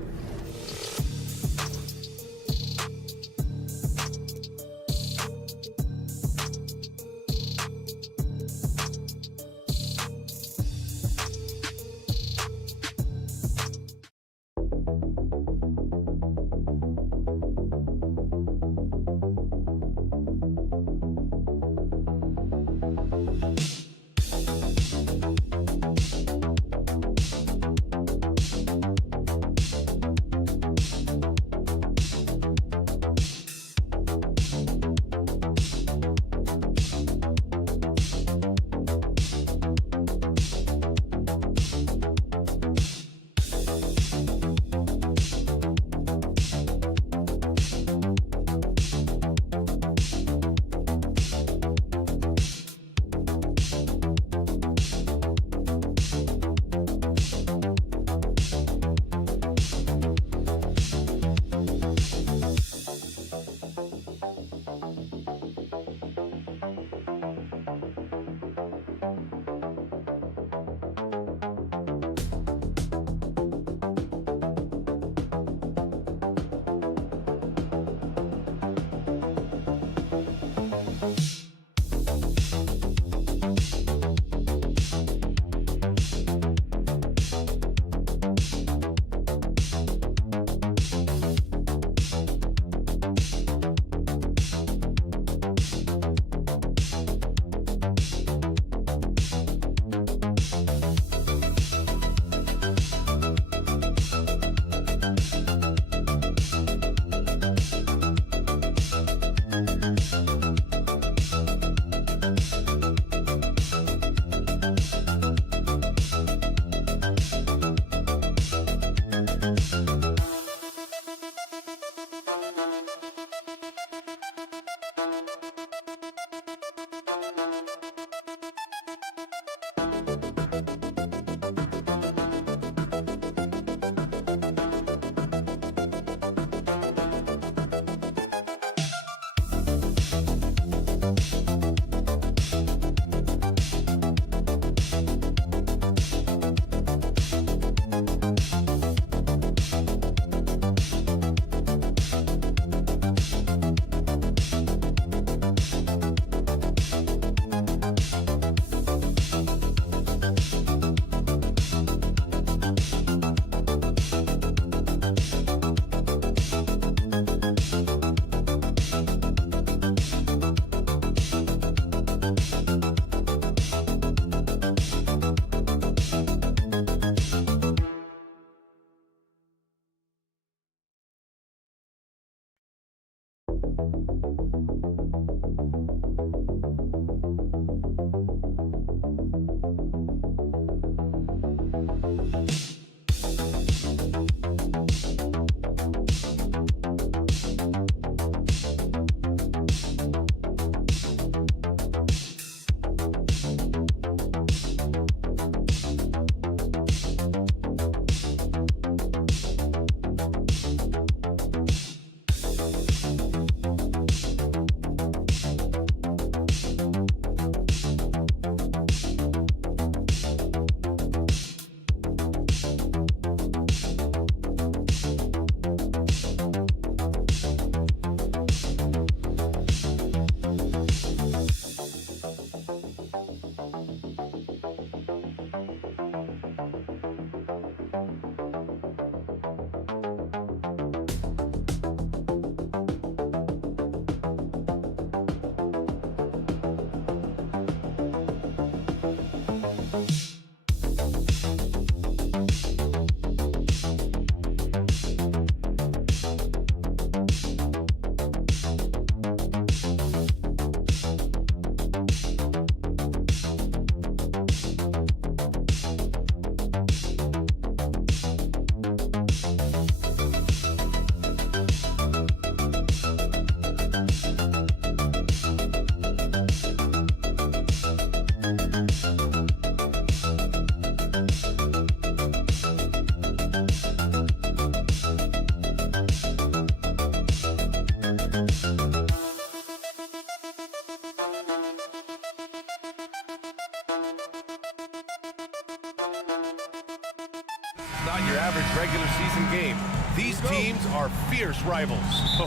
Not your average regular season game. These teams are fierce rivals.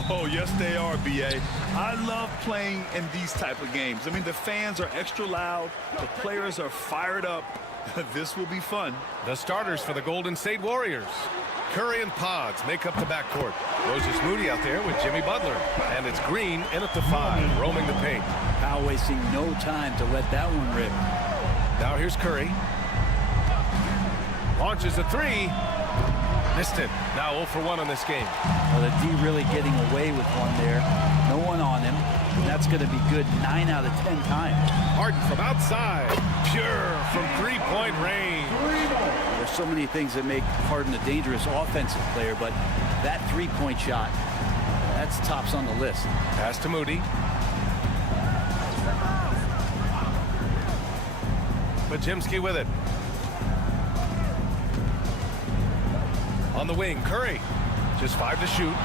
Oh, yes, they are, B.A. I love playing in these type of games. I mean, the fans are extra loud. The players are fired up. This will be fun. The starters for the Golden State Warriors. Curry and Pods make up the backcourt. Moses Moody out there with Jimmy Butler. And it's Green in at the 5, roaming the paint. Powell wasting no time to let that one rip. Now here's Curry. Launches a 3. Missed it. Now 0 for 1 in this game. Well, the D really getting away with one there. No one on him. And that's going to be good 9 out of 10 times. Harden from outside. Pure from three-point range. There's so many things that make Harden a dangerous offensive player, but that three-point shot, that's tops on the list. Pass to Moody. Pajimski with it. On the wing, Curry. Just 5 to shoot.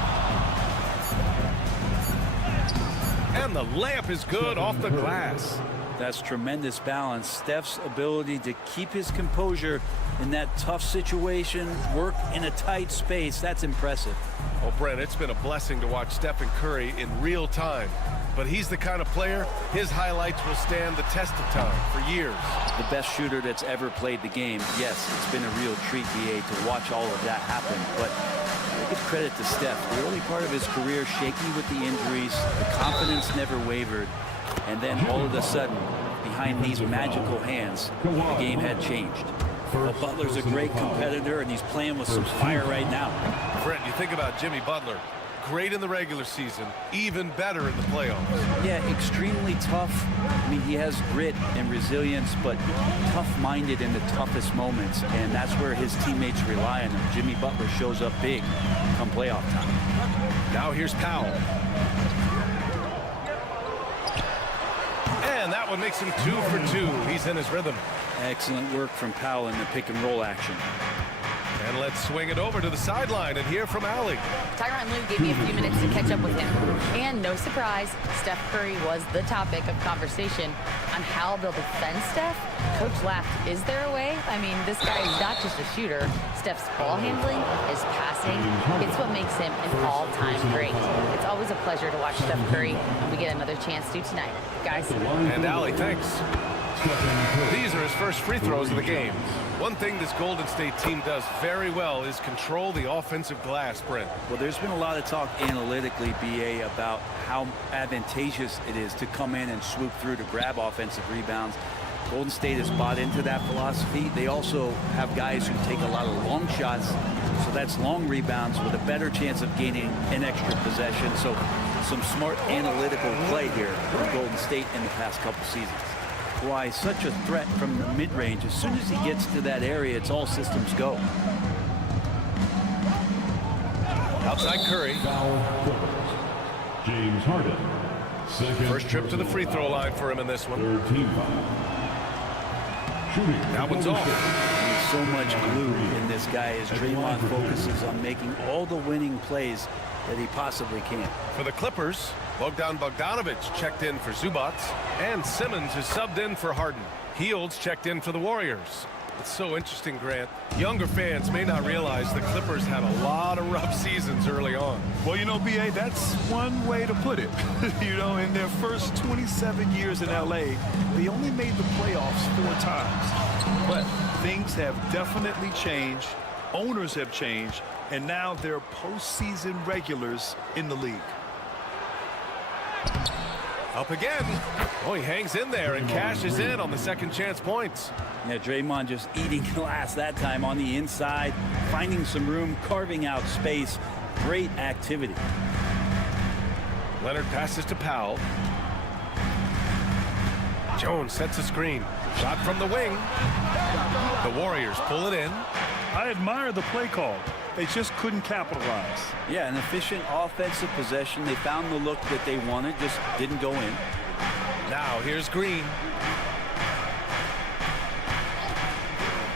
And the layup is good off the glass. That's tremendous balance. Steph's ability to keep his composure in that tough situation, work in a tight space, that's impressive. Well, Brent, it's been a blessing to watch Stephen Curry in real time. But he's the kind of player, his highlights will stand the test of time for years. The best shooter that's ever played the game. Yes, it's been a real treat, BA, to watch all of that happen. But I give credit to Steph. The early part of his career, shaky with the injuries, the confidence never wavered. And then all of a sudden, behind these magical hands, the game had changed. Well, Butler's a great competitor, and he's playing with some fire right now. Brent, you think about Jimmy Butler. Great in the regular season, even better in the playoffs. Yeah, extremely tough. I mean, he has grit and resilience, but tough-minded in the toughest moments, and that's where his teammates rely on him. Jimmy Butler shows up big come playoff time. Now here's Powell. And that one makes him 2 for 2. He's in his rhythm. Excellent work from Powell in the pick-and-roll action. And let's swing it over to the sideline and hear from Allie. Tyronn Lue gave me a few minutes to catch up with him. And no surprise, Steph Curry was the topic of conversation on how they'll defend Steph. Coach laughed, is there a way? I mean, this guy is not just a shooter. Steph's ball handling, his passing, it's what makes him an all-time great. It's always a pleasure to watch Steph Curry, and we get another chance to tonight. Guys. And Allie, thanks. These are his first free throws of the game. One thing this Golden State team does very well is control the offensive glass, Brent. Well, there's been a lot of talk analytically, BA, about how advantageous it is to come in and swoop through to grab offensive rebounds. Golden State has bought into that philosophy. They also have guys who take a lot of long shots, so that's long rebounds with a better chance of gaining an extra possession. So some smart analytical play here from Golden State in the past couple seasons. Why such a threat from the mid-range. As soon as he gets to that area, it's all systems go. Outside Curry. James Harden. First trip to the free throw line for him in this one. Third team foul. Shooting. That one's off. There's so much glue in this guy as Draymond focuses on making all the winning plays that he possibly can. For the Clippers, Bogdan Bogdanović checked in for Zubac, and Simmons is subbed in for Harden. Hields checked in for the Warriors. It's so interesting, Grant. Younger fans may not realize the Clippers had a lot of rough seasons early on. Well, you know, B.A., that's one way to put it. You know, in their first 27 years in L.A., they only made the playoffs 4 times. But things have definitely changed. Owners have changed. And now they're postseason regulars in the league. Up again. Oh, he hangs in there and cashes in on the second chance points. Yeah, Draymond just eating glass that time on the inside, finding some room, carving out space. Great activity. Leonard passes to Powell. Jones sets a screen. Shot from the wing. The Warriors pull it in. I admire the play call. They just couldn't capitalize. Yeah, an efficient offensive possession. They found the look that they wanted, just didn't go in. Now here's Green.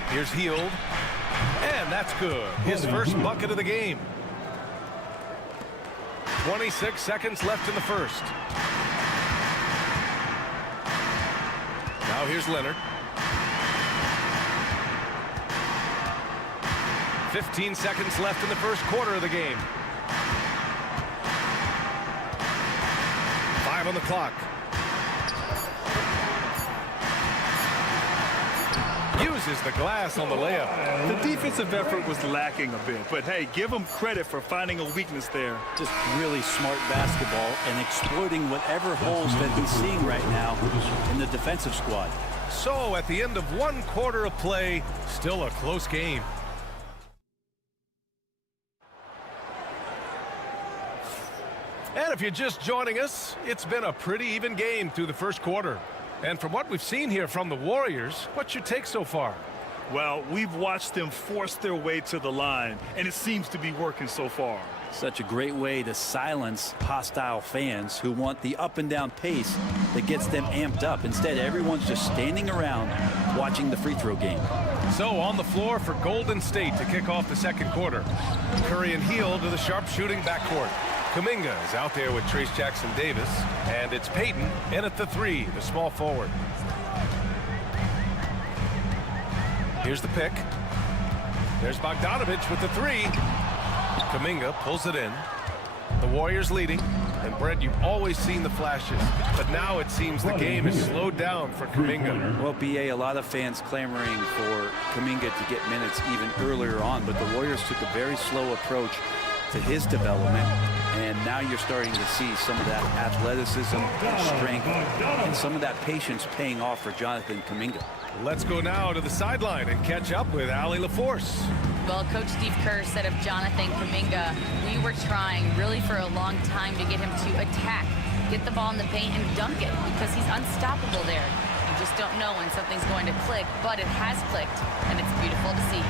Here's Hield. And that's good. His first bucket of the game. 26 seconds left in the first. Now here's Leonard. 15 seconds left in the first quarter of the game. 5 on the clock. Uses the glass on the layup. The defensive effort was lacking a bit, but hey, give them credit for finding a weakness there. Just really smart basketball and exploiting whatever holes that he's seeing right now in the defensive squad. So at the end of one quarter of play, still a close game. And if you're just joining us, it's been a pretty even game through the first quarter. And from what we've seen here from the Warriors, what's your take so far? Well, we've watched them force their way to the line, and it seems to be working so far. Such a great way to silence hostile fans who want the up and down pace that gets them amped up. Instead, everyone's just standing around watching the free throw game. So on the floor for Golden State to kick off the second quarter. Curry and Hield to the sharpshooting backcourt. Kuminga is out there with Trace Jackson-Davis, and it's Payton in at the 3, the small forward. Here's the pick. There's Bogdanovich with the 3. Kuminga pulls it in. The Warriors leading. And Brett, you've always seen the flashes, but now it seems the game is slowed down for Kuminga. Well, BA, a lot of fans clamoring for Kuminga to get minutes even earlier on, but the Warriors took a very slow approach to his development, and now you're starting to see some of that athleticism and strength and some of that patience paying off for Jonathan Kuminga. Let's go now to the sideline and catch up with Allie LaForce. Well, Coach Steve Kerr said of Jonathan Kuminga, we were trying really for a long time to get him to attack, get the ball in the paint and dunk it, because he's unstoppable there. You just don't know when something's going to click, but it has clicked, and it's beautiful to see.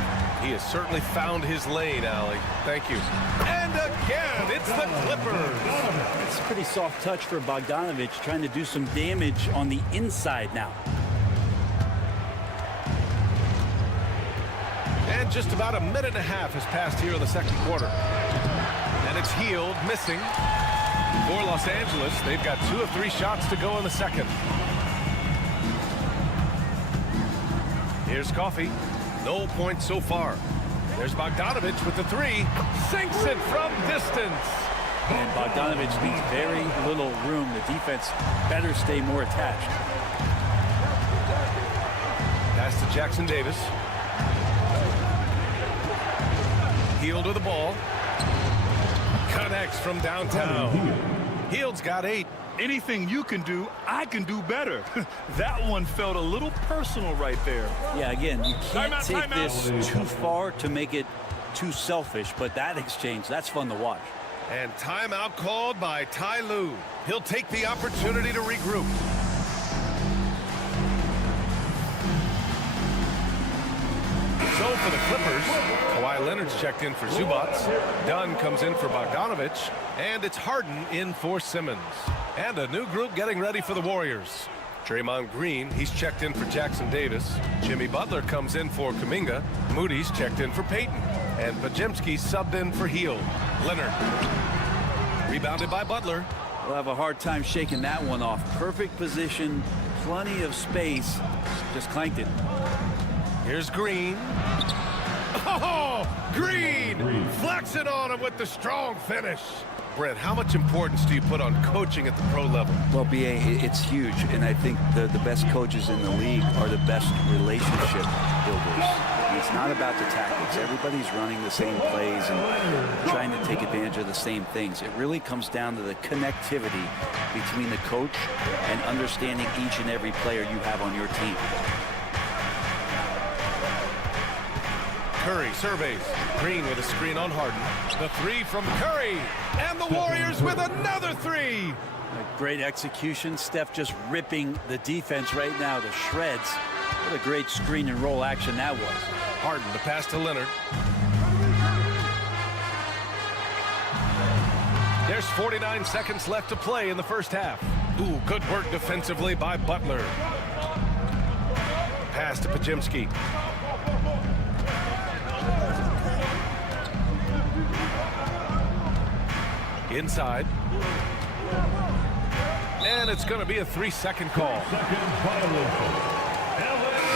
He has certainly found his lane, Allie. Thank you. And again, it's the Clippers. It's a pretty soft touch for Bogdanovich, trying to do some damage on the inside now. And just about a minute and a half has passed here in the second quarter. And it's Hield missing. For Los Angeles, they've got 2 of 3 shots to go in the second. Here's Coffey. No points so far. There's Bogdanovich with the 3. Sinks it from distance. And Bogdanovich leaves very little room. The defense better stay more attached. Pass to Jackson-Davis. Hield with the ball. Connects from downtown. Hield's got 8. Anything you can do, I can do better. That one felt a little personal right there. Yeah, again, you can't take this too far to make it too selfish, but that exchange, that's fun to watch. And timeout called by Ty Lue. He'll take the opportunity to regroup. So for the Clippers, Kawhi Leonard's checked in for Zubac. Dunn comes in for Bogdanovich. And it's Harden in for Simmons. And a new group getting ready for the Warriors. Draymond Green, he's checked in for Jackson-Davis. Jimmy Butler comes in for Kuminga. Moody's checked in for Payton. And Podziemski subbed in for Hield. Leonard. Rebounded by Butler. We'll have a hard time shaking that one off. Perfect position, plenty of space. Just clanked it. Here's Green. Oh, Green! Flexing on him with the strong finish. Brent, how much importance do you put on coaching at the pro level? Well, BA, it's huge, and I think the best coaches in the league are the best relationship builders. It's not about the tactics. Everybody's running the same plays and trying to take advantage of the same things. It really comes down to the connectivity between the coach and understanding each and every player you have on your team. Curry surveys. Green with a screen on Harden. The three from Curry. And the Warriors with another three. Great execution. Steph just ripping the defense right now to shreds. What a great screen and roll action that was. Harden the pass to Leonard. There's 49 seconds left to play in the first half. Ooh, good work defensively by Butler. Pass to Pajemski. Inside. And it's going to be a 3-second call.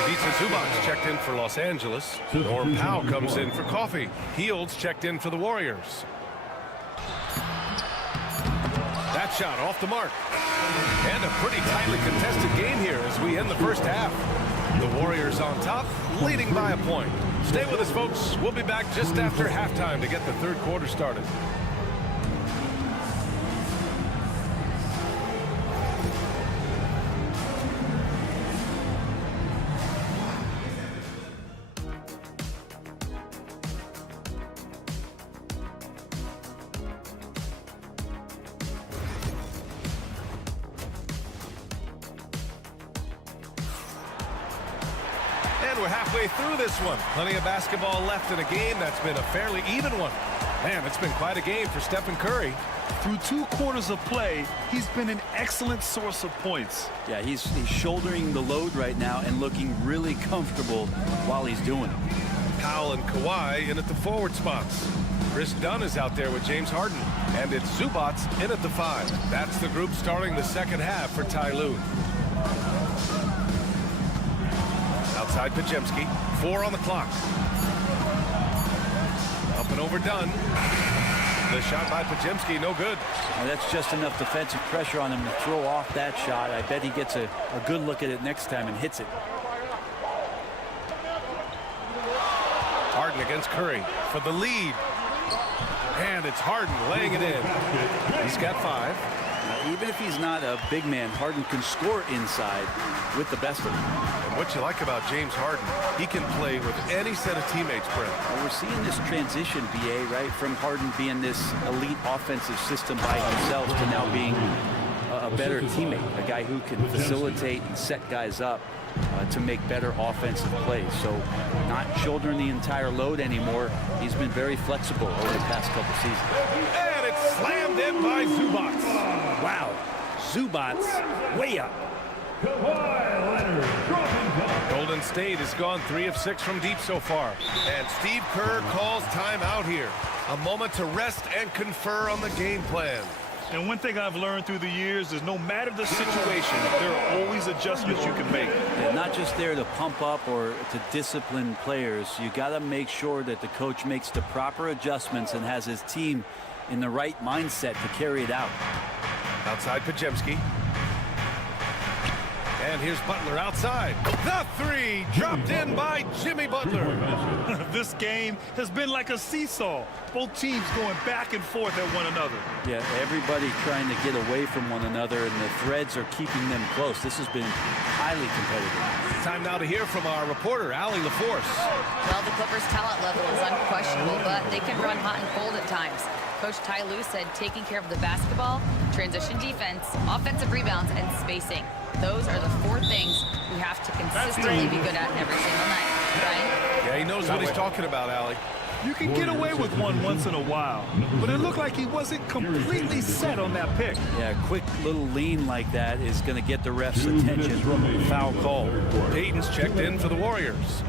Ivica Zubac checked in for Los Angeles. Norm Powell comes in for Coffee. Fields checked in for the Warriors. That shot off the mark. And a pretty tightly contested game here as we end the first half. The Warriors on top, leading by a point. Stay with us, folks. We'll be back just after halftime to get the third quarter started. We're halfway through this one. Plenty of basketball left in a game that's been a fairly even one. Man, it's been quite a game for Stephen Curry. Through 2 quarters of play, he's been an excellent source of points. Yeah, he's shouldering the load right now and looking really comfortable while he's doing it. Powell and Kawhi in at the forward spots. Chris Dunn is out there with James Harden. And it's Zubac in at the 5. That's the group starting the second half for Ty Lue. Outside Pajemski, 4 on the clock. Up and over Dunn. The shot by Pajemski, no good. Well, that's just enough defensive pressure on him to throw off that shot. I bet he gets a good look at it next time and hits it. Harden against Curry for the lead. And it's Harden laying it in. He's got 5. Now, even if he's not a big man, Harden can score inside with the best of them. And what you like about James Harden, he can play with any set of teammates, Brent. Well, we're seeing this transition, BA, right, from Harden being this elite offensive system by himself to now being a better teammate, a guy who can facilitate and set guys up to make better offensive plays. So not shouldering the entire load anymore. He's been very flexible over the past couple seasons. And it's slammed in by Zubac. Wow. Zubac way up. Golden State has gone 3 of 6 from deep so far. And Steve Kerr calls timeout here. A moment to rest and confer on the game plan. And one thing I've learned through the years is no matter the situation, there are always adjustments you can make. And not just there to pump up or to discipline players. You got to make sure that the coach makes the proper adjustments and has his team in the right mindset to carry it out. Outside Pajemski. And here's Butler outside. The 3 dropped in by Jimmy Butler. This game has been like a seesaw. Both teams going back and forth at one another. Yeah, everybody trying to get away from one another, and the threads are keeping them close. This has been highly competitive. Time now to hear from our reporter, Allie LaForce. Well, the Clippers' talent level is unquestionable, but they can run hot and cold at times. Coach Ty Lue said taking care of the basketball, transition defense, offensive rebounds, and spacing. Those are the 4 things we have to consistently be good at every single night. Right? Yeah, he knows what he's talking about, Allie. You can get away with one once in a while, but it looked like he wasn't completely set on that pick. Yeah, a quick little lean like that is going to get the ref's attention. Foul call. Payton's checked in for the Warriors.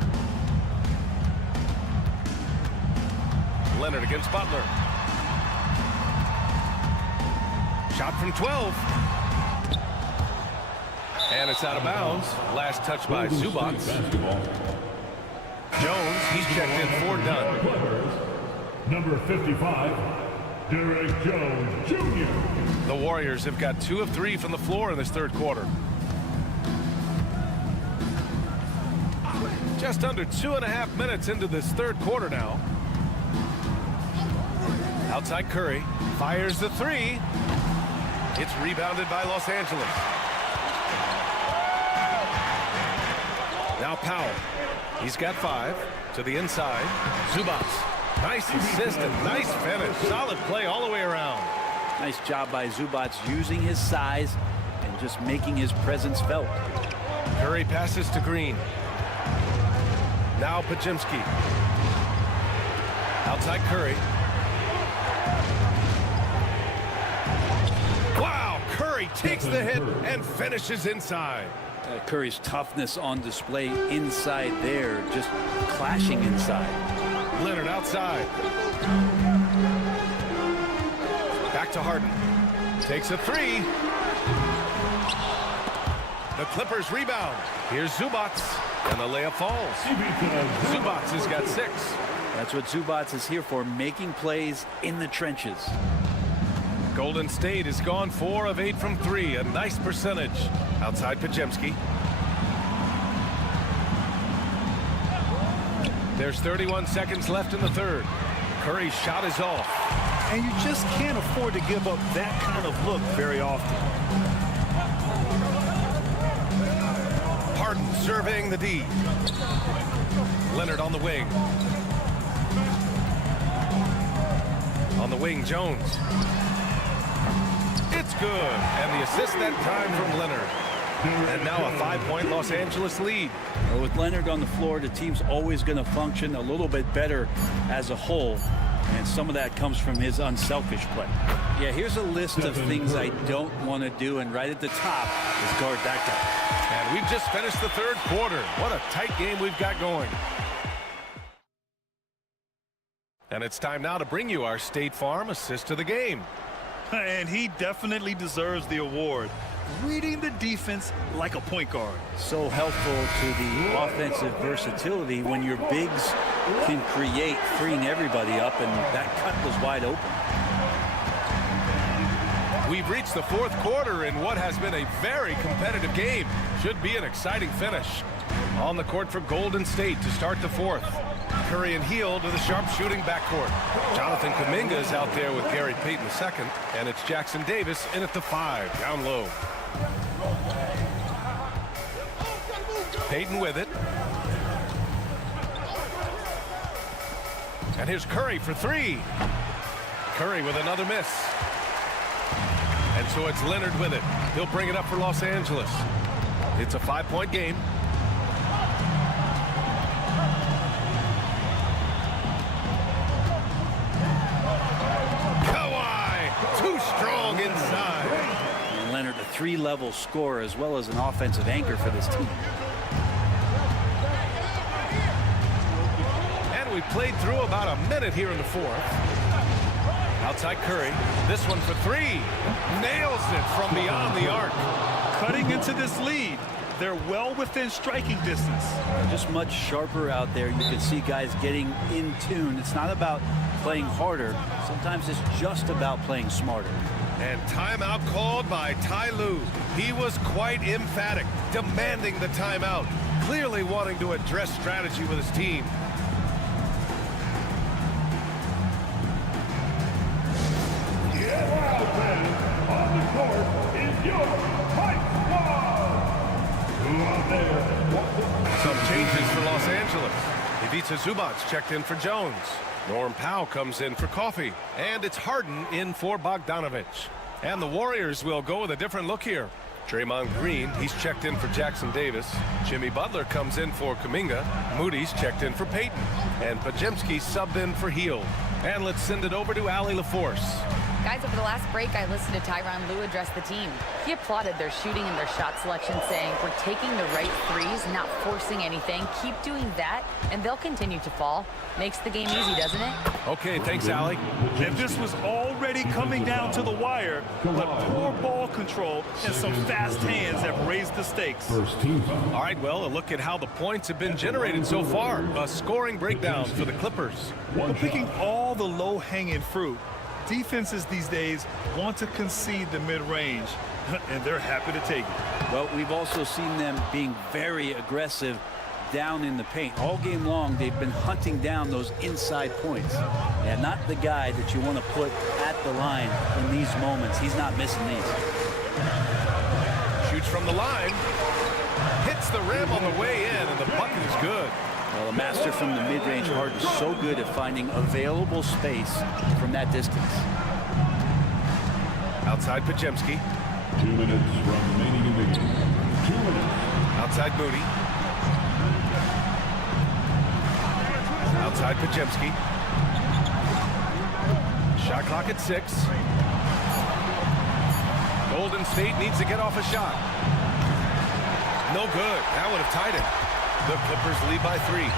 Leonard against Butler. Shot from 12. And it's out of bounds. Last touch by Zubac. Jones, he's checked in for Dunn. Number 55, Derek Jones Jr. The Warriors have got 2 of 3 from the floor in this third quarter. Just under 2.5 minutes into this third quarter now. Outside Curry. Fires the three. It's rebounded by Los Angeles. Now Powell. He's got 5 to the inside. Zubac. Nice assist and nice finish. Solid play all the way around. Nice job by Zubac using his size and just making his presence felt. Curry passes to Green. Now Pajemski. Outside Curry. Wow, Curry takes the hit and finishes inside. Curry's toughness on display inside there, just clashing inside. Leonard outside. Back to Harden. Takes a three. The Clippers rebound. Here's Zubac, and the layup falls. Zubac has got 6. That's what Zubac is here for, making plays in the trenches. Golden State has gone 4 of 8 from 3, a nice percentage. Outside Pajemski. There's 31 seconds left in the third. Curry's shot is off. And you just can't afford to give up that kind of look very often. Harden surveying the D. Leonard on the wing. On the wing, Jones. It's good. And the assist that time from Leonard. And now a 5-point Los Angeles lead. Well, with Leonard on the floor, the team's always going to function a little bit better as a whole. And some of that comes from his unselfish play. Yeah, here's a list of things I don't want to do. And right at the top is guard that guy. And we've just finished the third quarter. What a tight game we've got going. And it's time now to bring you our State Farm assist of the game. And he definitely deserves the award. Reading the defense like a point guard. So helpful to the offensive versatility when your bigs can create, freeing everybody up, and that cut was wide open. We've reached the fourth quarter in what has been a very competitive game. Should be an exciting finish. On the court for Golden State to start the fourth. Curry and Hield to the sharpshooting backcourt. Jonathan Kuminga is out there with Gary Payton II, and it's Jackson Davis in at the 5, down low. Payton with it. And here's Curry for 3. Curry with another miss. And so it's Leonard with it. He'll bring it up for Los Angeles. It's a 5-point game. Too strong inside. And Leonard, a 3-level scorer as well as an offensive anchor for this team. And we played through about a minute here in the fourth. Outside Curry. This one for 3. Nails it from beyond the arc. Cutting into this lead. They're well within striking distance. Just much sharper out there. You can see guys getting in tune. It's not about playing harder. Sometimes it's just about playing smarter. And timeout called by Ty Lue. He was quite emphatic, demanding the timeout, clearly wanting to address strategy with his team. On the court is your fight squad. Some changes for Los Angeles. Ivica Zubac checked in for Jones. Norm Powell comes in for Coffee. And it's Harden in for Bogdanovich. And the Warriors will go with a different look here. Draymond Green, he's checked in for Jackson Davis. Jimmy Butler comes in for Kuminga. Moody's checked in for Payton. And Pajemski subbed in for Hield. And let's send it over to Allie LaForce. Guys, over the last break, I listened to Tyronn Lue address the team. He applauded their shooting and their shot selection, saying, "We're taking the right threes, not forcing anything. Keep doing that, and they'll continue to fall." Makes the game easy, doesn't it? Okay, thanks, Allie. And this was already coming down to the wire, but poor ball control and some fast hands have raised the stakes. All right, well, a look at how the points have been generated so far. A scoring breakdown for the Clippers. Well, picking all the low-hanging fruit, defenses these days want to concede the mid-range, and they're happy to take it. Well, we've also seen them being very aggressive down in the paint. All game long, they've been hunting down those inside points. And not the guy that you want to put at the line in these moments. He's not missing these. Shoots from the line. Hits the rim on the way in, and the bucket is good. Well, the master from the mid-range Harden is so good at finding available space from that distance. Outside Pajemski. 2 minutes remaining in the game. 2 minutes. Outside Moody. Outside Pajemski. Shot clock at 6. Golden State needs to get off a shot. No good. That would have tied it. The Clippers lead by 3.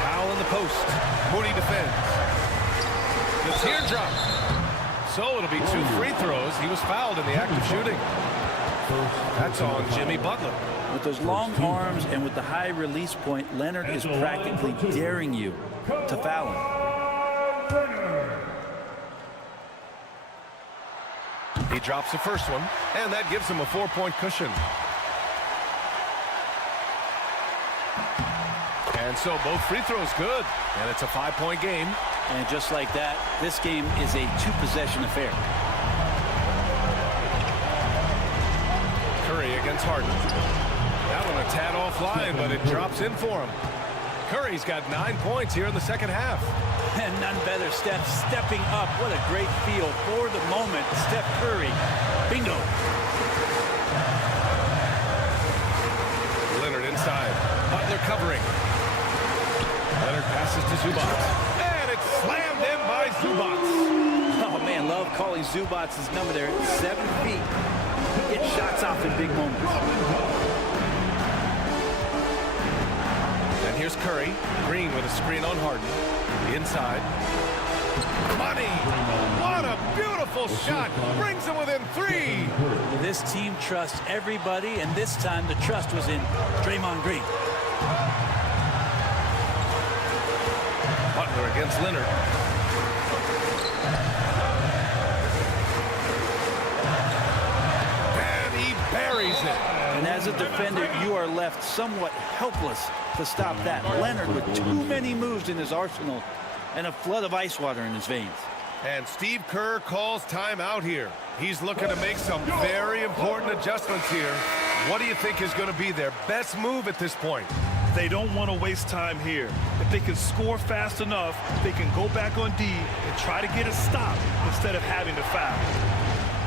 Powell in the post. Moody defends. The teardrop. So it'll be 2 free throws. He was fouled in the act of shooting. That's on Jimmy Butler. With those long arms and with the high release point, Leonard is practically daring you to foul him. He drops the first one, and that gives him a 4-point cushion. And so both free throws good, and it's a 5-point game. And just like that, this game is a 2-possession affair. Curry against Harden. That one a tad offline, but it drops in for him. Curry's got 9 points here in the second half. And none better, Steph stepping up. What a great feel for the moment. Steph Curry. Bingo. Leonard inside. Butler covering. Leonard passes to Zubac. And it's slammed in by Zubac. Oh, man, love calling Zubac's number there. 7 feet. Get shots off in big moments. And here's Curry. Green with a screen on Harden. Inside. Money! What a beautiful shot! Brings him within 3! This team trusts everybody, and this time the trust was in Draymond Green. Butler against Leonard. And he buries it. And as a defender, you are left somewhat helpless to stop that. Leonard with too many moves in his arsenal and a flood of ice water in his veins. And Steve Kerr calls timeout here. He's looking to make some very important adjustments here. What do you think is going to be their best move at this point? They don't want to waste time here. If they can score fast enough, they can go back on D and try to get a stop instead of having to foul.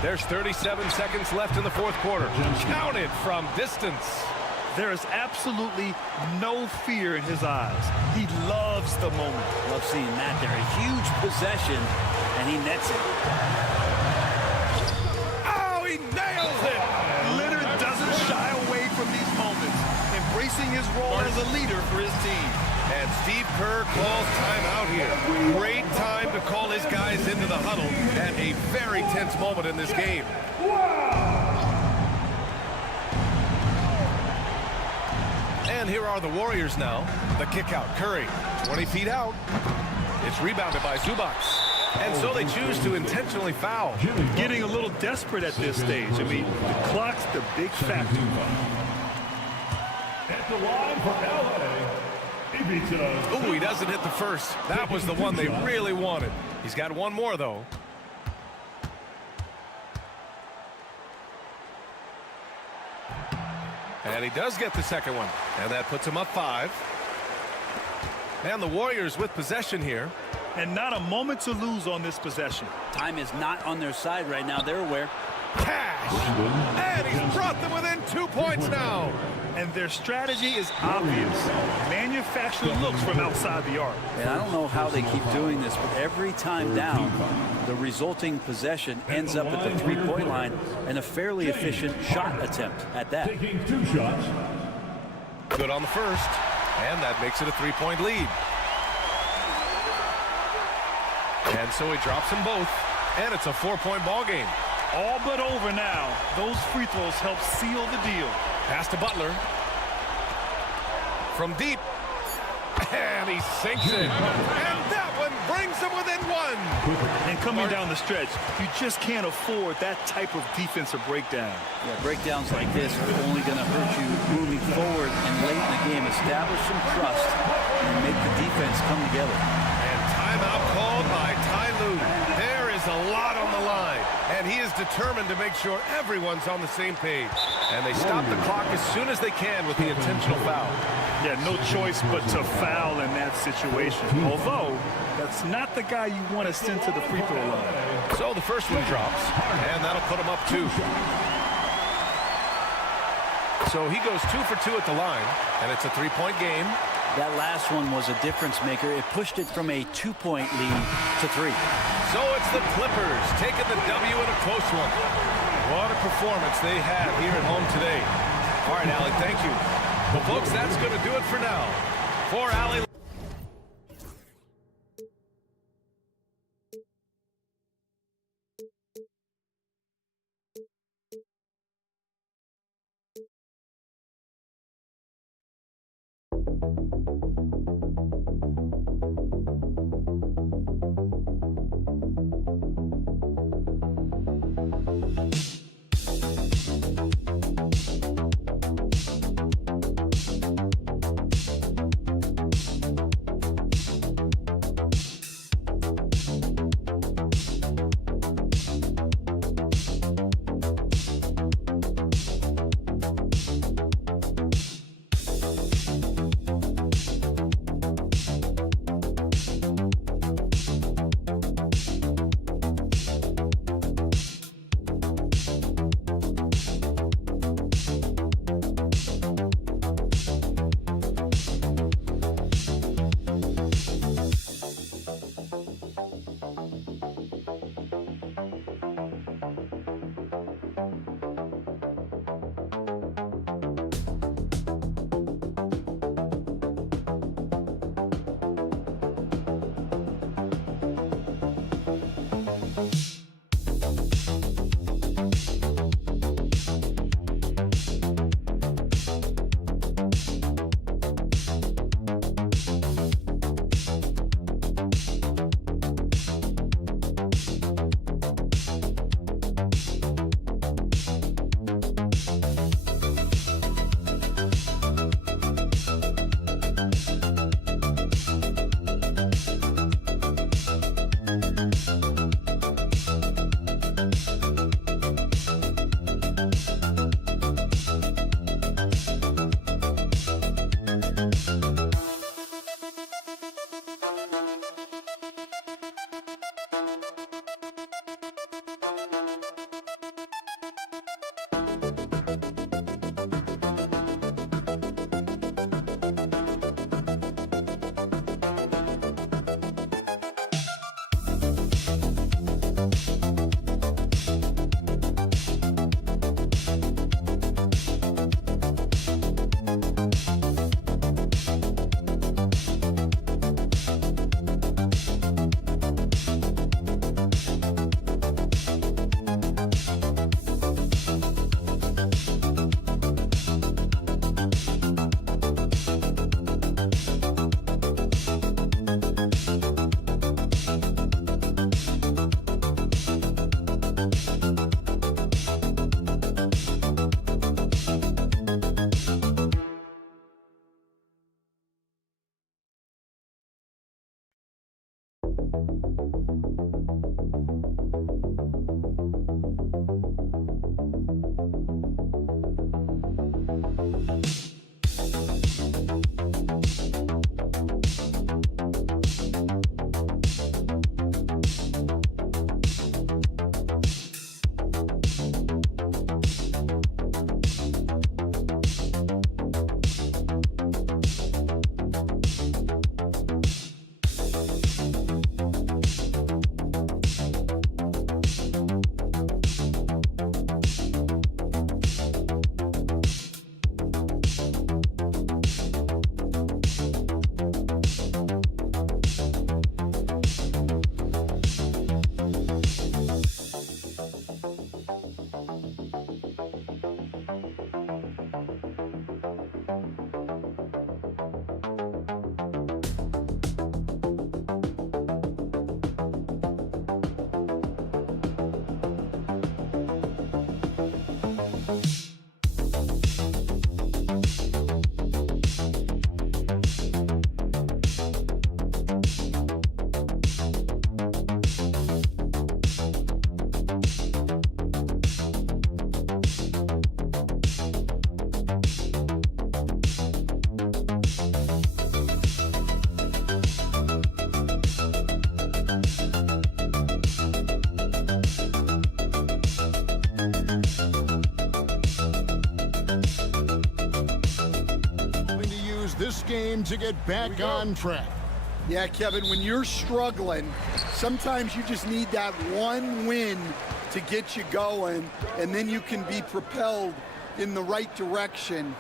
There's 37 seconds left in the fourth quarter. Counted from distance. There is absolutely no fear in his eyes. He loves the moment. Love seeing that there. A huge possession, and he nets it. Oh, he nails it! Leonard doesn't shy away from these moments, embracing his role as a leader for his team. And Steve Kerr calls timeout here. Great time to call his guys into the huddle at a very tense moment in this game. And here are the Warriors now. The kick out. Curry, 20 feet out. It's rebounded by Zubac. And so they choose to intentionally foul. Getting a little desperate at this stage. I mean, the clock's the big factor. At the line for LA. Ooh, he doesn't hit the first. That was the one they really wanted. He's got one more, though. And he does get the second one. And that puts him up 5. And the Warriors with possession here. And not a moment to lose on this possession. Time is not on their side right now. They're aware. Cash! And he's brought them within 2 points now. And their strategy is obvious. Manufacture looks from outside the arc. And I don't know how they keep doing this, but every time down, the resulting possession ends up at the 3-point line and a fairly efficient shot attempt at that. Taking 2 shots. Good on the first. And that makes it a 3-point lead. And so he drops them both. And it's a 4-point ball game. All but over now. Those free throws help seal the deal. Pass to Butler. From deep. And he sinks it. And that one brings them within one. And coming down the stretch, you just can't afford that type of defensive breakdown. Yeah, breakdowns like this are only going to hurt you moving forward and late in the game. Establish some trust and make the defense come together. And timeout called by Ty Lue. There is a lot on the line, and he is determined to make sure everyone's on the same page. And they stop the clock as soon as they can with the intentional foul. Yeah, no choice but to foul in that situation. Although, that's not the guy you want to send to the free throw line. So the first one drops, and that'll put him up 2. So he goes 2 for 2 at the line, and it's a 3-point game. That last one was a difference maker. It pushed it from a 2-point lead to 3. So it's the Clippers taking the W in a close one. What a performance they have here at home today. All right, Allie, thank you. Well, folks, that's going to do it for now. For Allie. this game to get back on track. Yeah, Kevin, when you're struggling, sometimes you just need that one win to get you going, and then you can be propelled in the right direction.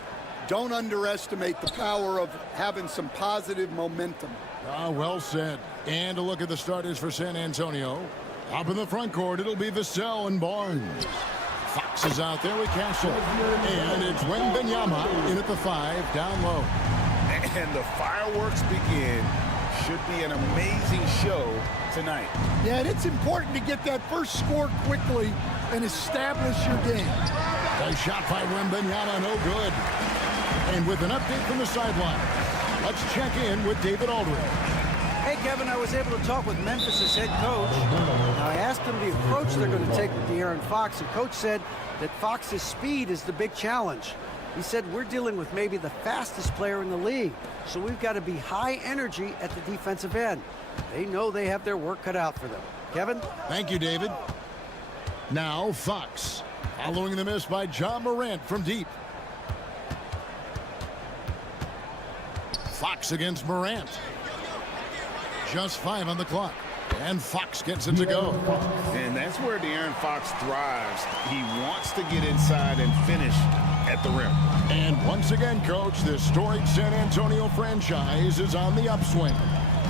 Don't underestimate the power of having some positive momentum. Well said. And a look at the starters for San Antonio. Up in the front court, it'll be Vassell and Barnes. Fox is out there with Castle. And it's Wembanyama in at the 5, down low. And the fireworks begin. Should be an amazing show tonight. Yeah, and it's important to get that first score quickly and establish your game. A shot by Wembanyama, no good. And with an update from the sideline, let's check in with David Aldridge. Hey, Kevin, I was able to talk with Memphis' head coach. I asked him the approach they're going to take with De'Aaron Fox, and coach said that Fox's speed is the big challenge. He said, we're dealing with maybe the fastest player in the league, so we've got to be high energy at the defensive end. They know they have their work cut out for them. Kevin? Thank you, David. Now, Fox, following the miss by John Morant from deep. Fox against Morant. Just 5 on the clock. And Fox gets it to go. And that's where De'Aaron Fox thrives. He wants to get inside and finish at the rim. And once again, Coach, this storied San Antonio franchise is on the upswing.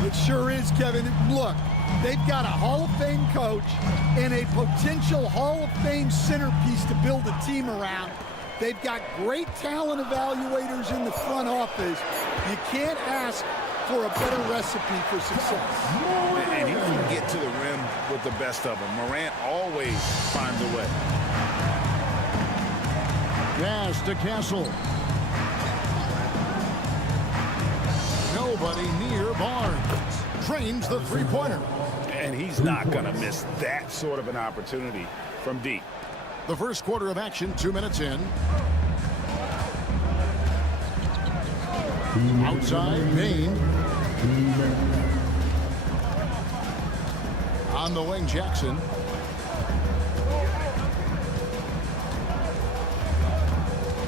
It sure is, Kevin. Look, they've got a Hall of Fame coach and a potential Hall of Fame centerpiece to build a team around. They've got great talent evaluators in the front office. You can't ask for a better recipe for success. And he can get to the rim with the best of them. Morant always finds a way. Pass to Castle. Nobody near Barnes. Trains the three-pointer. And he's not going to miss that sort of an opportunity from deep. The first quarter of action, 2 minutes in. Outside, Bain. On the wing, Jackson.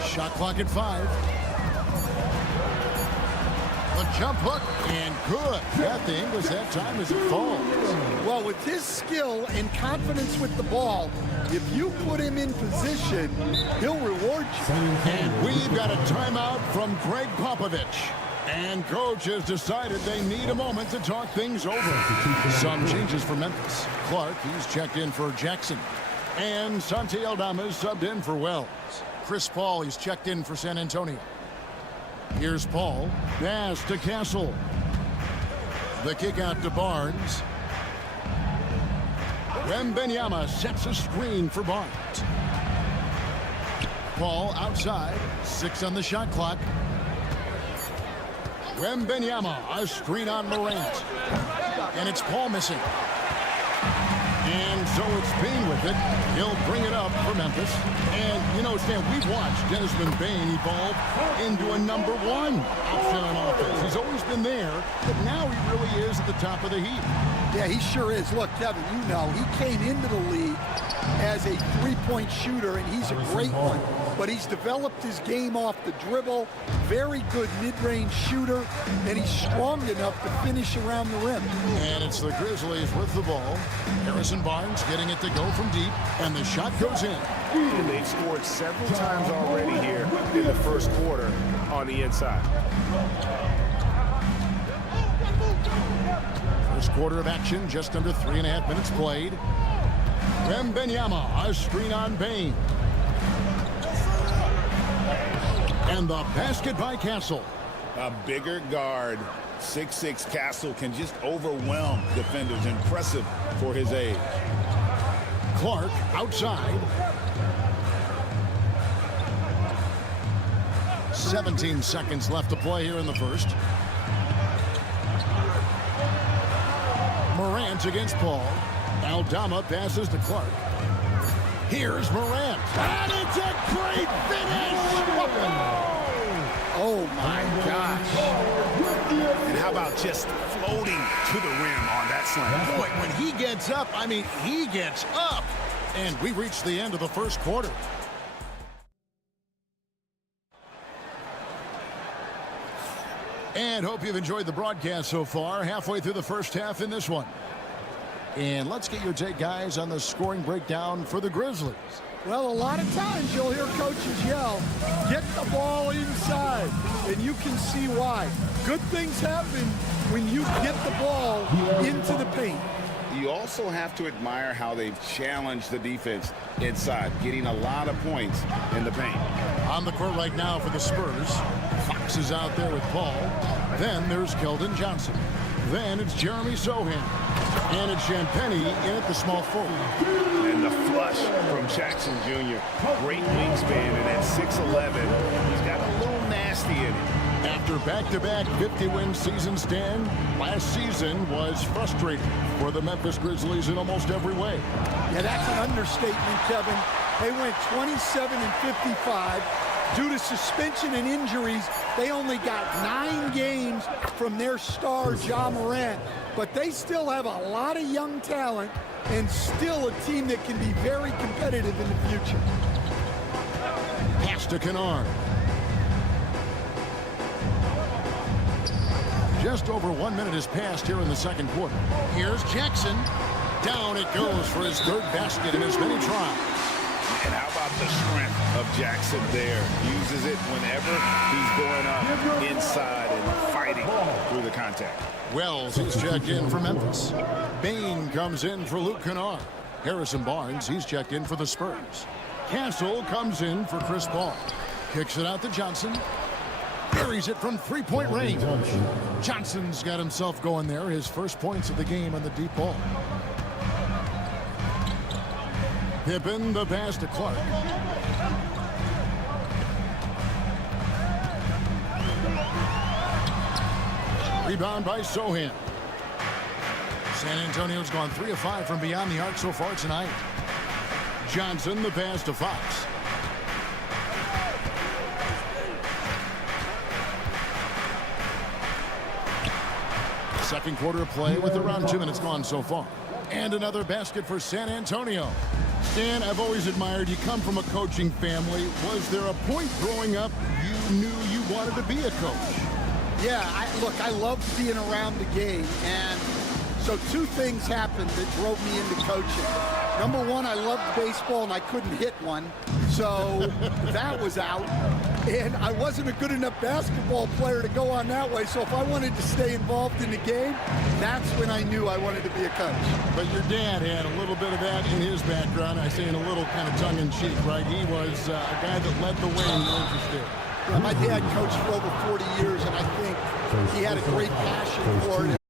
Shot clock at 5. The jump hook, and good. Got the English that time as it falls. Well, with his skill and confidence with the ball, if you put him in position, he'll reward you. And we've got a timeout from Greg Popovich. And coach has decided they need a moment to talk things over. Some changes for Memphis. Clark, he's checked in for Jackson. And Santi Aldama's subbed in for Wells. Chris Paul, he's checked in for San Antonio. Here's Paul. Pass to Castle. The kick out to Barnes. Wembanyama sets a screen for Barnes. Paul outside. 6 on the shot clock. Wembanyama, a screen on Morant. And it's Paul missing. And so it's Bain with it. He'll bring it up for Memphis. And, you know, Stan, we've watched Dennisman Bain evolve into a number 1 option on offense. He's always been there, but now he really is at the top of the heap. Yeah, he sure is. Look, Kevin, you know, he came into the league as a three-point shooter, and he's a great one. But he's developed his game off the dribble, very good mid-range shooter, and he's strong enough to finish around the rim. And it's the Grizzlies with the ball. Harrison Barnes getting it to go from deep, and the shot goes in. And they've scored several times already here in the first quarter on the inside. First quarter of action, just under 3.5 minutes played. Wembanyama, a screen on Bain. And the basket by Castle. A bigger guard, 6'6" Castle, can just overwhelm defenders. Impressive for his age. Clark outside. 17 seconds left to play here in the first. Morant against Paul. Aldama passes to Clark. Here's Morant. And it's a great finish! Oh, my gosh. And how about just floating to the rim on that slam? Boy, when he gets up, I mean, he gets up. And we reached the end of the first quarter. And hope you've enjoyed the broadcast so far. Halfway through the first half in this one. And let's get your take, guys, on the scoring breakdown for the Grizzlies. Well, a lot of times you'll hear coaches yell, get the ball inside, and you can see why. Good things happen when you get the ball into the paint. You also have to admire how they've challenged the defense inside, getting a lot of points in the paint. On the court right now for the Spurs, Fox is out there with Paul. Then there's Keldon Johnson. Then it's Jeremy Sohan. And it's Champagnie in at the small forward. And the flush from Jackson Jr. Great wingspan, and at 6'11", he's got a little nasty in it. After back-to-back 50-win seasons, Dan, last season was frustrating for the Memphis Grizzlies in almost every way. Yeah, that's an understatement, Kevin. They went 27-55. Due to suspension and injuries, they only got 9 games from their star, Ja Morant. But they still have a lot of young talent and still a team that can be very competitive in the future. Pass to Kennard. Just over 1 minute has passed here in the second quarter. Here's Jackson. Down it goes for his third basket in as many tries. And how about the strength of Jackson there? Uses it whenever he's going up inside and fighting through the contact. Wells is checked in for Memphis. Bain comes in for Luke Kennard. Harrison Barnes, he's checked in for the Spurs. Castle comes in for Chris Paul. Kicks it out to Johnson. Buries it from three-point range. Johnson's got himself going there. His first points of the game on the deep ball. Pippen, the pass to Clark. Rebound by Sohan. San Antonio's gone 3 of 5 from beyond the arc so far tonight. Johnson, the pass to Fox. Second quarter of play with around 2 minutes gone so far. And another basket for San Antonio. Dan, I've always admired you. Come from a coaching family. Was there a point growing up you knew you wanted to be a coach? Yeah, look, I loved being around the game. And so 2 things happened that drove me into coaching. Number 1, I loved baseball and I couldn't hit one. So that was out. And I wasn't a good enough basketball player to go on that way. So if I wanted to stay involved in the game, that's when I knew I wanted to be a coach. But your dad had a little bit of that in his background. I say in a little kind of tongue-in-cheek, right? He was a guy that led the way in your interest there. Yeah, my dad coached for over 40 years, and I think he had a great passion for it.